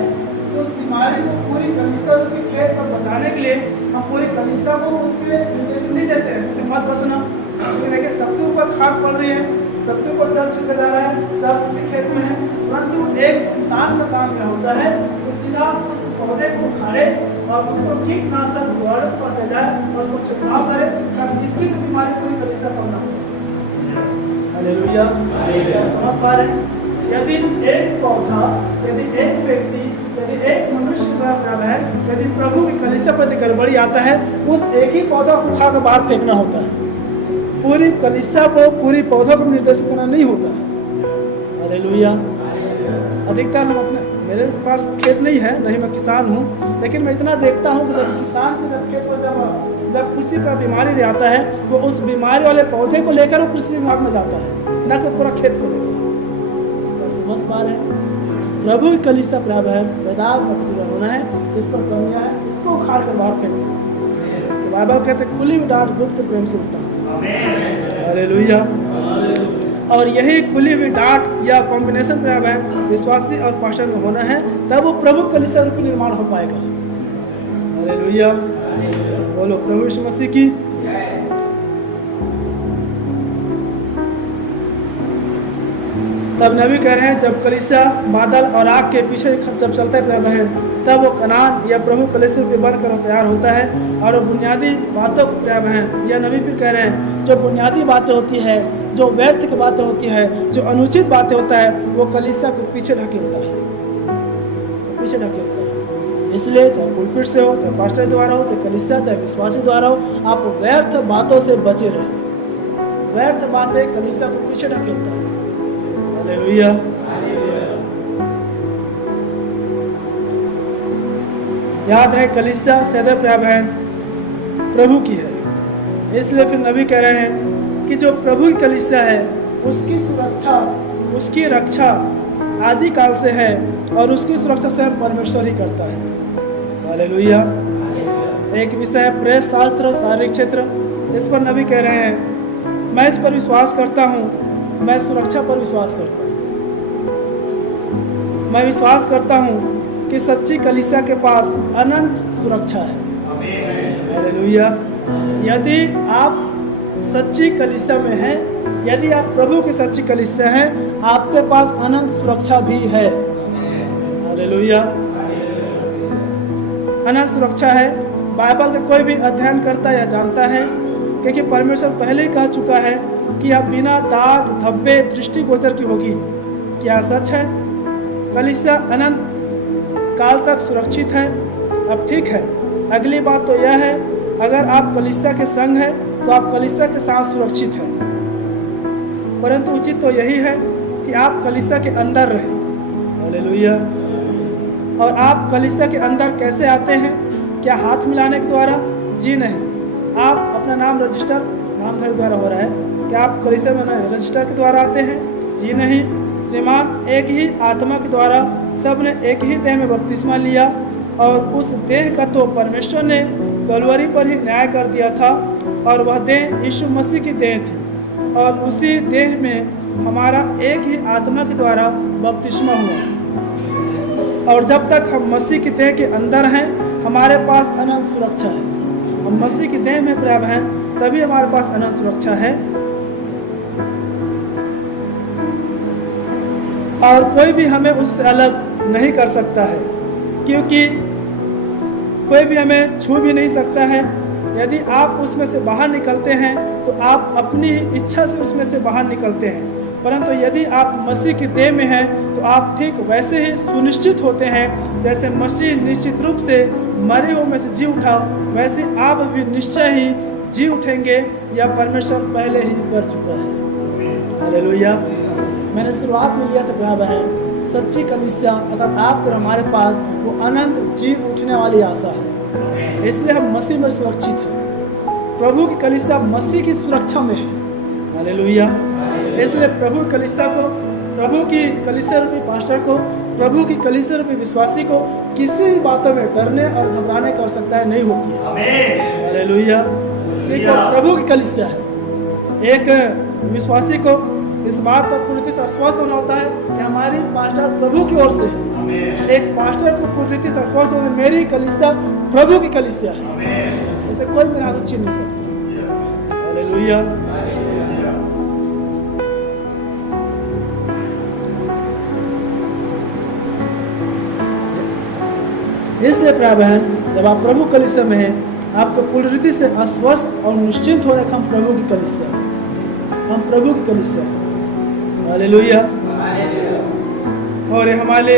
तो उस बीमारी को पूरी कलीसिया के खेत पर बचाने के लिए हम पूरी कलीसिया को उसके निर्देश नहीं देते हैं, उसे मत बचना। क्योंकि देखिए सबके ऊपर खाद पड़ रही है, सबके ऊपर जल छिड़का जा रहा है, सब उसी खेत में है। परंतु एक किसान का काम यह होता है कि सीधा उस पौधे को उखाड़े और उसको कीटनाशक द्वारा पर ले जाए और उसको छिड़काव करे, ताकि इसकी तो बीमारी पूरी कलीसिया पर न हो। हालेलुया। समझ पा रहे हैं? यदि एक पौधा, यदि एक व्यक्ति, यदि एक मनुष्य का है, यदि प्रभु की कलीसिया पर गड़बड़ी आता है, उस एक ही पौधा को उठा कर बाहर फेंकना होता है। पूरी कलीसिया को, पूरी पौधों को निर्देशित करना नहीं होता है। हालेलुया। अधिकतर हम अपने, मेरे पास खेत नहीं है, नहीं मैं किसान हूँ, लेकिन मैं इतना देखता हूँ कि जब किसान के जब खेत पर जब किसी का बीमारी आता है, वो उस बीमारी वाले पौधे को लेकर वो कृषि विभाग में जाता है, न कि पूरा खेत को लेकर। तो समझ पा रहे हैं? प्रभु की कलीसिया प्राप्त है, वेदांत में होना है, जिस पर कमियां है इसको उखाड़ कर बाहर फेंक देना। तो बाइबल कहते हैं खुली हुई डांट गुप्त प्रेम से उगता है। हालेलुया। और यही खुली हुई डांट या कॉम्बिनेशन प्राप्त है विश्वासी और पास्टर में होना है, तब वो प्रभु कलीसिया रूपी निर्माण हो पाएगा। हालेलुया। बोलो प्रभु यीशु मसीह की। तब नबी कह रहे हैं जब कलीसिया बादल और आग के पीछे जब चलते हैं, तब वो कनान या प्रभु कलीसिया पे बनकर तैयार होता है और वो बुनियादी बातों को हैं। या नबी भी कह रहे हैं जो बुनियादी बातें होती है, जो व्यर्थ की बातें होती है, जो अनुचित बातें होता है, वो कलीसिया को पीछे ढकेलता है, पीछे ढकेलता है। इसलिए चाहे पुलपिट से हो, चाहे पास्टर द्वारा हो, चाहे कलीसिया, चाहे विश्वासी द्वारा हो, आप व्यर्थ बातों से बचे रहें। व्यर्थ बातें कलीसिया को पीछे ढकेलता है। हालेलुया। याद रहे कलीसिया सदैव बहन प्रभु की है। इसलिए फिर नबी कह रहे हैं कि जो प्रभु की कलीसिया है उसकी सुरक्षा, उसकी रक्षा आदि काल से है और उसकी सुरक्षा स्वयं परमेश्वर ही करता है। हालेलुया। एक विषय है प्रेस शास्त्र, शारीरिक क्षेत्र। इस पर नबी कह रहे हैं मैं इस पर विश्वास करता हूँ, मैं सुरक्षा पर विश्वास करता हूँ। मैं विश्वास करता हूँ कि सच्ची कलीसिया के पास अनंत सुरक्षा है। हालेलुया। यदि आप सच्ची कलीसिया में हैं, यदि आप प्रभु की सच्ची कलीसिया हैं, आपके पास अनंत सुरक्षा भी है। हालेलुया। अनंत सुरक्षा है। बाइबल का कोई भी अध्ययन करता या जानता है, क्योंकि परमेश्वर पहले ही कह चुका है कि आप बिना दाग धब्बे दृष्टिगोचर की होगी। क्या सच है? कलीसिया अनंत काल तक सुरक्षित है। अब ठीक है, अगली बात तो यह है अगर आप कलीसिया के संग हैं तो आप कलीसिया के साथ सुरक्षित हैं, परंतु उचित तो यही है कि आप कलीसिया के अंदर रहें। हालेलुया। और आप कलीसिया के अंदर कैसे आते हैं? क्या हाथ मिलाने के द्वारा? जी नहीं। आप अपना नाम रजिस्टर, नामधारी द्वारा हो रहा है। क्या आप कलीसिया में रजिस्टर के द्वारा आते हैं? जी नहीं। श्रीमान एक ही आत्मा के द्वारा सब ने एक ही देह में बपतिस्मा लिया, और उस देह का तो परमेश्वर ने कलवरी पर ही न्याय कर दिया था, और वह देह यीशु मसीह की देह थी, और उसी देह में हमारा एक ही आत्मा के द्वारा बपतिस्मा हुआ। और जब तक हम मसीह की देह के अंदर हैं, हमारे पास अनंत सुरक्षा है। हम मसीह की देह में प्रभु हैं, तभी हमारे पास अनंत सुरक्षा है। और कोई भी हमें उससे अलग नहीं कर सकता है, क्योंकि कोई भी हमें छू भी नहीं सकता है। यदि आप उसमें से बाहर निकलते हैं तो आप अपनी इच्छा से उसमें से बाहर निकलते हैं, परंतु यदि आप मसीह की देह में हैं तो आप ठीक वैसे ही सुनिश्चित होते हैं। जैसे मसीह निश्चित रूप से मरे हुए में से जी उठा, वैसे आप भी निश्चय ही जी उठेंगे, या परमेश्वर पहले ही कर चुका है। हालेलुया। मैंने शुरुआत में लिया था प्यार बहन, सच्ची कलीसिया अगर आपको हमारे पास वो अनंत जी उठने वाली आशा है, इसलिए हम मसीह में सुरक्षित हैं। प्रभु की कलीसिया मसीह की सुरक्षा में है। हालेलुया। इसलिए प्रभु की कलीसिया को, प्रभु की कलीसिया रूपी पास्टर को, प्रभु की कलीसिया रूपी विश्वासी को किसी भी बातों में डरने और घबराने की आवश्यकता नहीं होती है। हालेलुया। ठीक है, प्रभु की कलीसिया है। एक विश्वासी को इस बात पर पूरी तरह से आश्वस्त होना होता है कि हमारी पास्टर प्रभु की ओर से है। एक पास्टर को पूरी रीति से आश्वस्त होना, मेरी कलीसिया प्रभु की कलीसिया है, उसे कोई मेरा हाथ छीन नहीं सकता। हालेलुया। इसलिए प्यारे बहन, जब आप प्रभु कलीसिया में हैं, आपको पूरी रीति से आश्वस्त और निश्चिंत होने का हम प्रभु की कलीसिया हैं, हम प्रभु की कलीसिया हैं। हालेलुया। और ये हमारे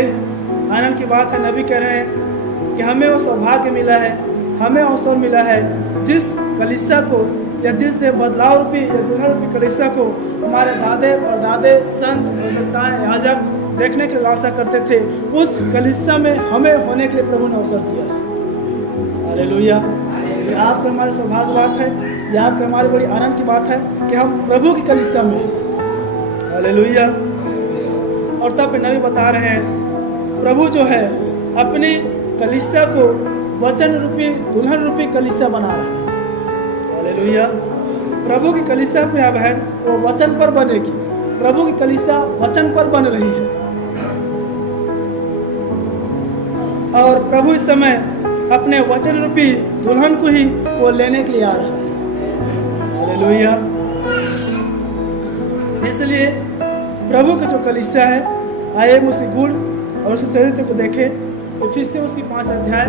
आनंद की बात है। नबी कह रहे हैं कि हमें वो सौभाग्य मिला है, हमें अवसर मिला है, जिस कलीसिया को या जिस बदलाव रूपी या दुल्हन रूपी कलीसिया को हमारे दादे परदादे संत प्रवक्ताएं याजक देखने के लिए लालसा करते थे, उस कलीसिया में हमें होने के लिए प्रभु ने अवसर दिया है। हालेलुया। ये आपके हमारे सौभाग्य बात है, ये आपके हमारी बड़ी आनंद की बात है कि हम प्रभु की कलीसिया में हैं। हालेलुया। और तब नबी बता रहे हैं, प्रभु जो है अपनी कलीसिया को वचन रूपी दुल्हन रूपी कलीसिया बना रहा है। हालेलुया। प्रभु की कलीसिया में अब है वो वचन पर बनेगी। प्रभु की कलीसिया वचन पर बन रही है, और प्रभु इस समय अपने वचन रूपी दुल्हन को ही वो लेने के लिए आ रहा है। हालेलुया। इसलिए प्रभु का जो कलीसिया है, आइए हम उसके गुण और उसके चरित्र को देखें। इफिसियों उसकी 5 अध्याय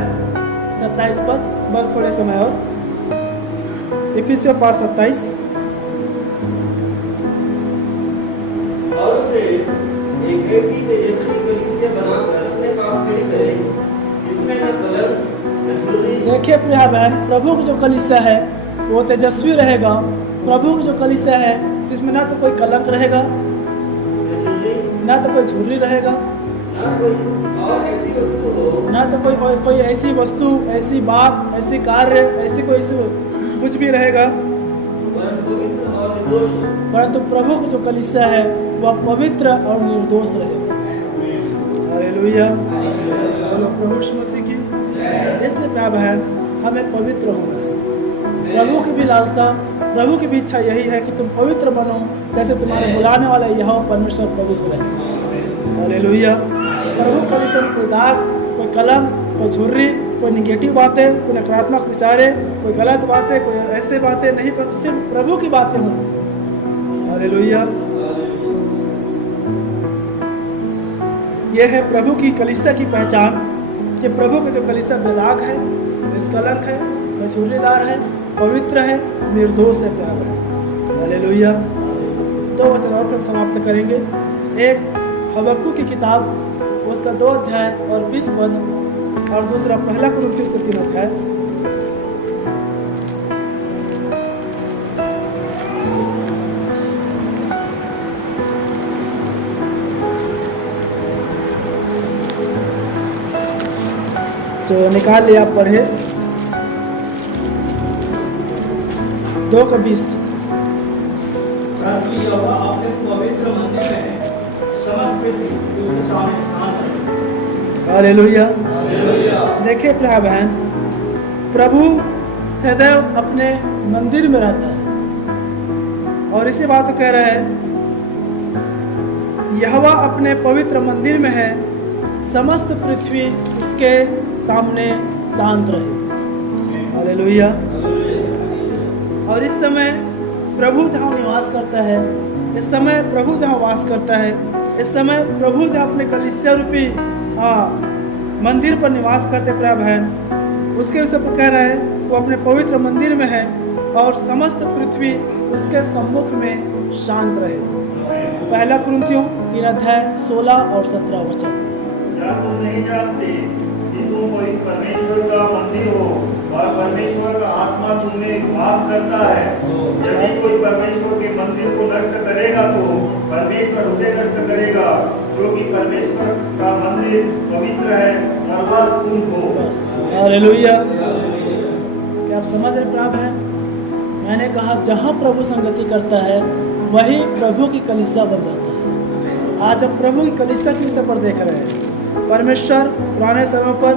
27 पद, बस थोड़े समय और। इफिसियों 5:27। और उसे एक ऐसी तेजस्वी कलीसिया बनाकर अपने पास खड़ी करे, जिसमें न कलंक न झुर्री। देखिए प्रिय बहन, प्रभु का जो कलीसिया है वो तेजस्वी रहेगा। प्रभु का जो कलीसिया है जिसमें ना तो कोई कलंक रहेगा, ना तो कोई झुर्री रहेगा, ना कोई और ऐसी वस्तु हो, ना तो कोई ऐसी वस्तु, ऐसी बात, ऐसी कार्य, ऐसी कोई कुछ भी रहेगा, परंतु पवित्र और निर्दोष हो। परंतु प्रभु का जो कलीसिया है वह पवित्र और निर्दोष रहेगा। हालेलुया। बोलो प्रभु यीशु मसीह की। इसलिए प्यारे बहन, हमें पवित्र होना है। प्रभु की भी लालसा, प्रभु की भी इच्छा यही है कि तुम पवित्र बनो, जैसे तुम्हारे बुलाने वाला यहोवा परमेश्वर पवित्र है। हालेलुया। प्रभु कलीसिया में कोई दाग, कोई कलंक, कोई झुर्री, कोई निगेटिव बातें, कोई नकारात्मक विचारें, कोई गलत बातें, कोई ऐसे बातें नहीं, परंतु सिर्फ प्रभु की बातें होंगी। हालेलुया। यह है प्रभु की कलीसिया की पहचान, कि प्रभु का जो कलीसिया बेदाग है, निष्कलंक है, झुर्रीदार है, पवित्र है, निर्दोष है। प्यार है। हालेलुया। 2 वचन और फिर समाप्त करेंगे। एक हबक्कुक की किताब, उसका 2 अध्याय और 20 पद, और दूसरा 1 कुरिन्थियों उसका 3 अध्याय। तो निकाल लिया, आप पढ़े। 2 का 20। परंतु यहोवा अपने पवित्र मंदिर में समस्त पृथ्वी उसके सामने शांत रहे। हालेलुया। हालेलुया। देखिए प्रिय बहन, प्रभु सदैव अपने मंदिर में रहता है और इसी बात को कह रहा है, यहोवा अपने पवित्र मंदिर में है, समस्त पृथ्वी उसके सामने शांत रहे। हालेलुया। और इस समय प्रभु जहाँ निवास करता है, इस समय प्रभु जहाँ वास करता है, इस समय प्रभु जहाँ अपने कलीसिया रूपी मंदिर पर निवास करते प्रिय बहन, उसके विषय पर कह रहा है वो अपने पवित्र मंदिर में है और समस्त पृथ्वी उसके सम्मुख में शांत रहे। पहला कुरिन्थियों 3:16 और 17 वचन। क्या तुम नहीं जानते कि तुम पवित्र परमेश्वर का मंदिर हो और परमेश्वर का आत्मा तुम में वास करता है? यदि कोई परमेश्वर के मंदिर को नष्ट करेगा तो परमेश्वर उसे नष्ट करेगा, क्योंकि परमेश्वर का मंदिर पवित्र है और वह तुम हो। हालेलुया। क्या आप समझ रहे प्राप्त है? मैंने कहा जहाँ प्रभु संगति करता है वही प्रभु की कलीसिया बन जाता है। आज हम प्रभु की कलीसिया के विषय पर देख रहे हैं। परमेश्वर पुराने समय पर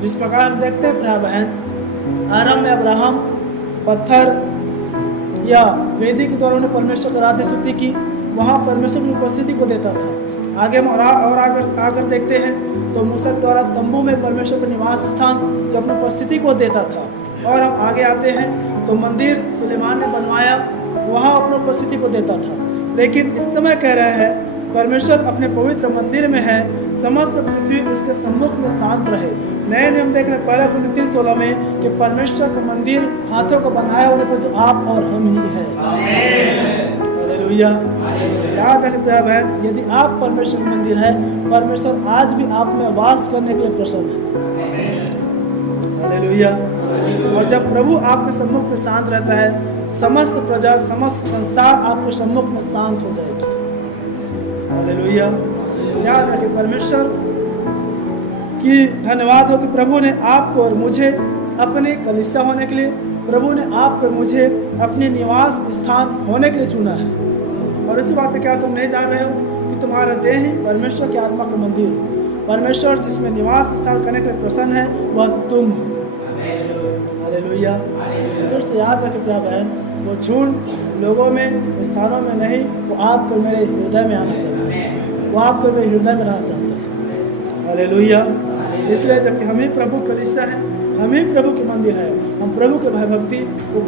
जिस प्रकार हम देखते हैं प्रिय बहन, आरंभ में अब्राहम पत्थर या वेदी के द्वारा उन्होंने परमेश्वर की आराधना स्तुति की, वहाँ परमेश्वर की उपस्थिति को देता था। आगे हम और आकर देखते हैं तो मूसा के द्वारा तंबू में परमेश्वर के निवास स्थान की अपनी उपस्थिति को देता था। और हम आगे आते हैं तो मंदिर सुलेमान ने बनवाया, वहाँ अपनी उपस्थिति को देता था। लेकिन इस समय कह रहे हैं परमेश्वर अपने पवित्र मंदिर में है, समस्त पृथ्वी उसके सम्मुख में शांत रहे। नए नियम देख रहे पहला कुरिन्थियों 3:16 में कि परमेश्वर का मंदिर हाथों को बनाया होने पर तो आप और हम ही है। हालेलुया। याद रखें प्रिय बहन, यदि आप परमेश्वर का मंदिर है, परमेश्वर आज भी आप में वास करने के लिए प्रसन्न है। हालेलुया। और जब प्रभु आपके सम्मुख में शांत रहता है, समस्त प्रजा समस्त संसार आपके सम्मुख में शांत हो जाएगी। हालेलुया। याद रखें परमेश्वर की धन्यवाद हो कि प्रभु ने आपको और मुझे अपने कलीसिया होने के लिए, प्रभु ने आपको और मुझे अपने निवास स्थान होने के लिए चुना है। और इसी बात है, क्या तुम नहीं जान रहे हो कि तुम्हारा देह ही परमेश्वर की आत्मा का मंदिर हो। परमेश्वर जिसमें निवास स्थान करने के लिए प्रसन्न है वह तुम हो। हालेलुया। फिर से याद रखें प्रिय बहन, वो झूठ लोगों में स्थानों में नहीं, वो आपको मेरे हृदय में आना चाहता है, वो आपको मेरे हृदय में रहना चाहता है। हालेलुया। इसलिए जबकि हम ही प्रभु कलीसिया है, हम ही प्रभु के मंदिर है, हम प्रभु के भय भक्ति,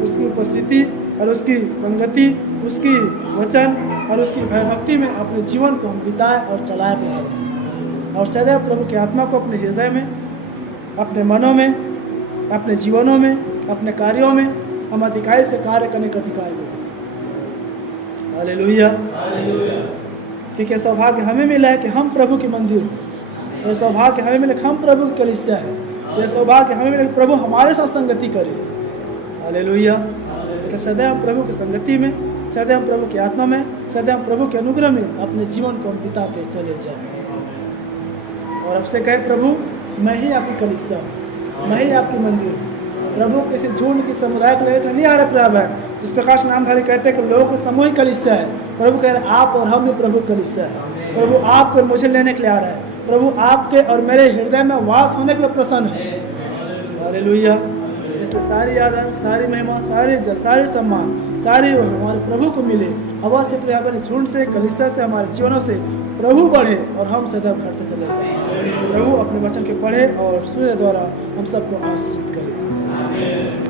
उसकी उपस्थिति और उसकी संगति, उसकी वचन और उसकी भय भक्ति में अपने जीवन को हम बिताए और चलाए भी हैं। और सदैव प्रभु की आत्मा को अपने हृदय में, अपने मनों में, अपने जीवनों में, अपने कार्यों में हम अधिकारी से कार्य करने का अधिकार होगा। हालेलुया। ठीक है, सौभाग्य हमें मिला है कि हम प्रभु के मंदिर हैं। यह सौभाग्य हमें मिला कि हम प्रभु की कलीसिया है। यह सौभाग्य हमें मिला कि प्रभु हमारे साथ संगति करे। हालेलुया। तो सदैव हम प्रभु की संगति में, सदैव हम प्रभु की आत्मा में, सदैव हम प्रभु के अनुग्रह में अपने जीवन को हम बिता के चले जाए। और अब से कहे प्रभु मैं ही आपकी कलीसिया हूँ, मैं ही आपकी मंदिर हूँ। प्रभु किसी झूठ की समुदाय को लेकर नहीं आ रहे प्रभु है, जिस प्रकार से नामधारी कहते हैं कि लोगों के समूह कलीसिया है। प्रभु कह रहे आप और हम भी प्रभु कलीसिया है। प्रभु आपको मुझे लेने के लिए आ रहा है। प्रभु आपके और मेरे हृदय में वास होने के लिए प्रसन्न है। हालेलुया। इसलिए सारी आदर, सारी महिमा, सारी सम्मान, सारी हमारे प्रभु को मिले। अवश्य अपने झूठ से, कलीसिया से, हमारे जीवनों से प्रभु बढ़े और हम सदैव घटते चले जाए। प्रभु अपने वचन के पढ़े और सूर्य द्वारा हम सबको आशीषित करें। आमीन।